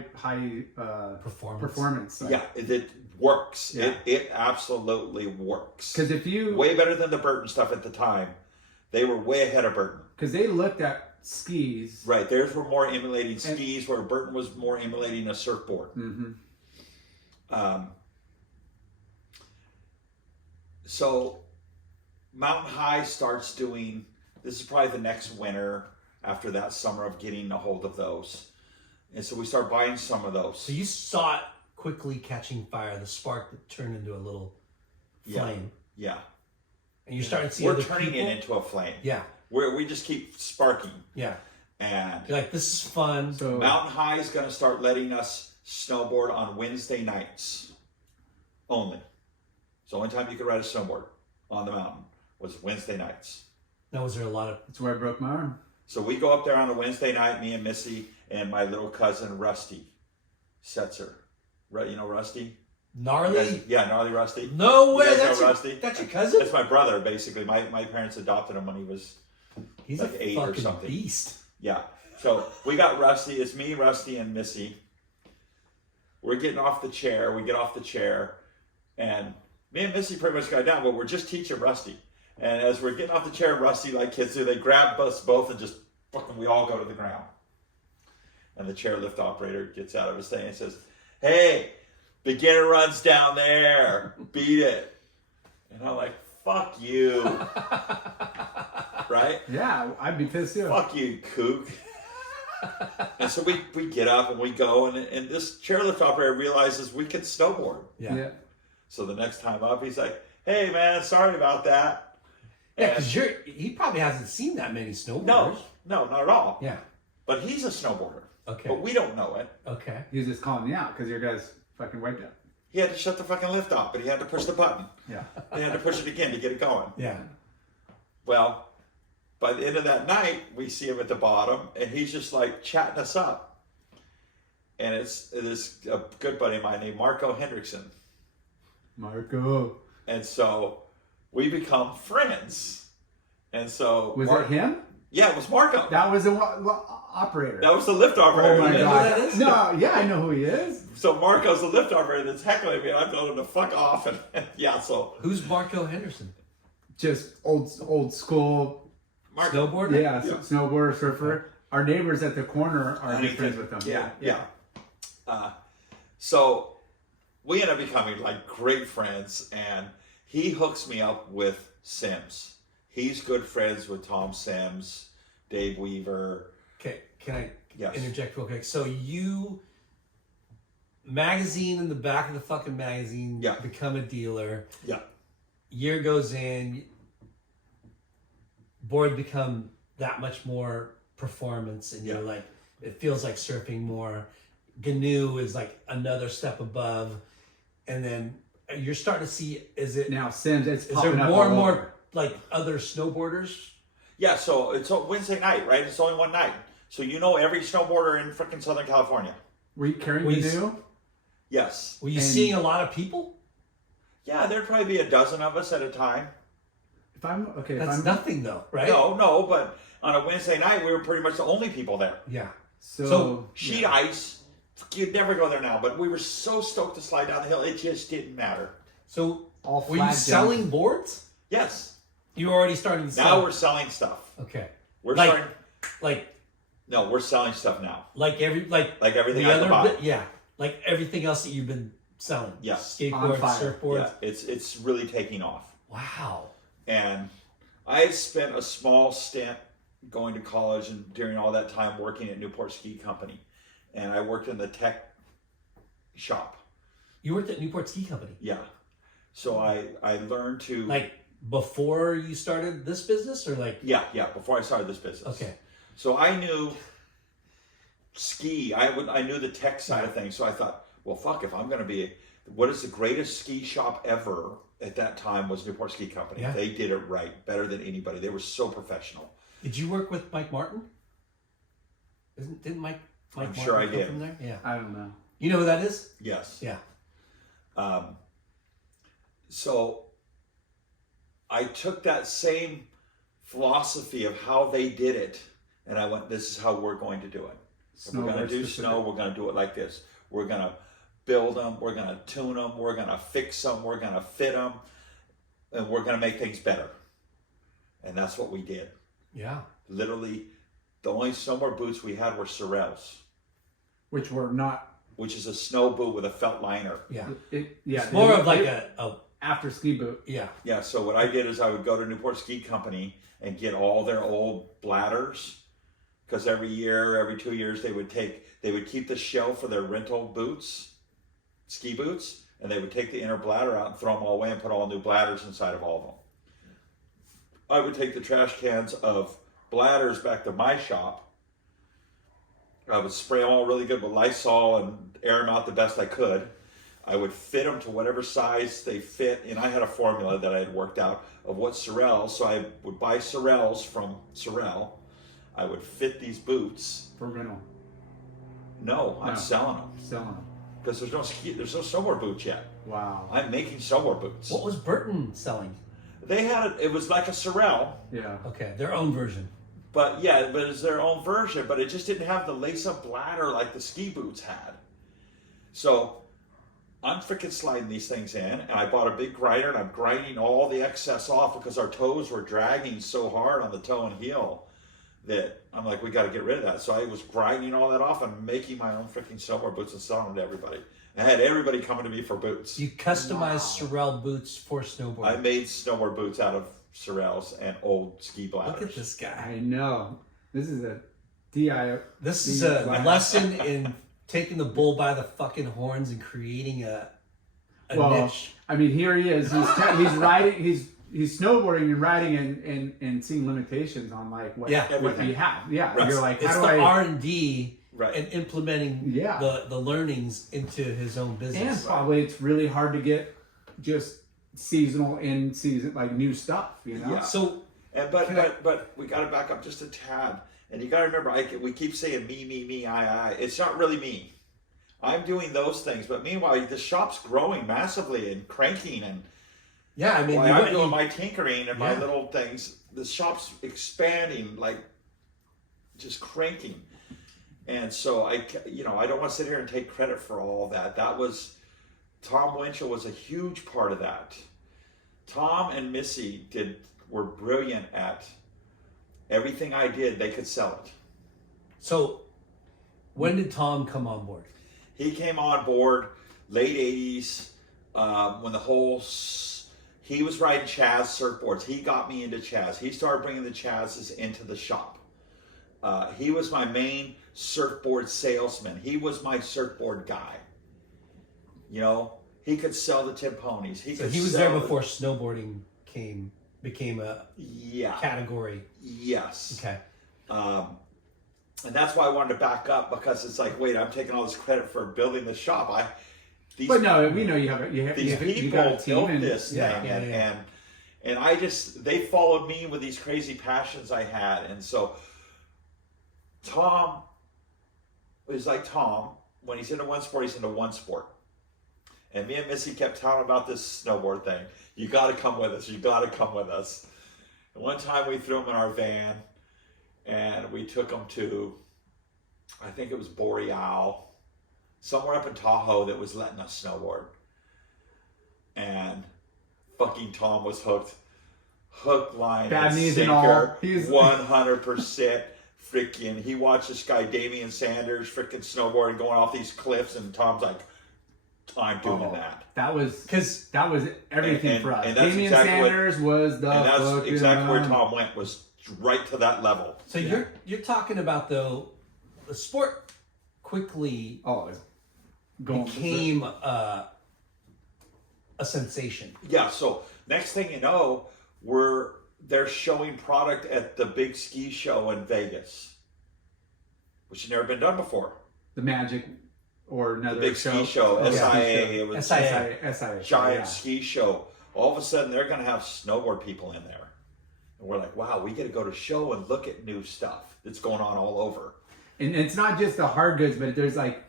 performance. Like, Yeah, it works. Yeah. It absolutely works. Because if you way better than the Burton stuff at the time. They were way ahead of Burton. because they looked at skis. Right, theirs were more emulating skis, where Burton was more emulating a surfboard. Mm-hmm. So Mountain High starts doing, this is probably the next winter after that summer of getting a hold of those. And so we start buying some of those. So you saw it quickly catching fire, the spark that turned into a little flame. Yeah. And you're starting to see We're other turning people. it into a flame. Yeah. Where we just keep sparking. Yeah. And You're like, this is fun. So Mountain High is going to start letting us snowboard on Wednesday nights only. It's the only time you could ride a snowboard on the mountain was Wednesday nights. Now, was there a lot of... that's where I broke my arm. So we go up there on a Wednesday night, me and Missy and my little cousin Rusty Setzer. Right, you know Rusty? Gnarly? Yeah, gnarly Rusty. No way! You guys know That's your, Rusty? that's your cousin? That's my brother, basically. My parents adopted him when he was He's like a 8 or fucking something. beast. Yeah. So we got Rusty. It's me, Rusty, and Missy. We're getting off the chair. We get off the chair, and me and Missy pretty much got down, but we're just teaching Rusty. And as we're getting off the chair, Rusty, like kids do, they grab us both and just fucking, we all go to the ground. And the chairlift operator gets out of his thing and says, "Hey, beginner runs down there. Beat it." And I'm like, "Fuck you." Right? Yeah, I'd be pissed too. Fuck you, kook. And so we get up and we go, and this chairlift operator realizes we can snowboard. Yeah. So the next time up, he's like, "Hey man, sorry about that." Yeah, And- because he probably hasn't seen that many snowboarders. no, not at all. Yeah. But he's a snowboarder. Okay. But we don't know it. Okay. He was just calling me out because your guys fucking wiped out. He had to shut the fucking lift off, but he had to push the button. Yeah. He had to push it again to get it going. Yeah. Well, by the end of that night, we see him at the bottom, and he's just like chatting us up. And it's a good buddy of mine named Marco Hendrickson. Marco. And so we become friends. And so Was it him? Yeah, it was Marco. That was the operator. That was the lift operator. Oh my You know who god. that is? No, yeah, I know who he is. So Marco's the lift operator that's heckling me, and I'm telling him to fuck off. And yeah, so Who's Marco Henderson? Just old school. Marco. Snowboarder? Yeah, snowboarder, surfer. Our neighbors at the corner are good friends with them. Yeah. So we end up becoming like great friends, and he hooks me up with Sims. He's good friends with Tom Sims, Dave Weaver. Okay, can I Yes. interject real quick? So you, magazine in the back of the fucking magazine, Yeah. become a dealer. Yeah. Year goes in, board become that much more performance, and you're Yeah. like, it feels like surfing more. GNU is like another step above, and then you're starting to see, is Now Sims, it's there popping up more and all more over. like other snowboarders? Yeah, so it's a Wednesday night, right? It's only one night. So you know every snowboarder in freaking Southern California. Were you carrying Were you canoe? Yes. Were you And- seeing a lot of people? Yeah, there'd probably be a dozen of us at a time. If I'm okay, That's if I'm nothing though, right? No, but on a Wednesday night, we were pretty much the only people there. Yeah. so Sheet yeah. ice, you'd never go there now, but we were so stoked to slide down the hill, it just didn't matter. So All were you flag selling jump. boards? Yes. You were already starting to Now sell. we're selling stuff. Okay. We're Like- starting. Like No, we're selling stuff now. every Like everything the I could other buy. yeah, like everything else that you've been selling. Yeah. Skateboards, On fire. surfboards. Yeah, it's really taking off. Wow. And I had spent a small stint going to college and during all that time working at Newport Ski Company. And I worked in the tech shop. You worked at Newport Ski Company. Yeah. So I learned to Like before you started this business, or like yeah, before I started this business. okay. So I knew ski. I knew the tech side of things. So I thought, well, fuck, if I'm going to be, what is the greatest ski shop ever at that time was Newport Ski Company. Yeah. They did it right, better than anybody. They were so professional. Did you work with Mike Martin? Didn't Mike I'm Martin sure I come did. from there? Yeah. I don't know. You know who that is? Yes. Yeah. So I took that same philosophy of how they did it, and I went, this is how we're going to do it. If we're going to do snow, we're going to do it like this. We're going to build them, we're going to tune them, we're going to fix them, we're going to fit them, and we're going to make things better. And that's what we did. Yeah. Literally, the only snowboard boots we had were Sorels, Which were not. which is a snow boot with a felt liner. Yeah. Yeah. It's more of like a after ski boot. yeah. Yeah, so what I did is I would go to Newport Ski Company and get all their old bladders, because every year, every 2 years, they would keep the shell for their rental boots, ski boots, and they would take the inner bladder out and throw them all away and put all new bladders inside of all of them. I would take the trash cans of bladders back to my shop. I would spray them all really good with Lysol and air them out the best I could. I would fit them to whatever size they fit, and I had a formula that I had worked out of what Sorel, so I would buy Sorels from Sorel. I would fit these boots. For rental. No, I'm No. selling them Selling them. because there's no snowboard boots yet. Wow. I'm making snowboard boots. What was Burton selling? They had it was like a Sorel, Yeah. Okay, their own version. but it's their own version, but it just didn't have the lace-up bladder like the ski boots had. So I'm freaking sliding these things in, and I bought a big grinder, and I'm grinding all the excess off because our toes were dragging so hard on the toe and heel that I'm like, we got to get rid of that. So I was grinding all that off and making my own freaking snowboard boots and selling them to everybody. I had everybody coming to me for boots. You customized Sorel boots for snowboard. I made snowboard boots out of Sorels and old ski bladders. Look at this guy. I know. This is a DIY. This is a lesson in taking the bull by the fucking horns and creating a niche. I mean, here he is. He's riding. He's snowboarding and riding and seeing limitations on like what you have. Yeah, Right. you're like, It's how the do I? R&D Right. and implementing the learnings into his own And business. probably it's really hard to get just seasonal in season like new stuff. You know. Yeah. So But we got to back up just a tad. And you got to remember, we keep saying me, I. It's not really me. I'm doing those things, but meanwhile, the shop's growing massively and cranking, and yeah, I mean, while I'm doing my tinkering and my Yeah. little things, the shop's expanding, like just cranking. And so I don't want to sit here and take credit for all that. That was Tom Winchell was a huge part of that. Tom and Missy were brilliant at everything I did. They could sell it. So when did Tom come on board? He came on board late 80s when he was riding Chaz surfboards. He got me into Chaz. He started bringing the Chazes into the shop. He was my main surfboard salesman. He was my surfboard guy. You know, he could sell the Tim Ponies. He was there before snowboarding became a Yeah. category. Yes. Okay. And that's why I wanted to back up, because it's like, wait, I'm taking all this credit for building the shop. But no, we know you have These you people got a team built and this thing, and I just, they followed me with these crazy passions I had. And so Tom is like Tom. When he's into one sport, he's into one sport. And me and Missy kept telling him about this snowboard thing. You got to come with us. You got to come with us. And one time we threw him in our van, and we took him to, I think it was Boreal, somewhere up in Tahoe that was letting us snowboard. And fucking Tom was hooked. Hook, line, Bad and knees and sinker. all. 100% freaking. He watched this guy, Damian Sanders, freaking snowboarding, going off these cliffs, and Tom's like, I'm doing that. That was everything And- for us. and that's Damian exactly what- Sanders was the And that's fucking, exactly where Tom went, was right to that level. So you're talking about, though, the sport quickly it's going became a sensation. Yeah, so next thing you know, they're showing product at the big ski show in Vegas, which had never been done before. the Magic or The another big ski show, Oh, SIA, it was SIA. SIA giant yeah. ski show. All of a sudden, they're going to have snowboard people in there. And we're like, wow, we get to go to show and look at new stuff that's going on all over. And it's not just the hard goods, but there's like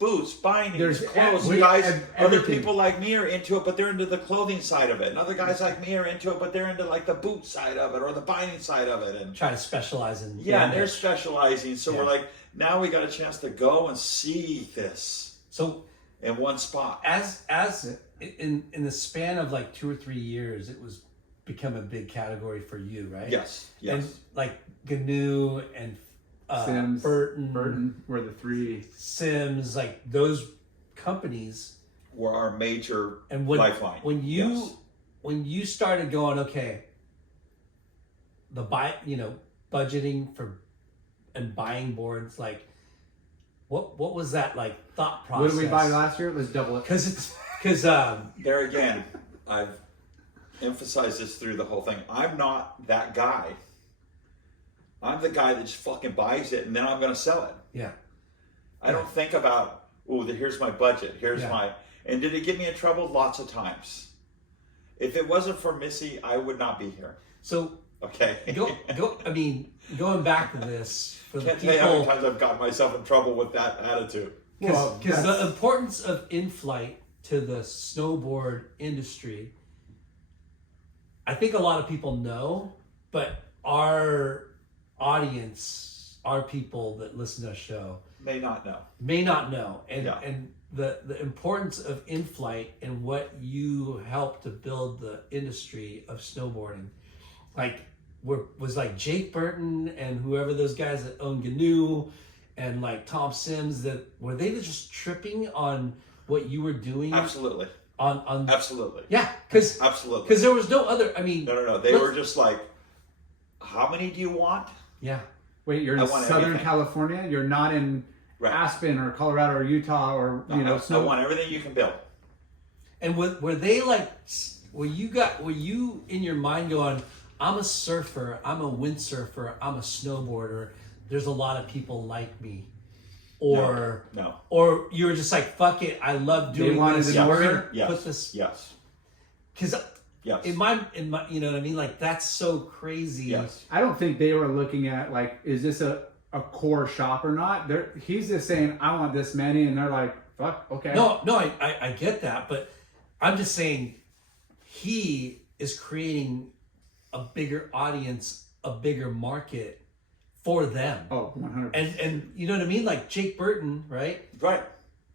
Boots, bindings, there's clothes. Other everything. people like me are into it, but they're into the clothing side of it. And other guys like me are into it, but they're into like the boot side of it or the binding side of it. And Try to specialize in. yeah, and they're specializing. So Yeah. we're like, now we got a chance to go and see this So in one spot. as in the span of like 2 or 3 years, it was become a big category for you, right? Yes, And like GNU and Sims, Burton were the three. Sims, like those companies. Were our major And lifeline. when you started going, okay, budgeting for and buying boards, like what was that like thought process? What did we buy last year? Let's double it. Because There again, I've emphasized this through the whole thing. I'm not that guy. I'm the guy that just fucking buys it and then I'm going to sell it. yeah. I don't think about, here's my budget. Here's Yeah. and did it get me in trouble? Lots of times. If it wasn't for Missy, I would not be here. So Okay. going back to this for the Can't tell you how many people, times I've gotten myself in trouble with that attitude. Well, because that's- the importance of Inflight to the snowboard industry, I think a lot of people know, but our audience, our people that listen to our show, May not know. may not know, and Yeah. and the importance of Inflight and what you helped to build the industry of snowboarding, like was like Jake Burton and whoever those guys that own GNU and like Tom Sims, that were they just tripping on what you were doing Absolutely. on Absolutely. yeah, because Absolutely. there was no other, I mean, No. They let's- were just like, how many do you want? yeah. Wait, you're I in want Southern everything. California? You're not in Right. Aspen or Colorado or Utah or I want everything you can build. And were they like, were you in your mind going, I'm a surfer, I'm a windsurfer, I'm a snowboarder, there's a lot of people like me? Or No. or you were just like, fuck it, I love doing wanted this. an We're order? gonna Yes. put this, Yes. because Yes. in my, you know what I mean? Like, that's so crazy. Yes. I don't think they were looking at like, is this a core shop or not? He's just saying, I want this many, and they're like, fuck, okay. No, I get that, but I'm just saying he is creating a bigger audience, a bigger market for them. Oh, 100%. And you know what I mean? Like Jake Burton, right? Right.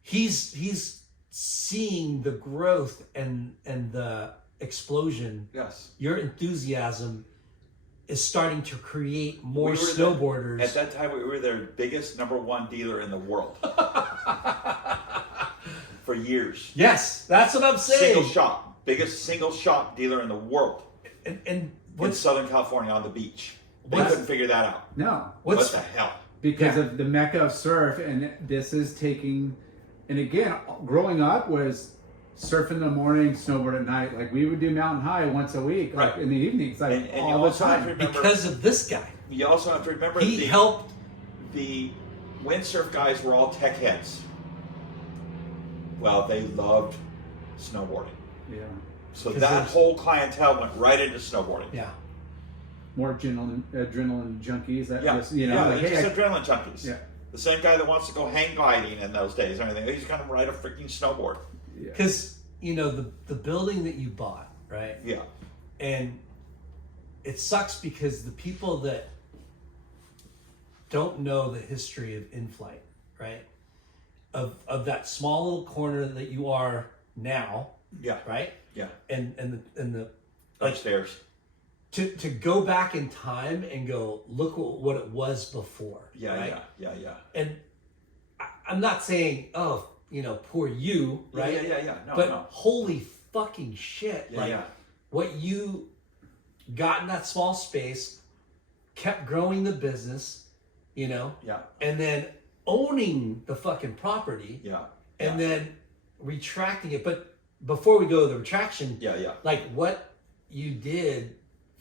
He's seeing the growth and the explosion. Yes. Your enthusiasm is starting to create more We were snowboarders. At that time, we were their biggest #1 dealer in the world for years. Yes, that's what I'm saying. Single shop, biggest single shop dealer in the world And in what's Southern California on the beach. They What's- couldn't figure that out. No, What what's the hell? because Yeah. of the mecca of surf, and this is taking. And again, growing up was surf in the morning, snowboard at night. Like we would do mountain high once a week, like Right. in the evenings, like And you all the also have to time. remember. because of this guy. You also have to remember He the helped. the windsurf guys were all tech heads. Well, they loved snowboarding. Yeah, So 'Cause that there's- whole clientele went right into snowboarding. Yeah. more adrenaline junkies. That Yeah, just yeah, like, they're hey, just adrenaline junkies. Yeah. The same guy that wants to go hang gliding in those days and everything, he's gonna ride a freaking snowboard. Because, you know, the building that you bought, right? Yeah. And it sucks because the people that don't know the history of Inflight, right? Of that small little corner that you are now, Yeah. right? Yeah. And the like Upstairs. to go back in time and go look what it was before. Yeah, right? yeah. And I'm not saying, oh, you know, poor you, right? Yeah. No, but no. holy fucking shit. Yeah, like yeah. what you got in that small space, kept growing the business, you know, Yeah. and then owning the fucking property Yeah. and then retracting it. But before we go to the retraction, Yeah. like what you did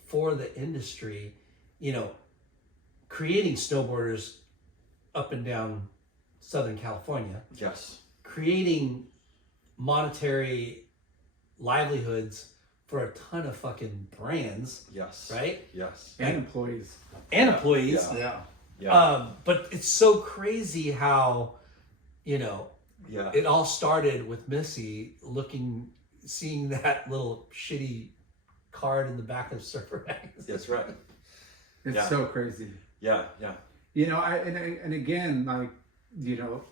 for the industry, you know, creating snowboarders up and down Southern California, Yes. creating monetary livelihoods for a ton of fucking brands, Yes. right? Yes. And employees. And employees. Yeah. Yeah. But it's so crazy how, you know, Yeah. it all started with Missy seeing that little shitty card in the back of Surfer Magazine. That's right. It's Yeah. so crazy. Yeah. Yeah. You know, and again, like, you know,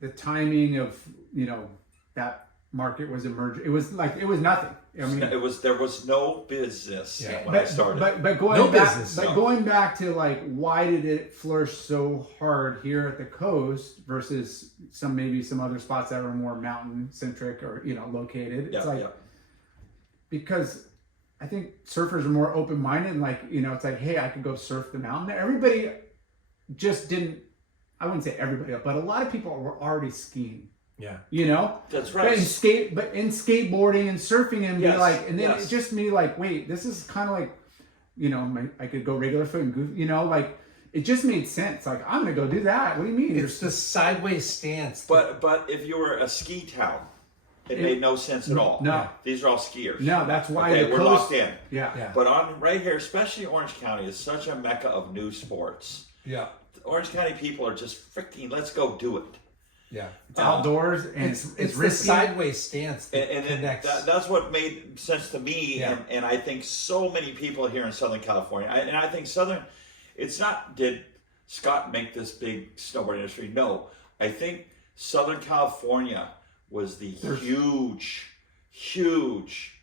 the timing of, you know, that market was emerging. It was nothing. I mean, There was no business Yeah. when I started. But going No back, business, but no. going back to like, why did it flourish so hard here at the coast versus maybe some other spots that were more mountain centric or, you know, located? It's yeah. like, Yeah. because I think surfers are more open minded and like, you know, it's like, hey, I could go surf the mountain. Everybody just didn't, I wouldn't say everybody, but a lot of people were already skiing. Yeah. You know? That's right. But in skateboarding and surfing and be Yes, like, and then yes. it just me like, wait, this is kind of like, you know, I could go regular foot and goof, you know, like it just made sense. Like, I'm gonna go do that. What do you mean? It's the sideways stance. But if you were a ski town, it made no sense at all. No. These are all skiers. No, that's why Okay, the we're coast, locked in. Yeah. Yeah. But on right here, especially Orange County, is such a mecca of new sports. Yeah. Orange County people are just freaking, let's go do it. Yeah. It's outdoors and It's it's the risky. sideways stance that And connects. that's what made sense to me, Yeah. and I think so many people here in Southern California. And I think it's not, did Scott make this big snowboard industry? No. I think Southern California was the huge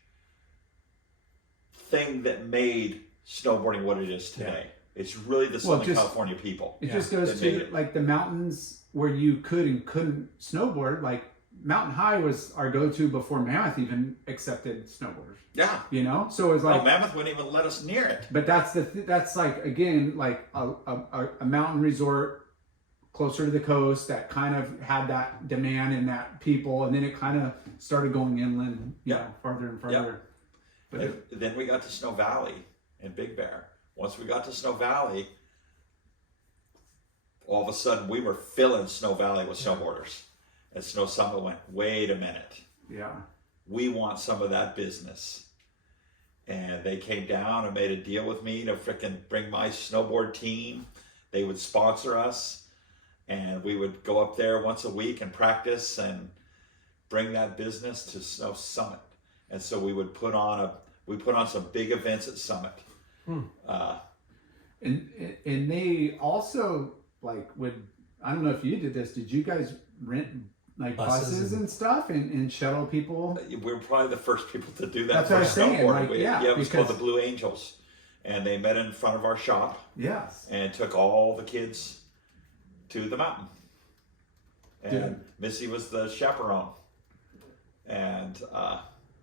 thing that made snowboarding what it is today. It's really the Southern California people. It Yeah. just goes That made to it. like the mountains where you could and couldn't snowboard. Like Mountain High was our go-to before Mammoth even accepted snowboarders. Yeah. You know, so it was like, Well, Mammoth wouldn't even let us near it. but that's like again like a mountain resort closer to the coast that kind of had that demand and that people, and then it kind of started going inland, you know, farther and farther. But And then we got to Snow Valley and Big Bear. Once we got to Snow Valley, all of a sudden we were filling Snow Valley with snowboarders. And Snow Summit went, wait a minute, yeah, we want some of that business. And they came down and made a deal with me to frickin' bring my snowboard team. They would sponsor us, and we would go up there once a week and practice and bring that business to Snow Summit. And so we would put on some big events at Summit. and they also like would, I don't know if you did this. Did you guys rent like buses and stuff and shuttle people? We were probably the first people to do that. That's for what I was saying, snowboarding. like, yeah, it was called because- the Blue Angels, and they met in front of our shop Yes. and took all the kids to the mountain. And Dude. Missy was the chaperone, and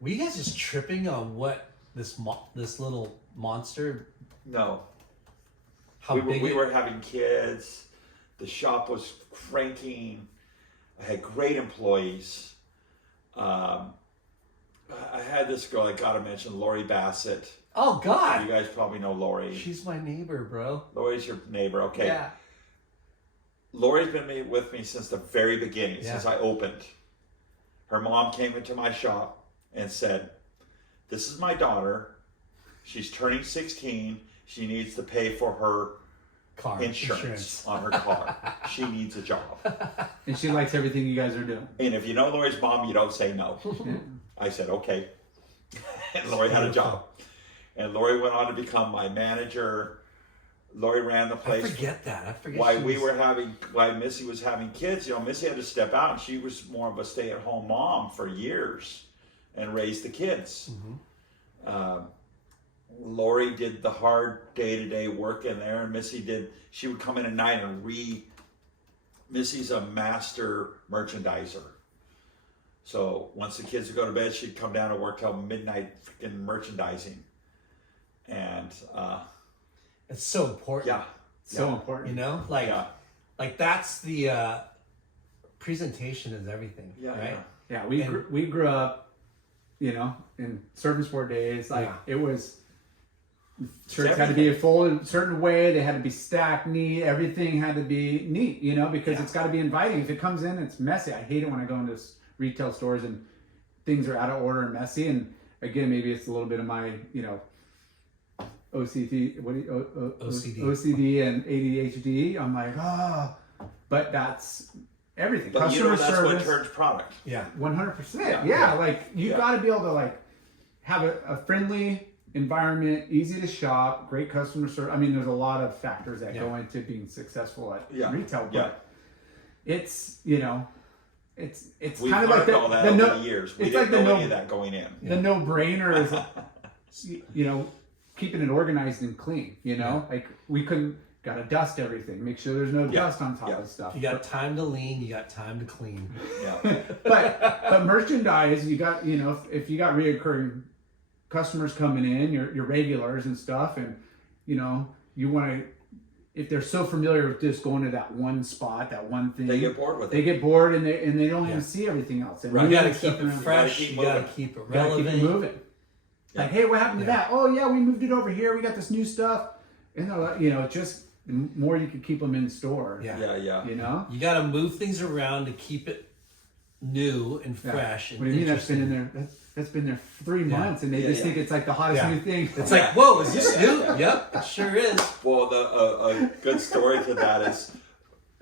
Were you guys just tripping on what this little monster? no, How big we it- were having kids. The shop was cranking. I had great employees. I had this girl I gotta mention, Lori Bassett. Oh You God, guys probably know Lori. she's my neighbor, bro. Lori's your neighbor, okay? Yeah. Lori's been with me since the very beginning, Yeah. since I opened. Her mom came into my shop and said, "This is my daughter. She's turning 16. She needs to pay for her Car insurance on her car. She needs a job." And she likes everything you guys are doing. And if you know Lori's mom, you don't say no. I said, okay. And Lori had a job. And Lori went on to become my manager. Lori ran the I place. forget that. I forget. Why she was- why Missy was having kids, Missy had to step out, and she was more of a stay-at-home mom for years and raised the kids. Lori did the hard day-to-day work in there, and she would come in at night and Missy's a master merchandiser. So once the kids would go to bed, she'd come down and work till midnight freaking merchandising. And It's so important. yeah. So yeah, important. You know, like that's the presentation is everything, yeah, right? yeah. Yeah, we grew up, in surf and sport days. Like Yeah. it was, shirts had to be folded a certain way. They had to be stacked neat. Everything had to be neat, because it's got to be inviting. If it comes in, it's messy. I hate it when I go into retail stores and things are out of order and messy. And again, maybe it's a little bit of my, OCD, OCD and ADHD. I'm like, but that's everything. But Customer that's service, what turns product. Yeah. 100%. Yeah, like you got to be able to like have a friendly environment, easy to shop, great customer service. I mean, there's a lot of factors that go into being successful at retail, but it's it's We've kind of learned like all that over the years. We didn't know any of that going in. The no-brainer is keeping it organized and clean. Like we gotta dust everything, make sure there's no dust on top of stuff. You got time to lean, you got time to clean. Yeah. but merchandise, you got if you got reoccurring customers coming in, your regulars and stuff, and you want to, if they're so familiar with just going to that one spot, that one thing, They get bored with it. They get bored and they don't even see everything else. And You gotta keep it fresh, you gotta keep it relevant. Keep it moving. Like, hey, what happened to that? Oh yeah, we moved it over here. We got this new stuff, and they're like, just the more you can keep them in store. Yeah. You gotta move things around to keep it new and fresh. And what do you mean that's been in there? That's been there 3 months, and they just think it's like the hottest new thing. It's like, whoa, is this new? Yep, it sure is. Well, a good story to that is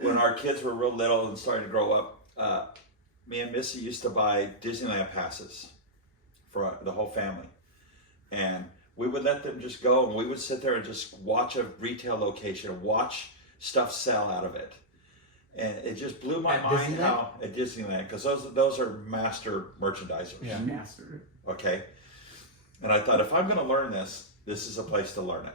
when our kids were real little and starting to grow up, me and Missy used to buy Disneyland passes for the whole family. And we would let them just go, and we would sit there and just watch a retail location, watch stuff sell out of it. And it just blew my mind how at Disneyland, because those are master merchandisers. Yeah, master. Okay. And I thought, if I'm going to learn this is a place to learn it.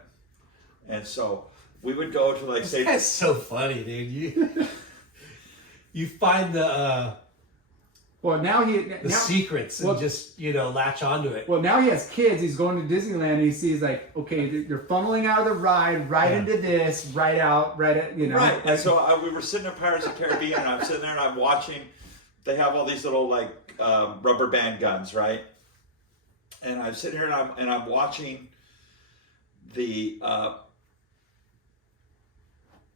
And so we would go to like say. That's so funny, dude. You find the now secrets and just latch onto it. Well, now he has kids. He's going to Disneyland. And he sees like, okay, they're funneling out of the ride right into this, right out, right at Right. And so we were sitting in Pirates of the Caribbean, and I'm sitting there and I'm watching. They have all these little like rubber band guns, right? And I'm sitting here and I'm watching the.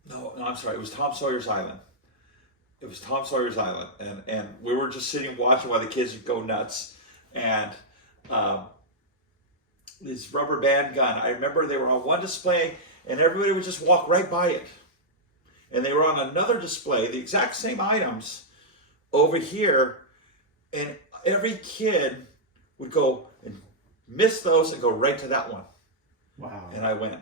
No, I'm sorry. It was Tom Sawyer's Island. It was Tom Sawyer's Island, and we were just sitting watching while the kids would go nuts. And this rubber band gun, I remember they were on one display, and everybody would just walk right by it. And they were on another display, the exact same items, over here, and every kid would go and miss those and go right to that one. Wow. And I went,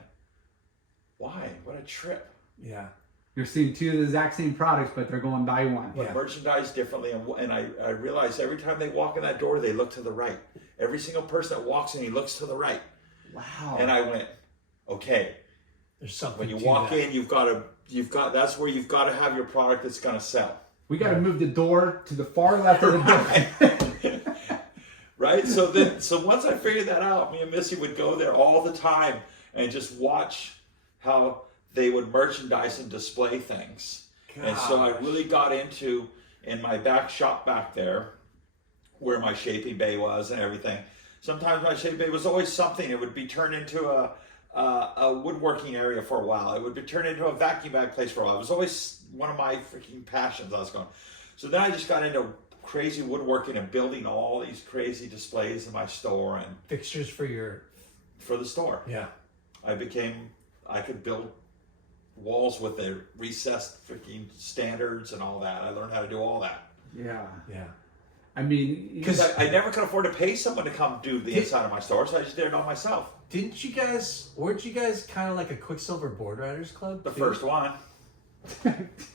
why? What a trip. Yeah. You're seeing two of the exact same products, but they're going buy one. But merchandise differently, and I realized every time they walk in that door, they look to the right. Every single person that walks in, he looks to the right. Wow. And I went, okay. There's something. When you walk in, you've got that's where you've got to have your product that's going to sell. We got to move the door to the far left of the door. Right. So once I figured that out, me and Missy would go there all the time and just watch how they would merchandise and display things. Gosh. And so I really got into, in my back shop back there, where my shaping bay was and everything. Sometimes my shaping bay was always something. It would be turned into a woodworking area for a while. It would be turned into a vacuum bag place for a while. It was always one of my freaking passions I was going. So then I just got into crazy woodworking and building all these crazy displays in my store and fixtures for the store. Yeah. I could build walls with the recessed freaking standards and all that. I learned how to do all that. Yeah. Yeah. I mean, because I never could afford to pay someone to come do the inside of my store, so I just did it all myself. Weren't you guys kind of like a Quicksilver Board Riders Club? The first one. You're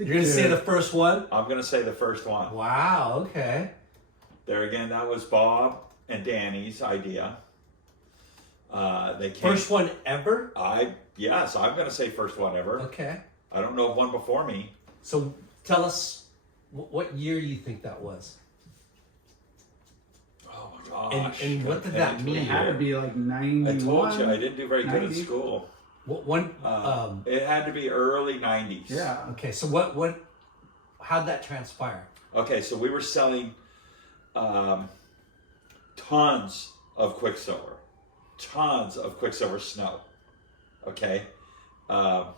going to say the first one? I'm going to say the first one. Wow, okay. There again, that was Bob and Danny's idea. They came, first one ever? Yes, I'm going to say first one ever. Okay. I don't know of one before me. So tell us what year you think that was. Oh my gosh. And what did that mean? It had to be like 91. I told you I didn't do very good in school. It had to be early 90s. Yeah. Okay, so how'd that transpire? Okay, so we were selling tons of Quicksilver. Tons of Quicksilver snow. Okay. Aren't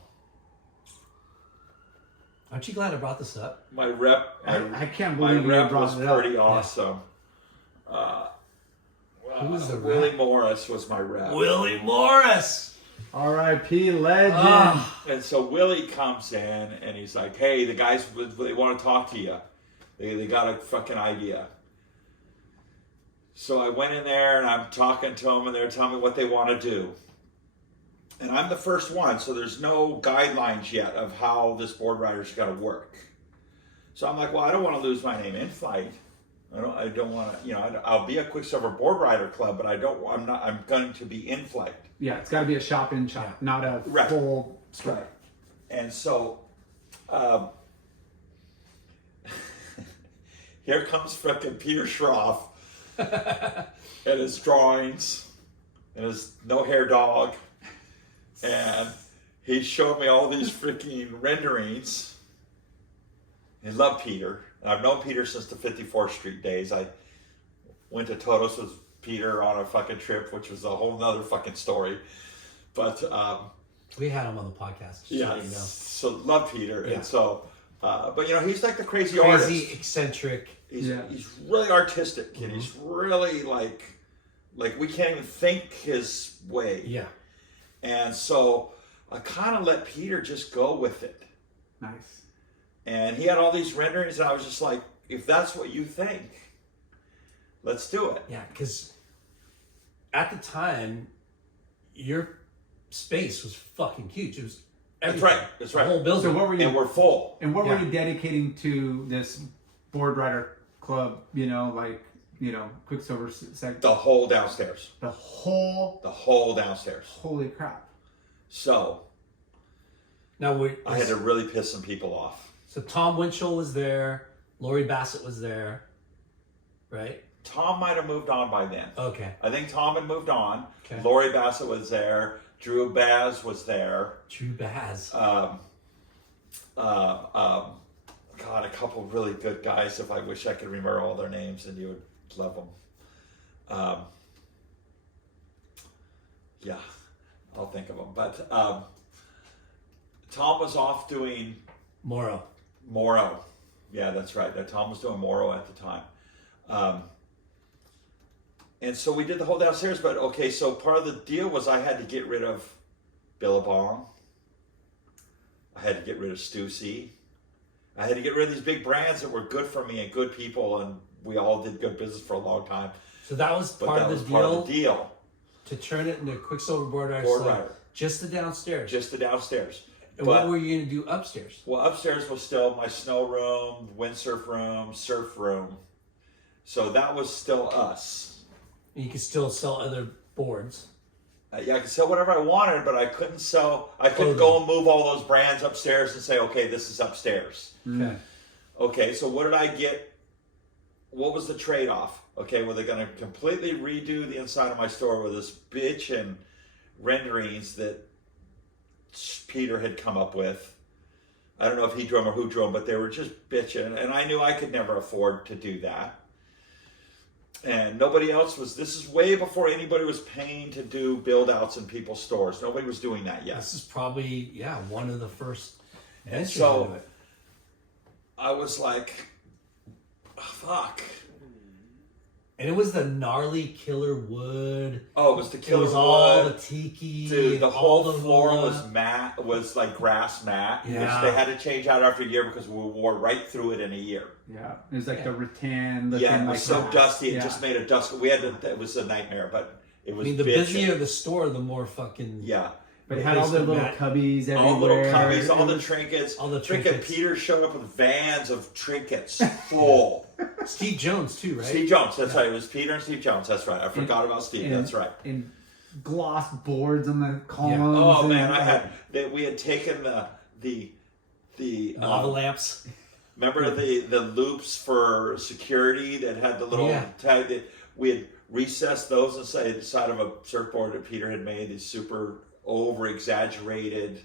you glad I brought this up? My rep. I can't believe my rep you brought was it up. pretty awesome. Who was the Willie rep? Morris was my rep. Willie Morris. R.I.P. legend. And so Willie comes in and he's like, "Hey, the guys, they want to talk to you. They got a fucking idea." So I went in there and I'm talking to them and they're telling me what they want to do. And I'm the first one, so there's no guidelines yet of how this board rider's got to work. So I'm like, well, I don't want to lose my name Inflight. I don't want to, you know, I'll be a Quicksilver Board Rider Club, but I'm going to be Inflight. Yeah, it's got to be a shop in shop, not a full store. Right. And so, here comes frickin' Peter Schroff and his drawings and his no hair dog, and he showed me all these freaking renderings. He loved Peter. And I've known Peter since the 54th Street days. I went to Todos with Peter on a fucking trip, which was a whole nother fucking story. But we had him on the podcast. Yeah, so you know. So love Peter. Yeah. And so, but you know, he's like the crazy Crazy, artist. eccentric. He's really artistic, and he's really like we can't even think his way. Yeah. And so I kind of let Peter just go with it. Nice. And he had all these renderings, and I was just like, if that's what you think, let's do it. Yeah, because at the time, your space was fucking huge. It was everything. That's right. That's right. The whole building. So what were you? And we're full. And what were you dedicating to this board rider club? You know, like Quicksilver segment. The whole downstairs. The whole downstairs. Holy crap! So Now I had to really piss some people off. So Tom Winchell was there. Lori Bassett was there, right? Tom might have moved on by then. Okay. I think Tom had moved on. Okay. Lori Bassett was there. Drew Baz was there. Drew Baz. God, a couple of really good guys. If I wish I could remember all their names, and you would love them. Yeah, I'll think of them. But Tom was off doing Moro. Yeah, that's right. Tom was doing Moro at the time. And so we did the whole downstairs, but okay, so part of the deal was I had to get rid of Billabong. I had to get rid of Stussy. I had to get rid of these big brands that were good for me and good people, and we all did good business for a long time. So that was part of the deal. To turn it into Quicksilver Board Rider. Just the downstairs. Just the downstairs. And what were you going to do upstairs? Well, upstairs was still my snow room, windsurf room, surf room. So that was still us. And you could still sell other boards. Yeah, I could sell whatever I wanted, but I couldn't go and move all those brands upstairs and say, okay, this is upstairs. Okay. Okay, so what did I get? What was the trade-off? Okay, well, they're going to completely redo the inside of my store with this bitch and renderings that Peter had come up with. I don't know if he drew them or who drew them, but they were just bitching, and I knew I could never afford to do that. And nobody else was. This is way before anybody was paying to do build-outs in people's stores. Nobody was doing that yet. This is probably, one of the first ventures So into it. I was like, fuck. And it was the gnarly killer wood. Oh, it was the killer It was wood. all the tiki. Dude, the whole all the floor hula. was like grass mat, Yeah. which they had to change out after a year because we wore right through it in a year. Yeah, it was like the rattan looking. Yeah, it was like so grass. dusty. It Yeah. just made a dust. It was a nightmare, but it was. I mean, the bitchin'. busier the store, the more fucking. Yeah. But it had all the little cubbies everywhere. All little cubbies, all It the was- trinkets. all the Freaking trinkets. Peter showed up with vans of trinkets full. Steve Jones too, right? Steve Jones, that's right. It was Peter and Steve Jones. That's right. I forgot about Steve. and- That's right. And gloss boards on the columns. Oh and, man, we had taken the Lava lamps. remember the loops for security that had the little tag that we had recessed those inside the side of a surfboard that Peter had made, these super over exaggerated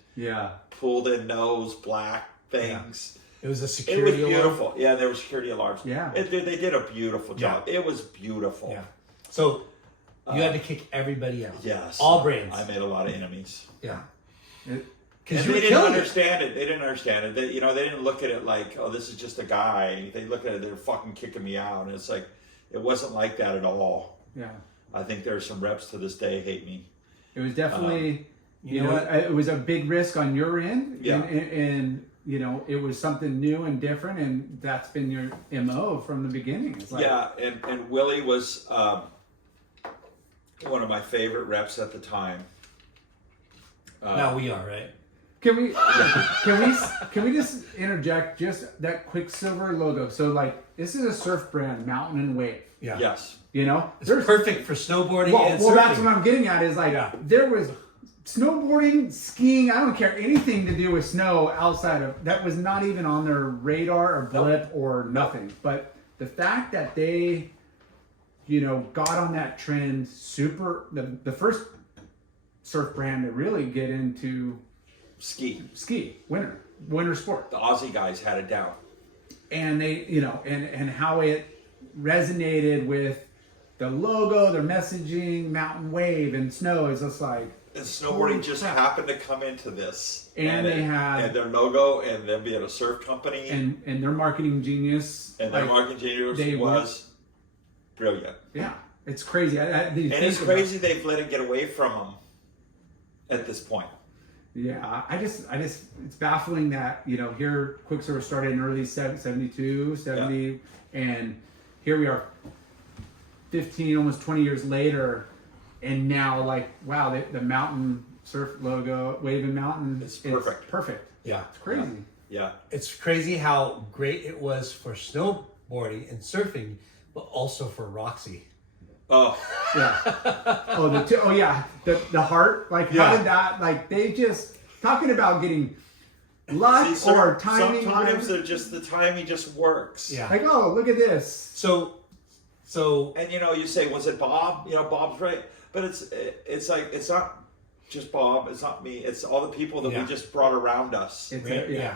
pulled in nose black things. It was a It security was alarm. beautiful. Yeah, there were security alarms. Yeah. They did a beautiful job. It was beautiful. Yeah. So you had to kick everybody out. Yes. All brands. I made a lot of enemies. Yeah. And Because they didn't understand it. They didn't understand it. They didn't look at it like, oh, this is just a guy. They look at it, they're fucking kicking me out. And it's like, It wasn't like that at all. Yeah. I think there's some reps to this day hate me. It was definitely, you know what? it was a big risk on your end. Yeah. And you know, it was something new and different, and that's been your MO from the beginning. It's like, Yeah, and Willie was one of my favorite reps at the time. Now we are, right? Can we just interject just that Quicksilver logo? So like, this is a surf brand, Mountain and Wave. Yeah. Yes. You know, It's perfect for snowboarding and well, surfing. that's what I'm getting at. Is like, Yeah. there was snowboarding, skiing. I don't care anything to do with snow outside of that was not even on their radar or blip or nothing. But the fact that they, you know, got on that trend, the first surf brand to really get into Ski. winter sport. The Aussie guys had it down. And they, you know, and how it resonated with the logo, their messaging, mountain wave and snow is just like, And snowboarding just happened to come into this. And they had- and their logo and them being a surf company and their marketing genius. and their like, marketing genius they was brilliant. yeah, it's crazy. And it's crazy they've let it get away from them at this point. Yeah, I just, it's baffling that, you know, here Quicksilver started in early 72, 70, and here we are 15, almost 20 years later, and now like, wow, the mountain surf logo, Wave and Mountain, It's perfect. It's perfect. Yeah. It's crazy. Yeah. It's crazy how great it was for snowboarding and surfing, but also for Roxy. Oh, Yeah. Oh yeah. The heart. Like Yeah. how did that? Like they just talking about getting luck see, or timing. sometimes whatever. they're just the timing just works. Yeah. Like, oh, look at this. So And you know, you say, was it Bob? You know, Bob's right, but it's like it's not just Bob. It's not me. It's all the people that Yeah. we just brought around us. It's yeah.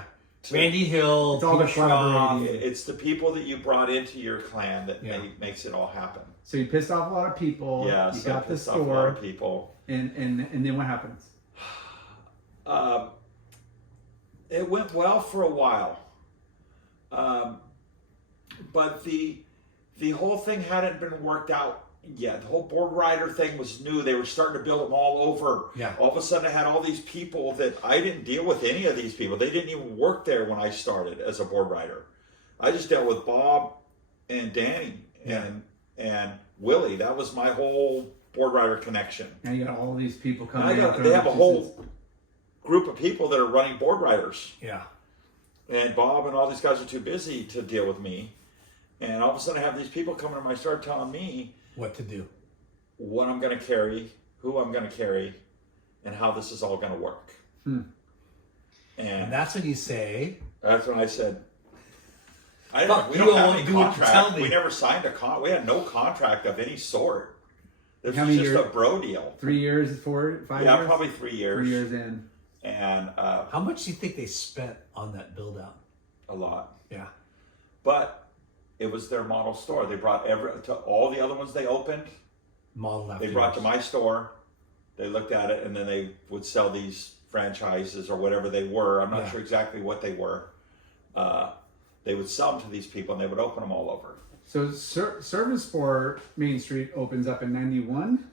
Randy Hill, It's all the Peter Schroff. collaborating. It's the people that you brought into your clan that Yeah. makes it all happen. So you pissed off a lot of people. Yeah, You so got the pissed off a lot store, of people. and then what happens? It went well for a while, but the whole thing hadn't been worked out yet. The whole board rider thing was new. They were starting to build them all over. Yeah. All of a sudden, I had all these people that I didn't deal with any of these people. They didn't even work there when I started as a board rider. I just dealt with Bob and Danny and Willie. That was my whole board rider connection. And you got all these people And coming. they have a whole group of people that are running board riders. Yeah. And Bob and all these guys are too busy to deal with me. And all of a sudden I have these people coming to my start telling me What to do. what I'm going to carry, who I'm going to carry, and how this is all going to work. And And that's when you say, that's when I said, we you don't have don't any do what you tell contract. me. We never signed we had no contract of any sort. This How was many just years? a bro deal. 3 years, 4, 5 Yeah, years. probably 3 years. 3 years in. And how much do you think they spent on that build out? a lot. Yeah. But it was their model store. They brought to all the other ones they opened. Model after They brought to yours. my store, they looked at it, and then they would sell these franchises or whatever they were. I'm not Yeah. sure exactly what they were. They would sell them to these people, and they would open them all over. So Service Sport Main Street opens up in 91,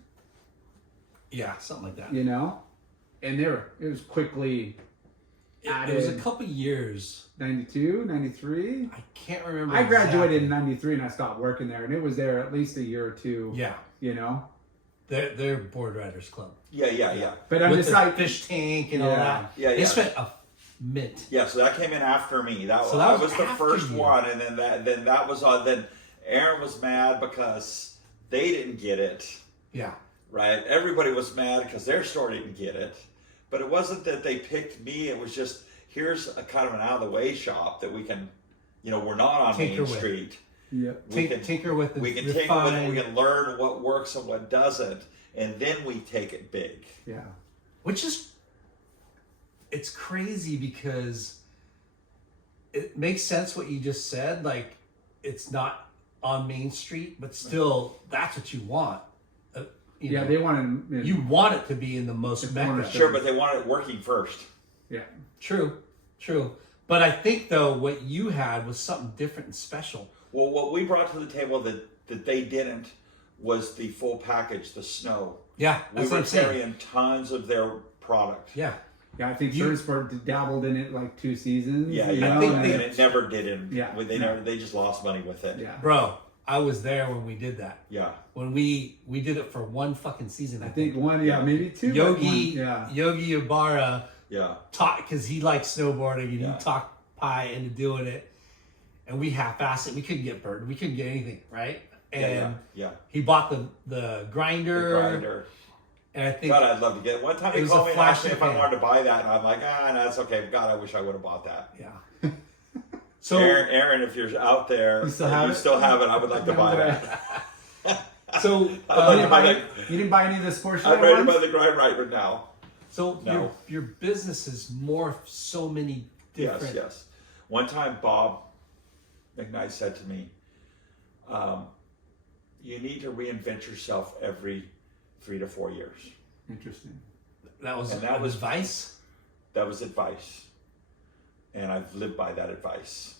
Yeah, something like that. you know? And it was quickly It was a couple years. 92, 93. I can't remember. I graduated in exactly. 93 and I stopped working there, and it was there at least a year or two, Yeah. you know? They're Board Riders Club. Yeah. But I'm With just the like, fish tank and all Yeah. that. Yeah, They yeah. spent a mint. Yeah, so that came in after me. That So that was was the after first you. one, and then that was on. Then Aaron was mad because they didn't get it. Yeah. Right? Everybody was mad because their store didn't get it. But it wasn't that they picked me. It was just, here's a kind of an out of the way shop that we can, we're not on Tinker Main with. Street. yep. We can Tinker with the we can tinker with it. refine, We can learn what works and what doesn't, and then we take it big. Yeah. which is, it's crazy because it makes sense what you just said. Like, it's not on Main Street, but still, that's what you want. You Yeah, know, they wanted. you want it to be in the most The mecca. cornerstone. Sure, but they want it working first. Yeah. True. But I think though what you had was something different and special. Well, what we brought to the table that they didn't was the full package, the snow. Yeah, We that's were what I'm saying. carrying tons of their product. Yeah. Yeah, I think Surfsport dabbled in it like 2 seasons. Yeah, you yeah. know, think and they- And it never did it. Yeah. They just lost money with it. yeah. Bro, I was there when we did that. Yeah. When we did it for one fucking season, I think one, maybe 2. but Yogi one, yeah. Yogi Ibarra Yeah. taught because he likes snowboarding and Yeah. he talked Pi into doing it, and we half-assed it. We couldn't get bird, we couldn't get anything right, and Yeah. he bought the grinder, The grinder. and I think God, I'd love to get it. One time it he was called a me and flash asked me in if the I pan. wanted to buy that, and I'm like, no, that's okay. God, I wish I would have bought that. yeah. So Aaron, if you're out there, You still have it? still have it. I would like to buy that. so I'd like You to buy that. didn't buy any of the sports I'm ready to ones? buy the grind right now. so No. your business is morphed so many different. Yes. One time, Bob McKnight said to me, you need to reinvent yourself every 3 to 4 years. Interesting. That was And that was- advice. That was advice. And I've lived by that advice.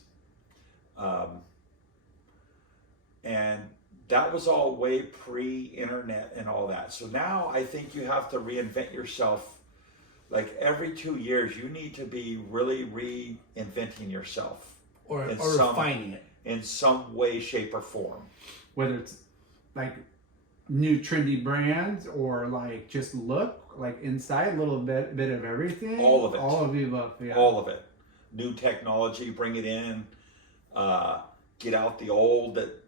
And that was all way pre-internet and all that. So now I think you have to reinvent yourself. Like every 2 years, you need to be really reinventing yourself or in refining it. in some way, shape, or form. Whether it's like new trendy brands or like just look, like inside, a little bit of everything. All of it. All of the above. Yeah. All of it. New technology, bring it in. Get out the old that,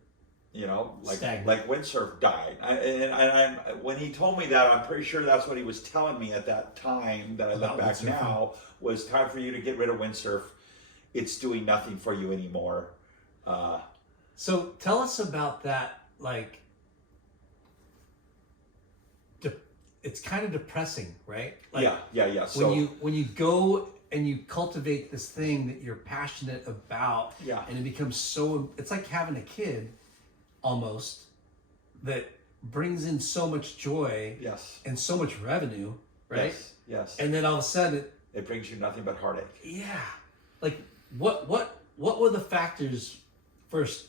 Stagnant. like windsurf died. When he told me that, I'm pretty sure that's what he was telling me at that time that I look About back windsurfing. now, was time for you to get rid of windsurf. It's doing nothing for you anymore. So tell us about that. Like, it's kind of depressing, right? Like, yeah. So, when you go and you cultivate this thing that you're passionate about, Yeah. and it becomes so, it's like having a kid almost that brings in so much joy yes. and so much revenue, right? Yes. And then all of a sudden, It brings you nothing but heartache. yeah, like what were the factors? First,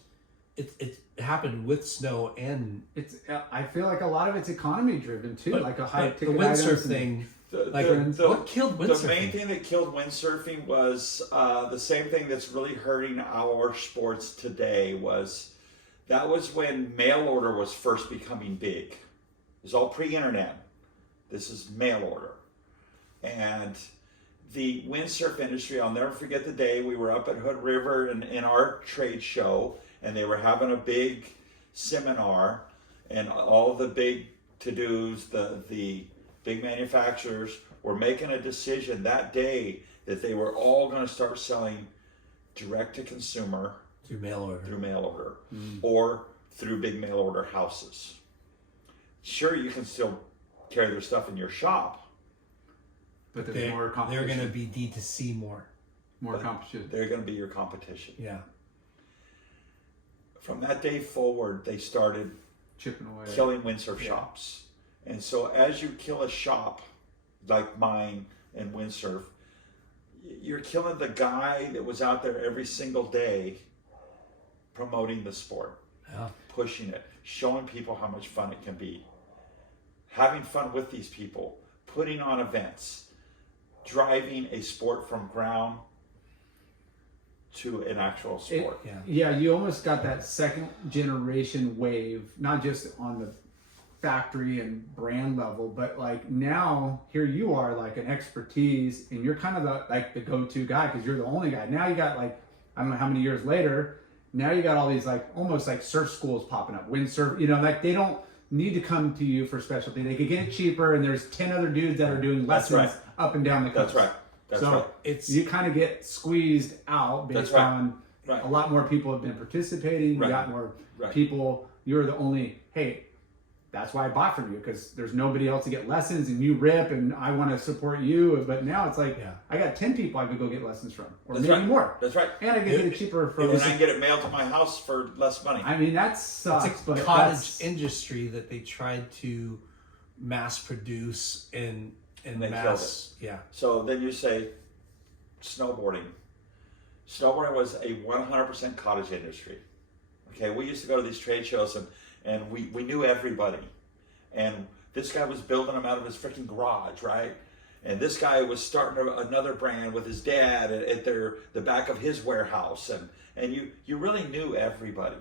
it happened with snow and It's. I feel like a lot of it's economy driven too, but, like a high but the ticket windsurf items and- thing. The- Like, the- what killed The main windsurfing? thing that killed windsurfing was the same thing that's really hurting our sports today. That was when mail order was first becoming big. It was all pre-internet. This is mail order. And the windsurf industry, I'll never forget the day we were up at Hood River in our trade show, and they were having a big seminar, and all the big to-dos, the big manufacturers were making a decision that day that they were all going to start selling direct to consumer Through mail order. through mail order or through big mail order houses. Sure, you can still carry their stuff in your shop. But there's more They're competition. going to be D2C more. more competition. They're going to be your competition. Yeah. From that day forward, they started Chipping away. killing windsurf shops. And so as you kill a shop like mine and windsurf, you're killing the guy that was out there every single day promoting the sport, Yeah. pushing it, showing people how much fun it can be, having fun with these people, putting on events, driving a sport from ground to an actual sport. Yeah, you almost got that second generation wave, not just on the factory and brand level, but like now here you are like an expertise and you're kind of the go-to guy because you're the only guy. Now you got like, I don't know how many years later, now you got all these like almost like surf schools popping up, windsurf, like they don't need to come to you for specialty. They could get it cheaper and there's 10 other dudes that are doing That's lessons right. up and down the coast. That's right. That's so right. you kind of get squeezed out based That's right. on Right. a lot more people have been participating. Right. You got more Right. people. You're the only, hey, that's why I bought from you because there's nobody else to get lessons and you rip and I want to support you. But now it's like, Yeah. I got 10 people I could go get lessons from or That's maybe right. more. That's right. And I can get it cheaper from, And I can get it mailed to my house for less money. I mean, that sucks, It's a but cottage that's, industry that they tried to mass produce and they mass. Yeah. So then you say snowboarding. Snowboarding was a 100% cottage industry. Okay, we used to go to these trade shows and we knew everybody. And this guy was building them out of his freaking garage, right? And this guy was starting another brand with his dad at the back of his warehouse. And you really knew everybody.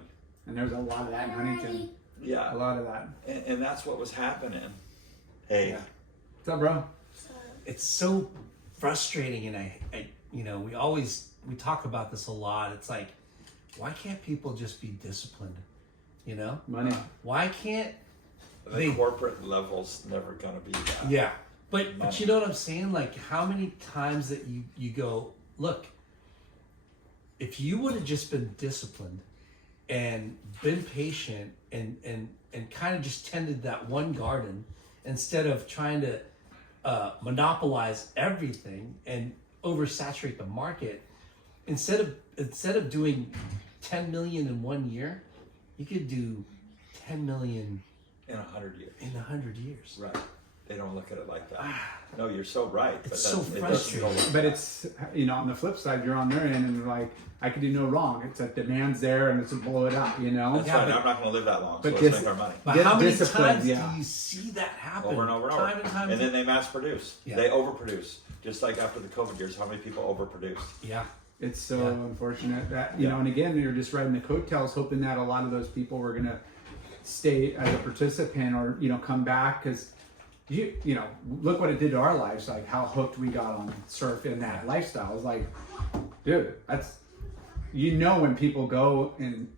And there's a lot of that in Huntington. Yeah. A lot of that. And that's what was happening. Hey. Yeah. What's up, bro? It's so frustrating, and I we talk about this a lot. It's like, why can't people just be disciplined? Money. Why can't The corporate level's never gonna be that. Yeah, but you know what I'm saying? Like, how many times that you go, look, if you would have just been disciplined and been patient and kind of just tended that one garden instead of trying to monopolize everything and oversaturate the market, instead of doing 10 million in 1 year, you could do 10 million In 100 years. in 100 years. Right. They don't look at it like that. No, you're so right. It's so frustrating. But it's, on the flip side, you're on their end and like, I could do no wrong. It's that demand's there and it's a blow it out, That's Yeah, right. but- I'm not going to live that long, so but let's make our money. But Get how many disciplined, times yeah. do you see that happen? Over and over and over. Time and time. And then they mass produce. Yeah. They overproduce. Just like after the COVID years, how many people overproduced? Yeah. It's so Yeah. unfortunate that, and again, you're just riding the coattails hoping that a lot of those people were going to stay as a participant or, come back because look what it did to our lives, like how hooked we got on surf in that lifestyle. It's like, dude, that's, when people go and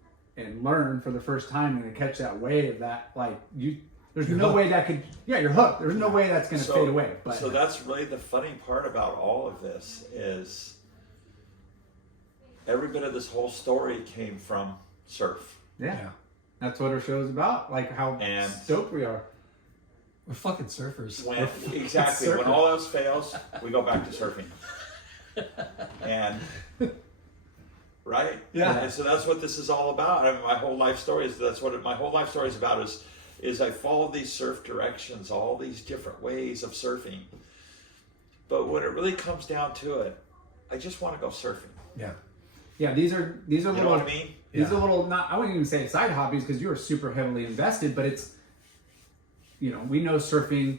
learn for the first time and they catch that wave that like there's You're no hooked. way that could, you're hooked. There's no way that's going to fade away. But So that's really the funny part about all of this is every bit of this whole story came from surf. yeah, that's what our show is about. Like how And- stoked we are. We're fucking surfers. Exactly. When surfing. all else fails, we go back to surfing. And right? Yeah. And so that's what this is all about. I mean, my whole life story is my whole life story is about is I follow these surf directions, all these different ways of surfing. But when it really comes down to it, I just want to go surfing. Yeah. Yeah, these are You little. know what I mean? These Yeah. are little. Not, I wouldn't even say side hobbies because you are super heavily invested. But it's, we know surfing.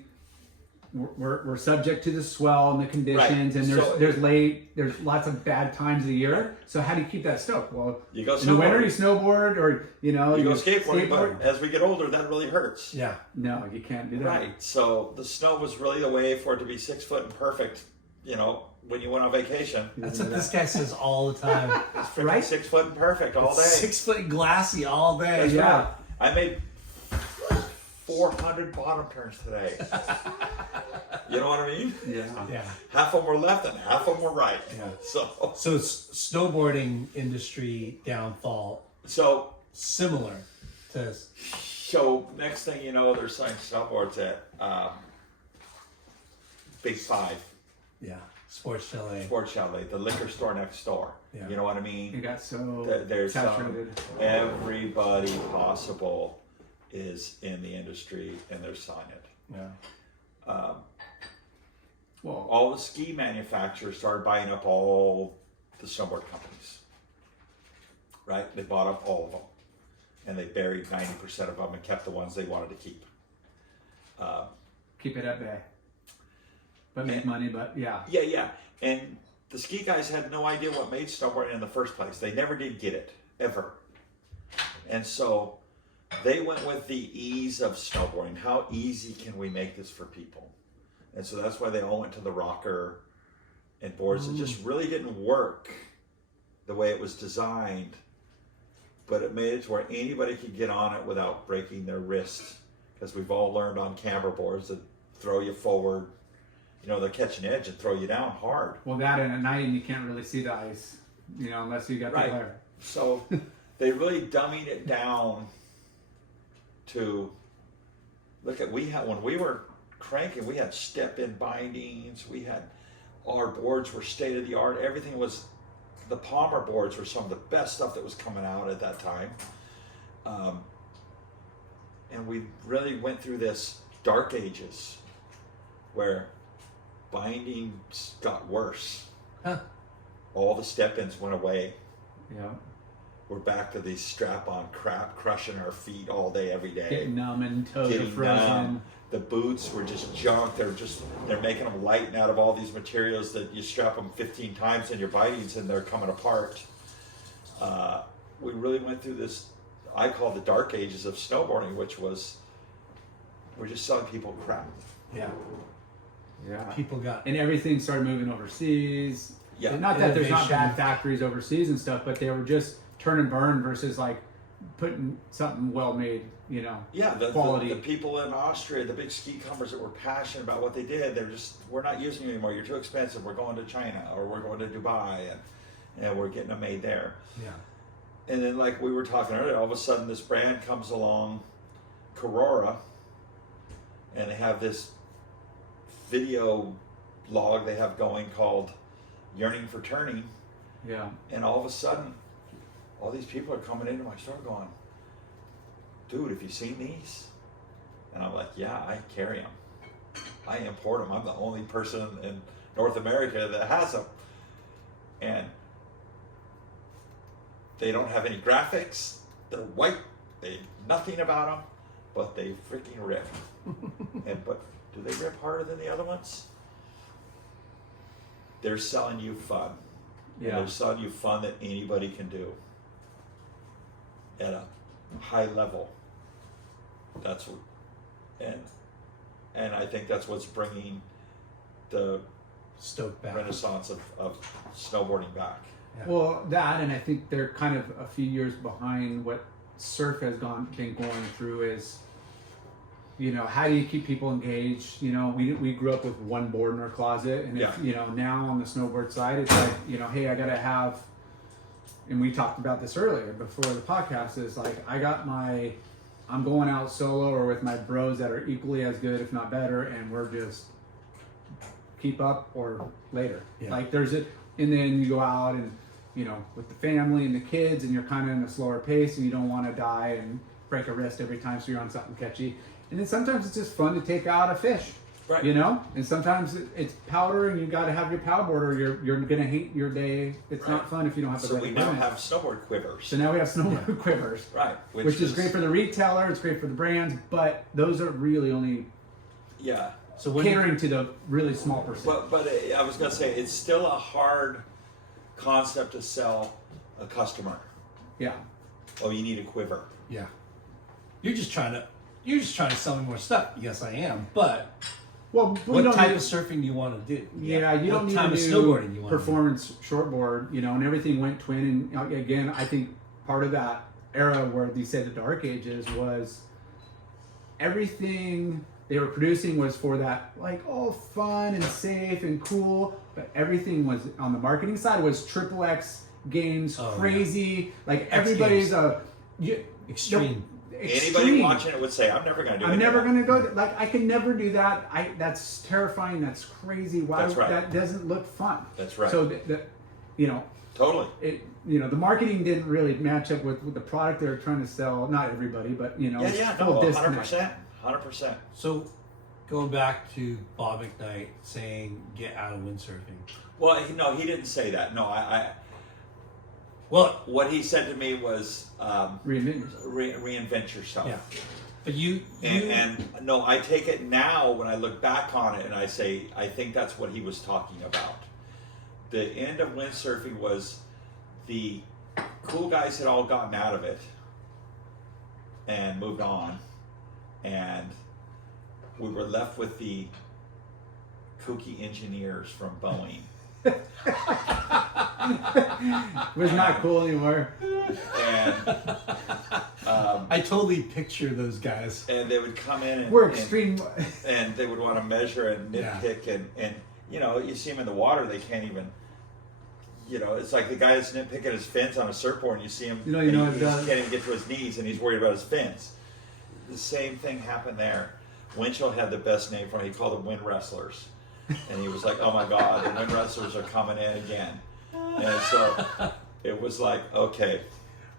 We're subject to the swell and the conditions, Right. and So- there's lots of bad times of the year. So how do you keep that stoked? Well, You go in the winter you snowboarding. snowboard, or You go skateboarding, but as we get older, that really hurts. Yeah. No, you can't do that. Right. So the snow was really the way for it to be 6 foot and perfect, when you went on vacation. That's what this guy says all the time. It's freaking Right? 6 foot and perfect all day. 6 foot glassy all day. That's Yeah. right. I made 400 bottom turns today. You know what I mean? Yeah. Yeah. Half of them were left and half of them were right. Yeah. So So snowboarding industry downfall similar to next thing you know, they're selling snowboards at Big Five, Sports Chalet. Sports Chalet, the liquor store next door. Yeah. You know what I mean? It got so There's saturated. everybody possible is in the industry and they're selling it. Yeah. Well, All the ski manufacturers started buying up all the snowboard companies. Right? They bought up all of them. And they buried 90% of them and kept the ones they wanted to keep. keep it at bay. But make money. But yeah. Yeah. And the ski guys had no idea what made snowboarding in the first place. They never did get it, ever. And so they went with the ease of snowboarding. How easy can we make this for people? And so that's why they all went to the rocker and boards. It just really didn't work the way it was designed. But it made it to where anybody could get on it without breaking their wrist. Because we've all learned on camber boards that throw you forward. They'll catch an edge and throw you down hard. Well, that and at night and you can't really see the ice, unless you got Right. the glare. So they really dummied it down to when we were cranking, we had step-in bindings, our boards were state of the art, everything was, the Palmer boards were some of the best stuff that was coming out at that time. And we really went through this dark ages where bindings got worse. Huh. All the step-ins went away. Yeah. we're back to these strap-on crap, crushing our feet all day, every day. Getting numb and toes are Getting frozen. numb. The boots were just junk. They're making them light out of all these materials that you strap them 15 times in your bitings and they're coming apart. We really went through this, I call the dark ages of snowboarding, which was, we're just selling people crap. Yeah. Yeah. People got. And everything started moving overseas. Yeah. And not that there's not Innovation. bad factories overseas and stuff, but they were just turn and burn versus like putting something well made, you know. Yeah, quality. the people in Austria, the big ski comers that were passionate about what they did, we're not using you anymore. You're too expensive. We're going to China or we're going to Dubai and we're getting them made there. Yeah. And then, like we were talking earlier, all of a sudden this brand comes along, Corora, and they have this video log they have going called Yearning for Turning. Yeah. And all of a sudden, all these people are coming into my store going, dude, have you seen these? And I'm like, yeah, I carry them. I import them. I'm the only person in North America that has them. And they don't have any graphics. They're white. They nothing about them, but they freaking rip. But do they rip harder than the other ones? They're selling you fun. Yeah. They're selling you fun that anybody can do at a high level. That's what, and I think that's what's bringing the Stoked back. renaissance of snowboarding back. Yeah. Well, that, and I think they're kind of a few years behind what surf has been going through is, you know, how do you keep people engaged? You know, we grew up with one board in our closet, and if, Yeah. you know, now on the snowboard side, it's like, you know, hey, I gotta have, and we talked about this earlier before the podcast, is like, I'm going out solo or with my bros that are equally as good, if not better, and we're just keep up or later. Yeah. Like there's it, and then you go out and, you know, with the family and the kids, and you're kind of in a slower pace, and you don't want to die and break a wrist every time, so you're on something catchy. And then sometimes it's just fun to take out a fish, Right. you know. And sometimes it's powder, and you got to have your paddle board, or you're gonna hate your day. It's Right. not fun if you don't have the So right we now equipment. have snowboard quivers. So now we have snowboard quivers, Right. which is great for the retailer. It's great for the brands, but those are really only Yeah. So when catering to the really small percent. But I was going to say, it's still a hard concept to sell a customer. Yeah. Oh, you need a quiver. yeah, you're just trying to sell me more stuff. Yes, I am. But Well, what type of surfing do you want to do? Yeah, you what don't need type to of do snowboarding you want performance shortboard, you know, and everything went twin. And again, I think part of that era where they said the dark ages was everything they were producing was for that, like, oh, fun and safe and cool. But everything was on the marketing side was triple X games, Oh, crazy. Like X everybody's games. Extreme. Anybody watching it would say, I'm never going to do it. I'm never gonna go. Like I can never do that. That's terrifying. That's crazy. Why? That's right. That doesn't look fun. That's right. So you know, Totally. the marketing didn't really match up with the product they're trying to sell. Not everybody, but you know, Yeah, full no, disconnect. 100%. 100%. So going back to Bob McKnight saying get out of windsurfing. Well, no, he didn't say that. No, Well, what he said to me was Reinvent yourself. reinvent yourself. yeah, but you And no, I take it now when I look back on it and I say, I think that's what he was talking about. The end of windsurfing was the cool guys had all gotten out of it and moved on. And we were left with the kooky engineers from Boeing. It was not cool anymore. And I totally picture those guys. and they would come in and, We're extreme. and they would want to measure and nitpick and you know, you see them in the water, they can't even, you know, it's like the guy that's nitpicking his fins on a surfboard and you see him, You know and what he it does. can't even get to his knees and he's worried about his fins. The same thing happened there. Winchell had the best name for it. He called them wind wrestlers. And he was like, oh my God, the wind wrestlers are coming in again. And so it was like, okay.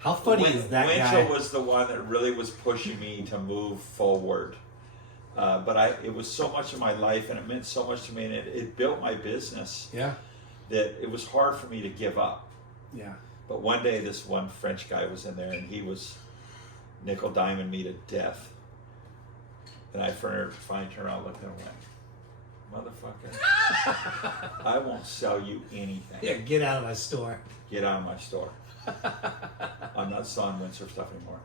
How funny is that Winchell guy? was the one that really was pushing me to move forward. But it was so much of my life and it meant so much to me and it built my business Yeah, that it was hard for me to give up. yeah. But one day, this one French guy was in there, and he was nickel diamond me to death. And I finally turned around, looked at him, and went, "Motherfucker, I won't sell you anything. Yeah, get out of my store." Get out of my store. I'm not selling windsurf stuff anymore."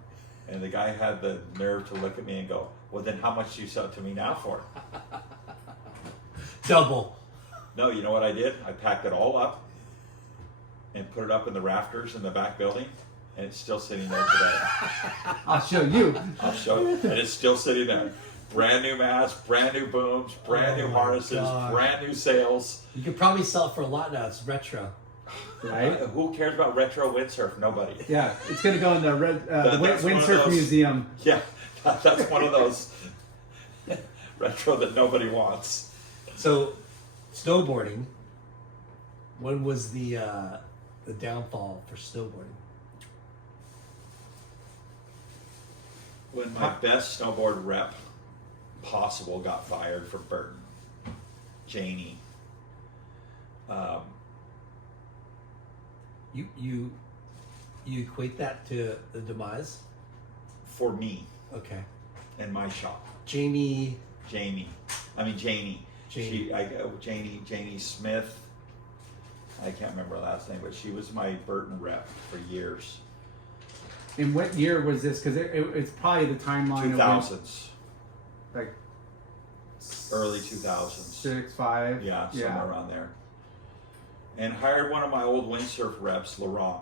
And the guy had the nerve to look at me and go, "Well, then how much do you sell it to me now for?" Double. No, you know what I did? I packed it all up and put it up in the rafters in the back building, and it's still sitting there today. I'll show you. I'll show you. And it's still sitting there. Brand new mast, brand new booms, brand new my harnesses, God. brand new sails. You could probably sell it for a lot now. It's retro. Right? Who cares about retro windsurf? Nobody. Yeah, it's gonna go in the That's one of Windsurf those- Museum. Yeah, that's one of those retro that nobody wants. So, snowboarding. When was the downfall for snowboarding? When my best snowboard rep possible got fired from Burton, Janie. You equate that to the demise? For me Okay. and my shop. Janie. Janie. Janie Smith. I can't remember her last name, but she was my Burton rep for years. And what year was this? Because it's probably the timeline of 2000s, when, like early 2000s. 6, 5. Yeah, somewhere around there. And hired one of my old windsurf reps, Laurent.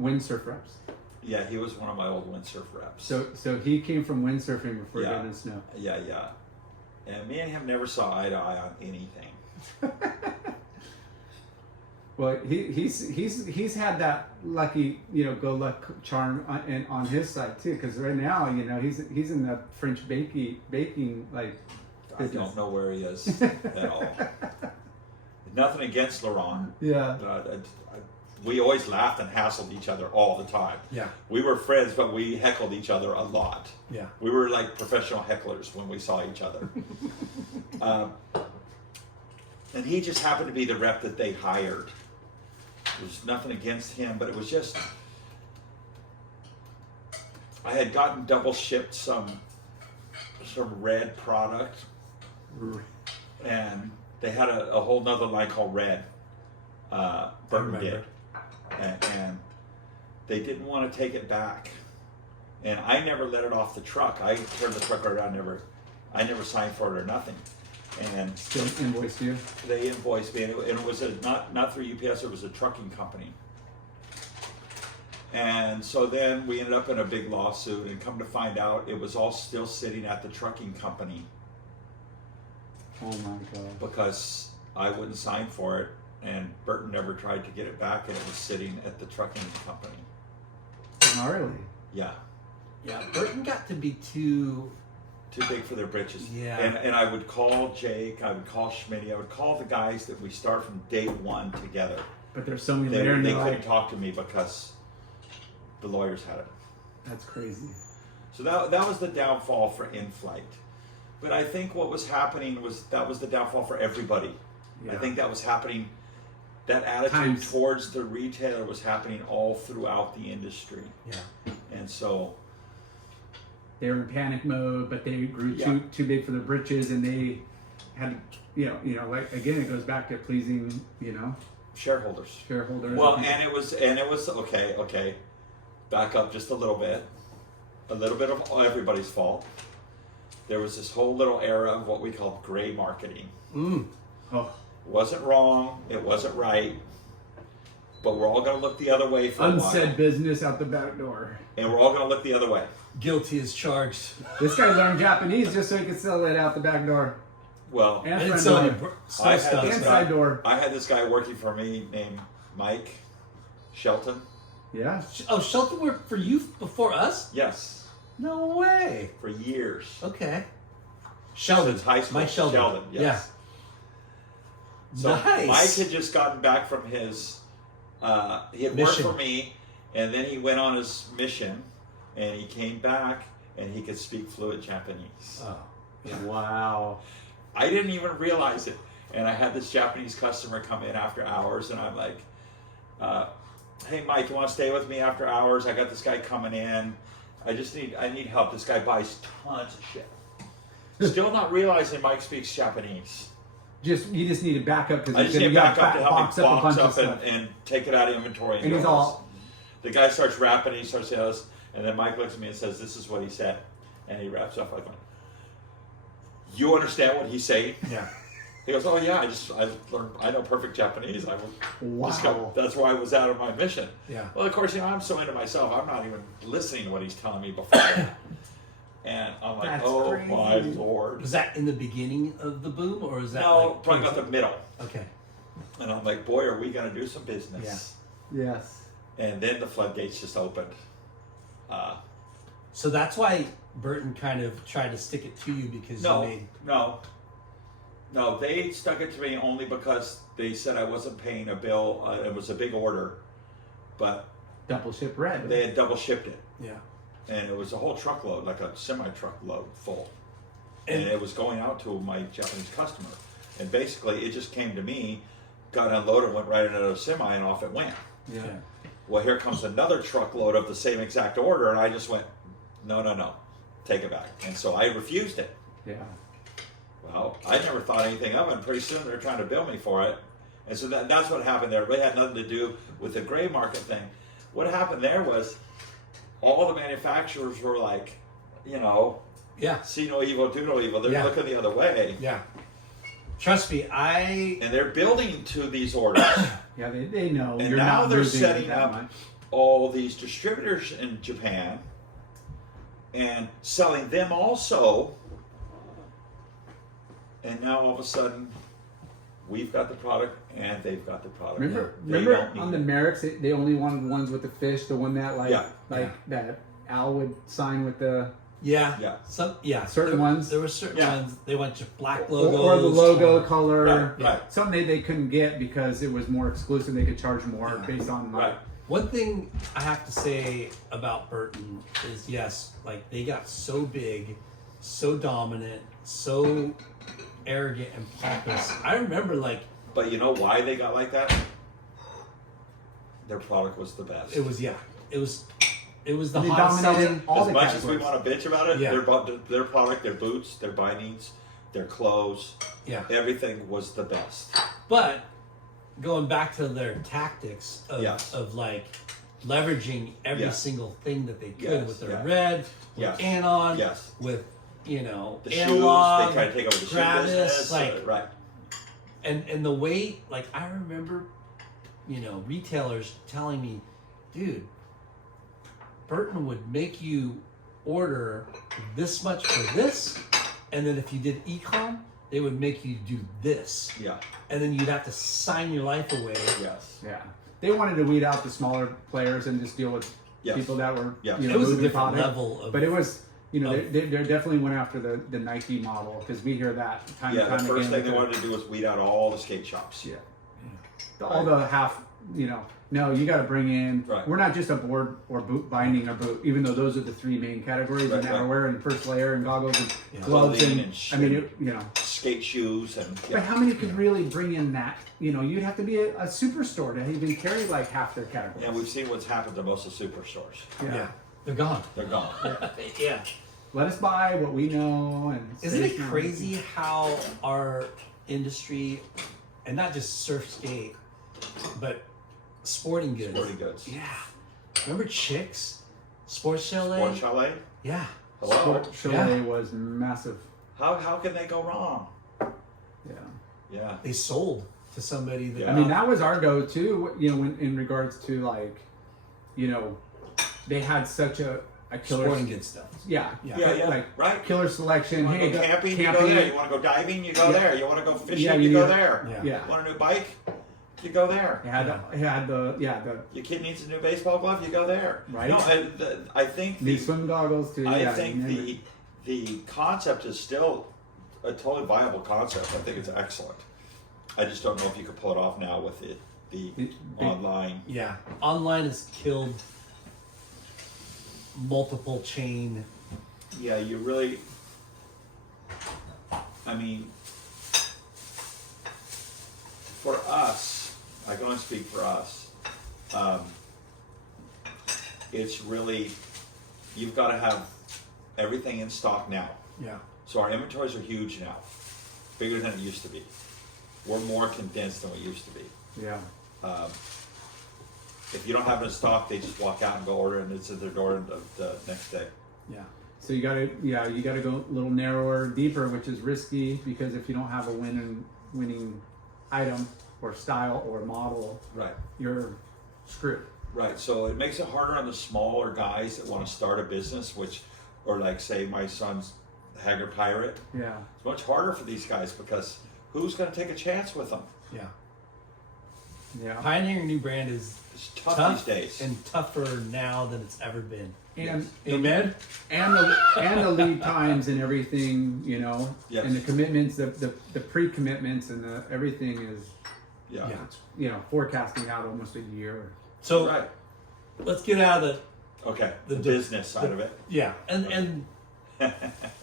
Windsurf reps. Yeah, he was one of my old windsurf reps. So he came from windsurfing before he Yeah. got into snow. Yeah. And me and him never saw eye to eye on anything. Well, he's had that lucky go luck charm on his side too. Because right now he's in the French baking like. I don't know where he is at all. Nothing against Laurent. Yeah. But we always laughed and hassled each other all the time. Yeah. We were friends, but we heckled each other a lot. Yeah. We were like professional hecklers when we saw each other. And he just happened to be the rep that they hired. There's nothing against him, but it was just, I had gotten double shipped some red product, and they had a whole nother line called Red. Burton did. And they didn't want to take it back. And I never let it off the truck. I turned the truck around, I never signed for it or nothing. And Still invoiced you. they invoiced me, and it was not through UPS, it was a trucking company. And so then we ended up in a big lawsuit, and come to find out, it was all still sitting at the trucking company Oh my God. because I wouldn't sign for it, and Burton never tried to get it back, and it was sitting at the trucking company. Gnarly. Yeah, Yeah. Burton got to be too. too big for their britches. Yeah. And I would call Jake, I would call Schmitty, I would call the guys that we start from day one together. But there's so many They there, and couldn't they're like, talk to me because the lawyers had it. that's crazy. So that was the downfall for Inflight. But I think what was happening was that was the downfall for everybody. Yeah. I think that was happening, that attitude Times. towards the retailer was happening all throughout the industry. Yeah. And so, They were in panic mode, but they grew Yeah. too big for their britches, and they had, like again, it goes back to pleasing, shareholders. shareholders. Well, and it was okay. Back up just a little bit of everybody's fault. There was this whole little era of what we call gray marketing. Oh, Wasn't wrong, it wasn't right, but we're all going to look the other way for a while. unsaid business out the back door. And we're all going to look the other way. Guilty as charged. This guy learned Japanese just so he could sell it out the back door Well, and And front so door snow I had stuff. this and guy- side door. I had this guy working for me named Mike Shelton. Yeah. Oh, Shelton worked for you before us? Yes, No way. for years. Okay. Sheldon. Since high school. Mike Sheldon. Yes. So Nice. Mike had just gotten back from his, he had worked Mission. for me, and then he went on his mission, and he came back, and he could speak fluent Japanese. Oh. Wow. I didn't even realize it. And I had this Japanese customer come in after hours, and I'm like, hey Mike, you want to stay with me after hours? I got this guy coming in. I need help. This guy buys tons of shit. Still not realizing Mike speaks Japanese. You just need to back up I because just need to back up to help box me up a bunch of box up stuff. and take it out of inventory. And he's go, all- the guy starts rapping, and he starts saying this, and then Mike looks at me and says, "This is what he said," and he wraps up like, "You understand what he's saying?" Yeah. He goes, "Oh yeah, I know perfect Japanese. Wow. That's why I was out of my mission." Yeah. Well, of course, I'm so into myself, I'm not even listening to what he's telling me before that. And I'm like, That's oh crazy. my Lord. Was that in the beginning of the boom, or is that No, like talking about the middle. Okay. And I'm like, boy, are we going to do some business. Yes. And then the floodgates just opened. So that's why Burton kind of tried to stick it to you because you made. No, they stuck it to me only because they said I wasn't paying a bill. It was a big order, but Double ship red. they had double shipped it. Yeah. And it was a whole truckload, like a semi-truckload full. And it was going out to my Japanese customer. And basically, it just came to me, got unloaded, went right into the semi, and off it went. Yeah. Well, here comes another truckload of the same exact order, and I just went, no, take it back. And so I refused it. Yeah. Well, I never thought anything of it, and pretty soon they're trying to bill me for it. And so that's what happened there. It really had nothing to do with the gray market thing. What happened there was all the manufacturers were like, Yeah. see no evil, do no evil. They're looking the other way. Yeah. Trust me, And they're building to these orders. Yeah, they know. And you're now not they're moving setting that up much. all these distributors in Japan and selling them also. And now all of a sudden, we've got the product and they've got the product. Remember on the Merricks, they only wanted the ones with the fish, the one that that Al would sign with the Yeah. Certain ones. There were certain ones. They went to black or logos. the logo color. Right. Something they couldn't get because it was more exclusive. They could charge more based on One thing I have to say about Burton is yes, like they got so big, so dominant, so arrogant and pompous. I remember But you know why they got like that? Their product was the best. it was the They hottest dominated selling. all As the much as we categories. want to bitch about it, Yeah. their product, their boots, their bindings, their clothes, Yeah. everything was the best. But going back to their tactics of, Yes. of like leveraging every Yes. single thing that they could Yes, with their yeah. red, with Yes. Anon, Yes. with The analog, shoes, they tried to take over the shoe Travis, business. like right. and the way I remember, retailers telling me, dude, Burton would make you order this much for this, and then if you did e-com, they would make you do this, Yeah. and then you'd have to sign your life away. Yes. Yeah. They wanted to weed out the smaller players and just deal with Yes. people that were, Yes. It was a moving different product. level of. But it was, of- they definitely went after the Nike model because we hear that time Yeah, and time the first again. thing they wanted to do was weed out all the skate shops. Yeah. All the half, no, you got to bring in. Right. We're not just a board or boot binding or boot, even though those are the three main categories: Right, and outerwear and first layer and goggles and gloves Clothing and and I mean, skate shoes and But how many could really bring in that? You'd have to be a superstore to even carry like half their categories. Yeah, we've seen what's happened to most of superstores. yeah, they're gone. They're gone. Yeah. Let us buy what we know. And Isn't it save crazy how our industry, and not just surf skate, but sporting goods. Sporting goods. Yeah. Remember Chicks? Sports Chalet? Sport Chalet? Yeah. Hello? Sport Chalet was massive. How can they go wrong? Yeah. Yeah. They sold to somebody that. Yeah. I mean, that was our go-to, in regards to they had such a killer. sporting goods stuff. Yeah. Yeah, Like right. killer selection. You want to Hey, go camping? You go camping. there. You want to go diving? You go Yeah. there. You want to go fishing? Yeah, you you go need- there. Yeah. Yeah. You want a new bike? You go there. It had the Your kid needs a new baseball glove? You go there. Right. No, I think new swim goggles too. I yeah, think you name the concept is still a totally viable concept. I think it's excellent. I just don't know if you could pull it off now with the online. Yeah. Online has killed multiple chain. Yeah, you really. I mean, For us, I can only speak for us. It's really, you've got to have everything in stock now. Yeah. So our inventories are huge now, bigger than it used to be. We're more condensed than we used to be. Yeah. If you don't have it in stock, they just walk out and go order, and it's at their door the next day. Yeah. So you gotta go a little narrower, deeper, which is risky because if you don't have a winning item or style or model, Right. you're screwed. Right. So it makes it harder on the smaller guys that want to start a business, or like say my son's Haggard Pirate. Yeah. It's much harder for these guys because who's going to take a chance with them? Yeah. Yeah. Pioneering a new brand is It's tough these days. and tougher now than it's ever been. And Amen. and the lead times and everything, Yes. and the commitments, the pre-commitments and the everything is, Yeah. Yeah. forecasting out almost a year. So Right. let's get out of Okay. The The, di- business side of it. and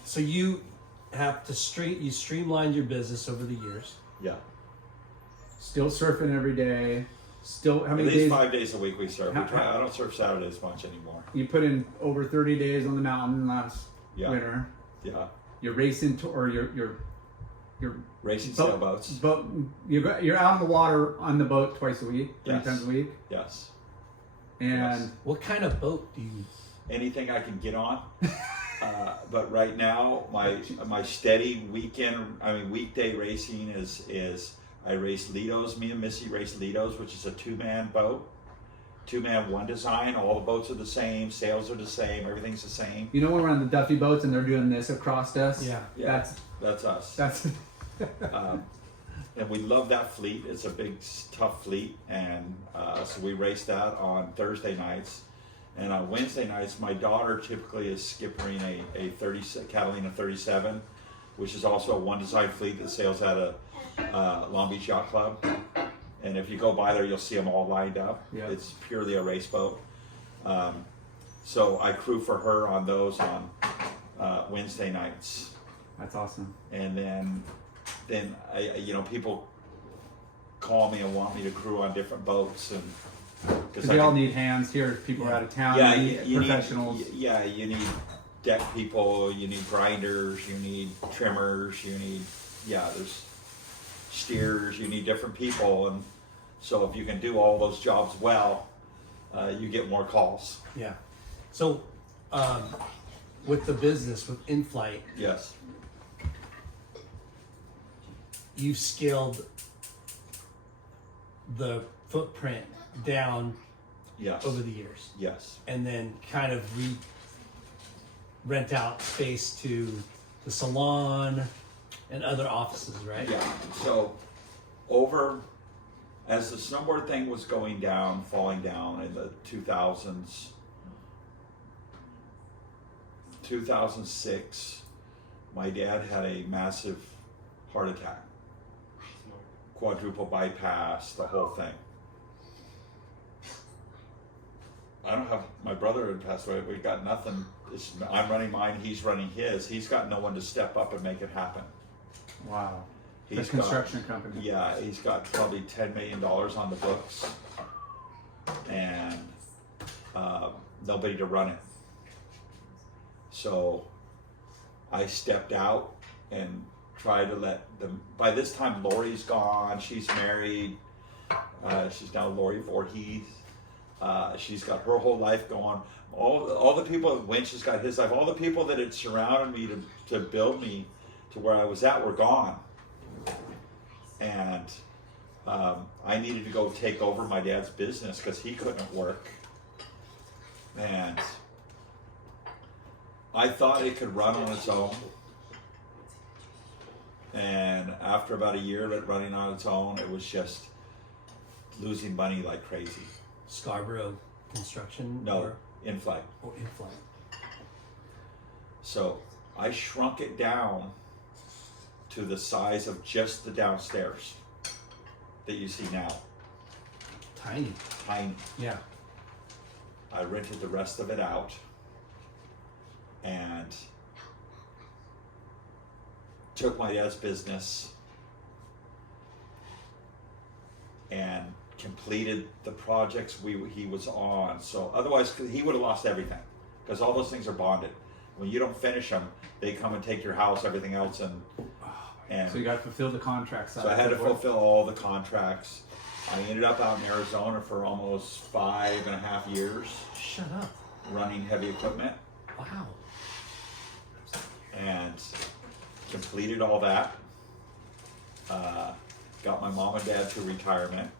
so you have to you streamlined your business over the years. Yeah. Still surfing every day. Still, how At many least days? 5 days a week we surf. How- I don't surf Saturdays much anymore. You put in over 30 days on the mountain last Yeah. winter. Yeah. You're racing to, or you're Racing boat- sailboats. boat. You're out on the water on the boat twice a week, three Yes. times a week, Yes. and Yes. What kind of boat do you? Anything I can get on. But right now, my steady weekday racing is I race Lido's. Me and Missy race Lido's, which is a 2-man boat. 2-man, one design. All the boats are the same. Sails are the same. Everything's the same. when we're on the Duffy boats and they're doing this across us. Yeah. Yeah, that's us. That's And we love that fleet. It's a big, tough fleet, and so we race that on Thursday nights. And on Wednesday nights, my daughter typically is skippering a Catalina 37, which is also a one design fleet that sails out of Long Beach Yacht Club. And if you go by there, you'll see them all lined up. Yeah. It's purely a race boat. So I crew for her on those on Wednesday nights. that's awesome. And then people call me and want me to crew on different boats, and Because we all need hands here. People are out of town. yeah, we need you professionals. need you need deck people, you need grinders, you need trimmers, you need there's steers, you need different people, and so if you can do all those jobs well, you get more calls. Yeah. So with the business with Inflight, Yes. you've scaled the footprint down Yes. over the years, Yes. and then kind of rent out space to the salon and other offices, right? Yeah. So as the snowboard thing was falling down in the 2006, my dad had a massive heart attack, quadruple bypass, the whole thing. My brother had passed away. We got nothing. I'm running mine. He's running his. He's got no one to step up and make it happen. Wow. The He's construction company. Yeah, he's got probably $10 million on the books, and nobody to run it. So I stepped out and tried to let them. By this time, Lori's gone. She's married. She's now Lori Voorhees. She's got her whole life going. All the people, Winch has got his life. All the people that had surrounded me to build me to where I was at were gone. And I needed to go take over my dad's business because he couldn't work. And I thought it could run on its own. And after about a year of it running on its own, it was just losing money like crazy. Scarbrough construction. No, Inflight. Or Inflight. So I shrunk it down to the size of just the downstairs that you see now. Tiny. Tiny. Yeah. I rented the rest of it out, and took my dad's business completed the projects he was on. So otherwise, 'cause he would have lost everything, because all those things are bonded. When you don't finish them, they come and take your house, everything else, and So you got to fulfill the contracts. so I had to fulfill all the contracts. I ended up out in Arizona for almost 5.5 years Shut up. running heavy equipment, Wow. and completed all that. Got my mom and dad to retirement,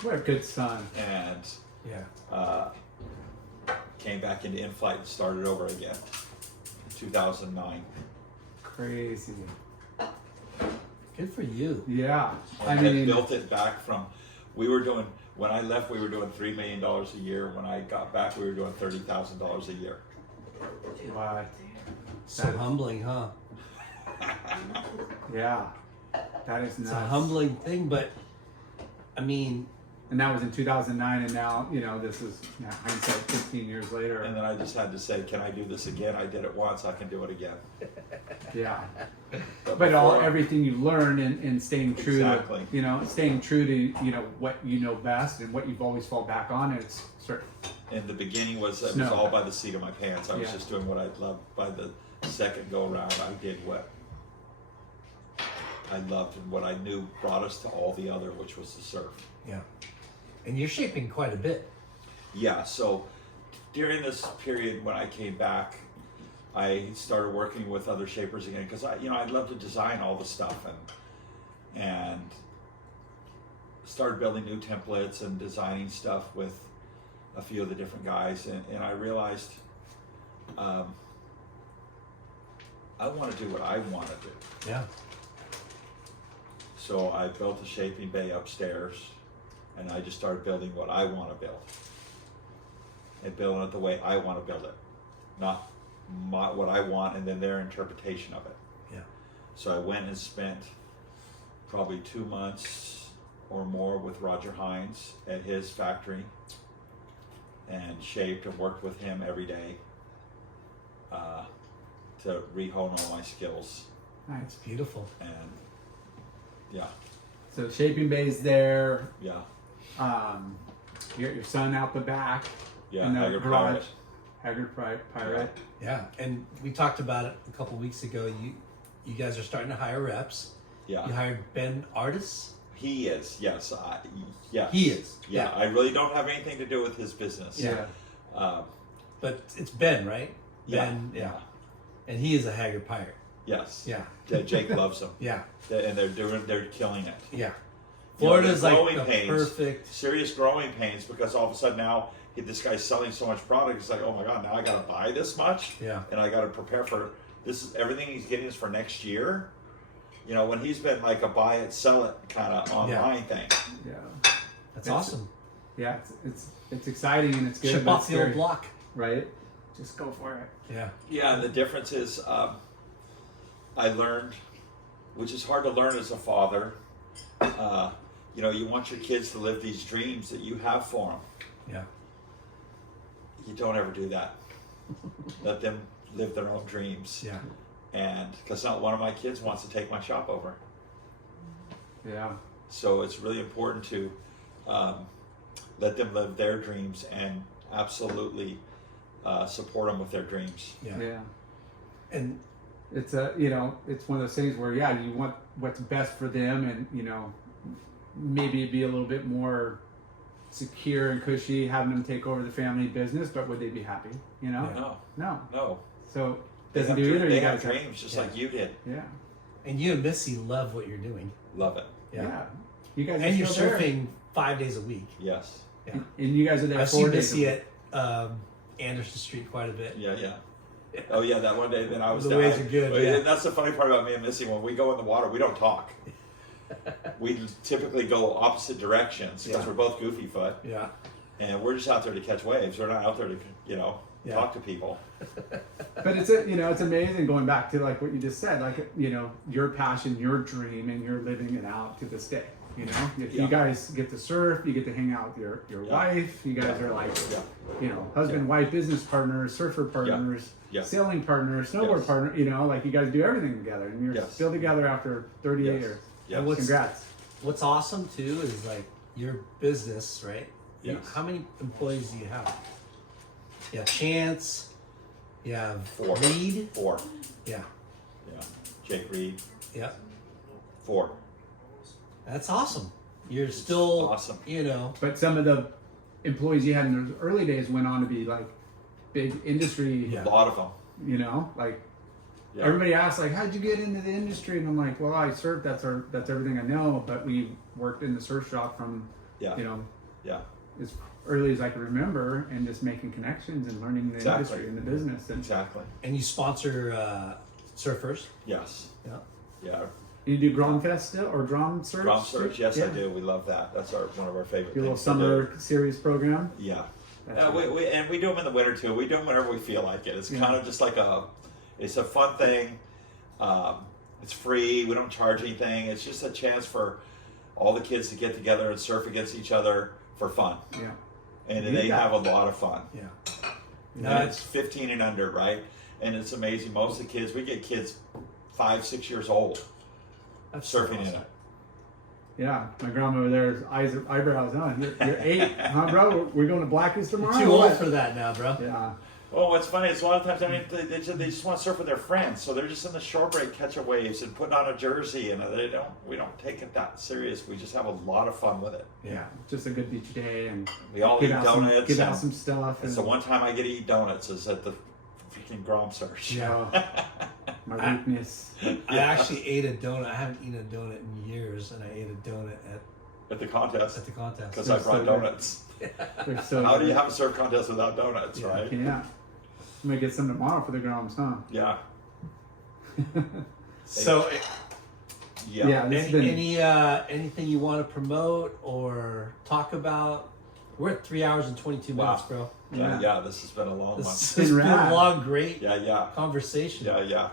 What a good son. and Yeah. came back into Inflight and started over again in 2009. Crazy. Good for you. Yeah. I And mean, built it back from, when I left, we were doing $3 million a year. When I got back, we were doing $30,000 a year. wow. So humbling, huh? Yeah. That is It's nuts. a humbling thing, but I mean, And that was in 2009, and now, this is hindsight 15 years later. And then I just had to say, can I do this again? I did it once, I can do it again. Yeah. But before- everything you learn in staying true Exactly. to, staying true to, what you know best and what you've always fall back on, and it's sort in the beginning it was Snow. all by the seat of my pants. I was Yeah. just doing what I loved. By the second go around, I did what I loved and what I knew brought us to all the other, which was the surf. yeah. And you're shaping quite a bit. Yeah, so during this period when I came back, I started working with other shapers again, because I'd love to design all the stuff, and started building new templates and designing stuff with a few of the different guys, and I realized I want to do what I want to do. Yeah. So I built a shaping bay upstairs, and I just started building what I want to build, and building it the way I want to build it, not what I want and then their interpretation of it. Yeah. So I went and spent probably 2 months or more with Roger Hines at his factory, and shaped and worked with him every day to re-hone all my skills. Nice. It's beautiful. And yeah, So shaping bay's there. yeah, You got your son out the back. yeah. in the Haggard garage. Pirate. Haggard Pirate. Yeah. And we talked about it a couple weeks ago. You guys are starting to hire reps. Yeah. You hired Ben Artis. He is, yes. Yes. He is, Yeah, yeah. I really don't have anything to do with his business. Yeah. But it's Ben, right? Yeah, Ben, yeah. And he is a Haggard pirate. Yes. Yeah. Jake loves him. Yeah. And they're killing it. Yeah. You know, Florida's they're like growing the pains, perfect. serious growing pains, because all of a sudden now this guy's selling so much product. It's like, oh my God, now I got to buy this much. Yeah. And I got to prepare for this. Is everything he's getting is for next year. When he's been like a buy it, sell it kind of online thing. Yeah. That's It's- awesome. Yeah. It's exciting and it's good. Ship but off it's the old scary, block. right? Just go for it. Yeah. Yeah, and the difference is, I learned, which is hard to learn as a father. You want your kids to live these dreams that you have for them. Yeah. You don't ever do that. Let them live their own dreams. Yeah. And because not one of my kids wants to take my shop over, Yeah. so it's really important to let them live their dreams and absolutely support them with their dreams. Yeah. Yeah. And It's it's one of those things where, you want what's best for them, and, maybe be a little bit more secure and cushy having them take over the family business, but would they be happy? No, No. no. So They doesn't have do either. They You have guys have, dreams just like you did. yeah. and you and Missy love what you're doing. Love it. Yeah. You guys And are you're still there. surfing 5 days a week. Yes. Yeah. And you guys are there I've 4 seen days a Missy week. at Anderson Street quite a bit. Yeah, yeah. Oh yeah, that one day. Then I was The down. waves are good, Well, yeah. and that's the funny part about me and Missy. When we go in the water, we don't talk. We typically go opposite directions because Yeah. we're both goofy foot, Yeah. and we're just out there to catch waves. We're not out there to Yeah. talk to people. But it's amazing going back to like what you just said, like, your passion, your dream, and you're living it out to this day. You Yeah. guys get to surf, you get to hang out with your Yeah. wife, you guys Yeah. are like, Yeah. husband, wife, business partners, surfer partners, Yeah. sailing partners, snowboard Yes. partner, like you guys do everything together, and you're Yes. still together after 38 Yes. years. Yeah. And what's Congrats. What's awesome too is like your business, right? Yes. How many employees do you have? You have Chance. You have 4. Reed. 4. Yeah. Yeah. Jake Reed. Yeah. 4. That's awesome. You're still awesome. You know. But some of the employees you had in those early days went on to be like big industry. Yeah. A lot of them. You know, like Yeah. everybody asks, like, how'd you get into the industry? And I'm like, well, I surf. That's everything I know. But we worked in the surf shop from, Yeah. you know, Yeah. as early as I can remember, and just making connections and learning the Exactly. industry and the business. And Exactly. And you sponsor surfers. Yes. Yeah. Yeah. you do Grom Fest still or Drum Search? Drum Search. Yes, I Yeah. do. We love that. That's one of our favorite Your little things to do. summer series program. Yeah. That's Yeah, right. we do them in the winter too. We do them whenever we feel like it. It's Yeah. kind of just like it's a fun thing. It's free. We don't charge anything. It's just a chance for all the kids to get together and surf against each other for fun. Yeah. And You they got have a lot of fun. Yeah. And it's 15 and under, right? And it's amazing. Most of the kids, we get kids 5, 6 years old That's surfing awesome. in it. Yeah, my grandma over there's eyebrows on. You're 8, huh, bro? We're going to Blackies tomorrow. Too or old what? for that now, bro. Yeah. Well, what's funny is a lot of times, I mean, they just want to surf with their friends, so they're just in the shore break catching waves and putting on a jersey, and we don't take it that serious. We just have a lot of fun with it. Yeah, just a good beach day, and We all give eat out some, donuts. give out and some stuff. it's And the one time I get to eat donuts is at the freaking Grom Search. yeah, my weakness. I actually ate a donut. I haven't eaten a donut in years, and I ate a donut At the contest at the contest. because I They're brought so good. donuts. They're so How do you good. have a surf contest without donuts, Yeah. right? Yeah. I'm gonna get some tomorrow for the Groms, huh? Yeah. So, Yeah. Yeah, this has been anything you want to promote or talk about? We're at 3 hours and 22 minutes, Wow. bro. Yeah, Yeah. this has been a long one. This been has been rad. a long, great Yeah. conversation. Yeah.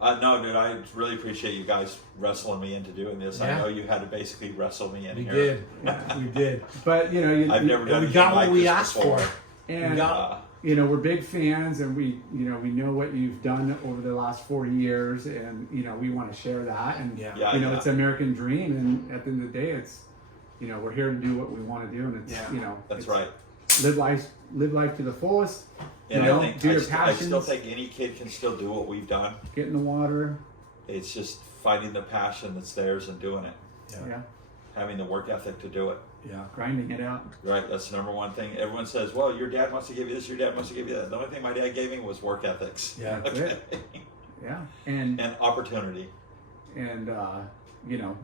No, dude, I really appreciate you guys wrestling me into doing this. I Yeah. know you had to basically wrestle me in We here. did. Yeah. We did. But you know, I've never done We anything got what like we this asked before. for. and We got you know, we're big fans, and we know what you've done over the last 40 years, and you know, we want to share that. And Yeah. Yeah, you know, it's an American dream, and at the end of the day, it's, you know, we're here to do what we want to do, and it's, Yeah. you know, That's it's right. live life to the fullest. And you know, I think do your I still passions, think any kid can still do what we've done. get in the water. It's just finding the passion that's theirs and doing it. Yeah, Having the work ethic to do it. Yeah. grinding it out. Right, that's the number one thing. Everyone says, well, your dad must have given you this, your dad must have given you that. The only thing my dad gave me was work ethics. Yeah. That's it. Yeah, and And opportunity. you know,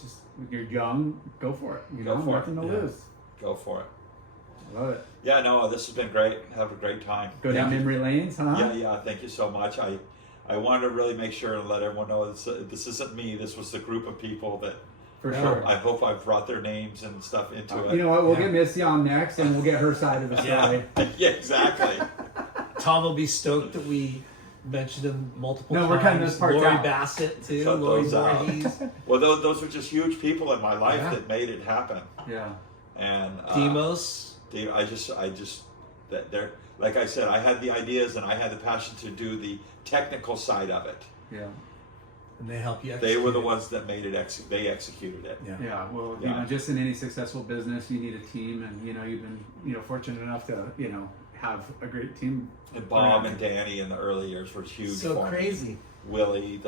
just when you're young, go for it. You Go know, for it. nothing to Yeah. lose. Go for it. Love it. Yeah, no, this has been great. Have a great time. Go down Thank you. memory lanes, huh? Yeah, thank you so much. I wanted to really make sure and let everyone know this isn't me. This was the group of people that For Yeah. sure. I hope I've brought their names and stuff into it. You know what? We'll Yeah. get Missy on next, and we'll get her side of the story. Yeah. Yeah, exactly. Tom will be stoked that we mentioned him multiple No, times. we're cutting those parts Lori out. Bassett too. Cut Lori those out. Voorhees. Well, those were just huge people in my life Yeah. that made it happen. Yeah. And Demos. I just that they're like I said, I had the ideas and I had the passion to do the technical side of it. Yeah. And they help you. They were the execute ones that made it. They executed it. it. Yeah. Yeah. Well, Yeah. you know, just in any successful business, you need a team, and you know, you've been, you know, fortunate enough to, you know, have a great team. And Bob around and you. Danny in the early years were huge So for crazy. me. Willie,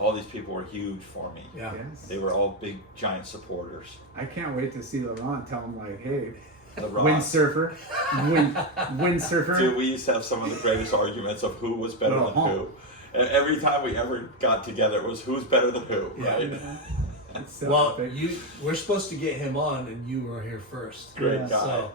all these people were huge for me. Yeah. Yes. They were all big, giant supporters. I can't wait to see Laurent tell him, like, hey, The Rock. windsurfer, windsurfer. Dude, we used to have some of the greatest arguments of who was better than Uh-huh. who. And every time we ever got together, it was who's better than who, right? That's so Well, epic. we're supposed to get him on, and you were here first. Great Yeah. guy. So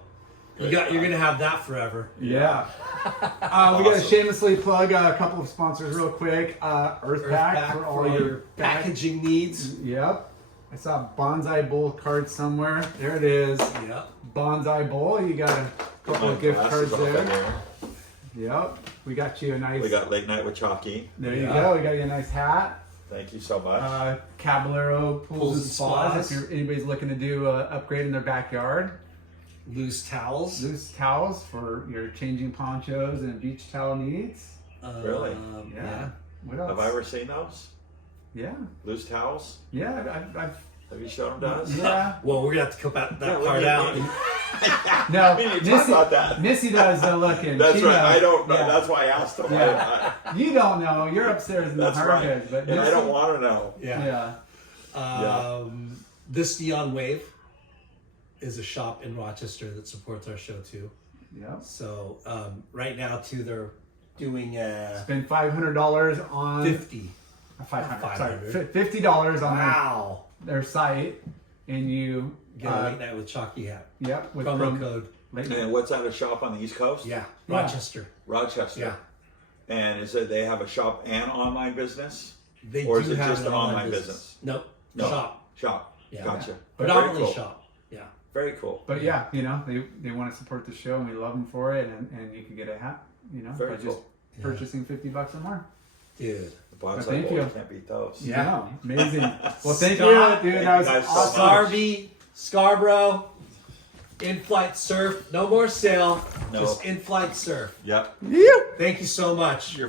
Great you're guy. gonna have that forever. Yeah. We got to Awesome. shamelessly plug a couple of sponsors real quick. Earth Earth Pack Pack for all your packaging needs. Yep. I saw Bonsai Bowl card somewhere. There it is. Yep. Bonsai Bowl. You got a couple of gift Glasses cards off in there. Yep. We got you a nice. We got Late Night with Chalky. There you Yeah. go. We got you a nice hat. Thank you so much. Caballero Pools and Spas. Spas. If anybody's looking to do an upgrade in their backyard. Loose towels. Loose towels for your changing ponchos and beach towel needs. Really? Yeah. What else? Have I ever seen those? Yeah. Loose towels? Yeah. I've Have you shown them to us? Yeah. Well, we're gonna have to cut that Yeah, part out. No, We didn't talk about that. Missy does the looking. That's She right. knows. I don't know. Yeah. That's why I asked them. Yeah. You don't know. You're upstairs in the That's hard right. goods, but And I Missy- don't want to know. Yeah. Yeah. This Neon Wave is a shop in Rochester that supports our show too. Yep. So right now too, they're doing Spend $500 on 50. 500. Sorry, $500. $50 on Wow. their site, and you Get a late night with Chalky Hat. Yep, with Promo code. late night. And what's that? A shop on the East Coast? Yeah. Yeah. Rochester. Rochester. Yeah. And is it they have a shop and online business? They Or do is it have just an online business? Nope. No. Shop. Shop. Yeah. Gotcha. Predominantly Very cool. shop. Yeah. Very cool. But yeah, you know, they want to support the show, and we love them for it, and you can get a hat, you know, Very by just cool. purchasing $50 or more. Dude. The bonsai thank boys you. can't beat those. Yeah. No, amazing. Well, thank Scott, you, dude. thank That you was guys so awesome. much. Scarby, Scarbrough, In-Flight Surf. No more sale. No. Just In-Flight Surf. Yep. Thank you so much.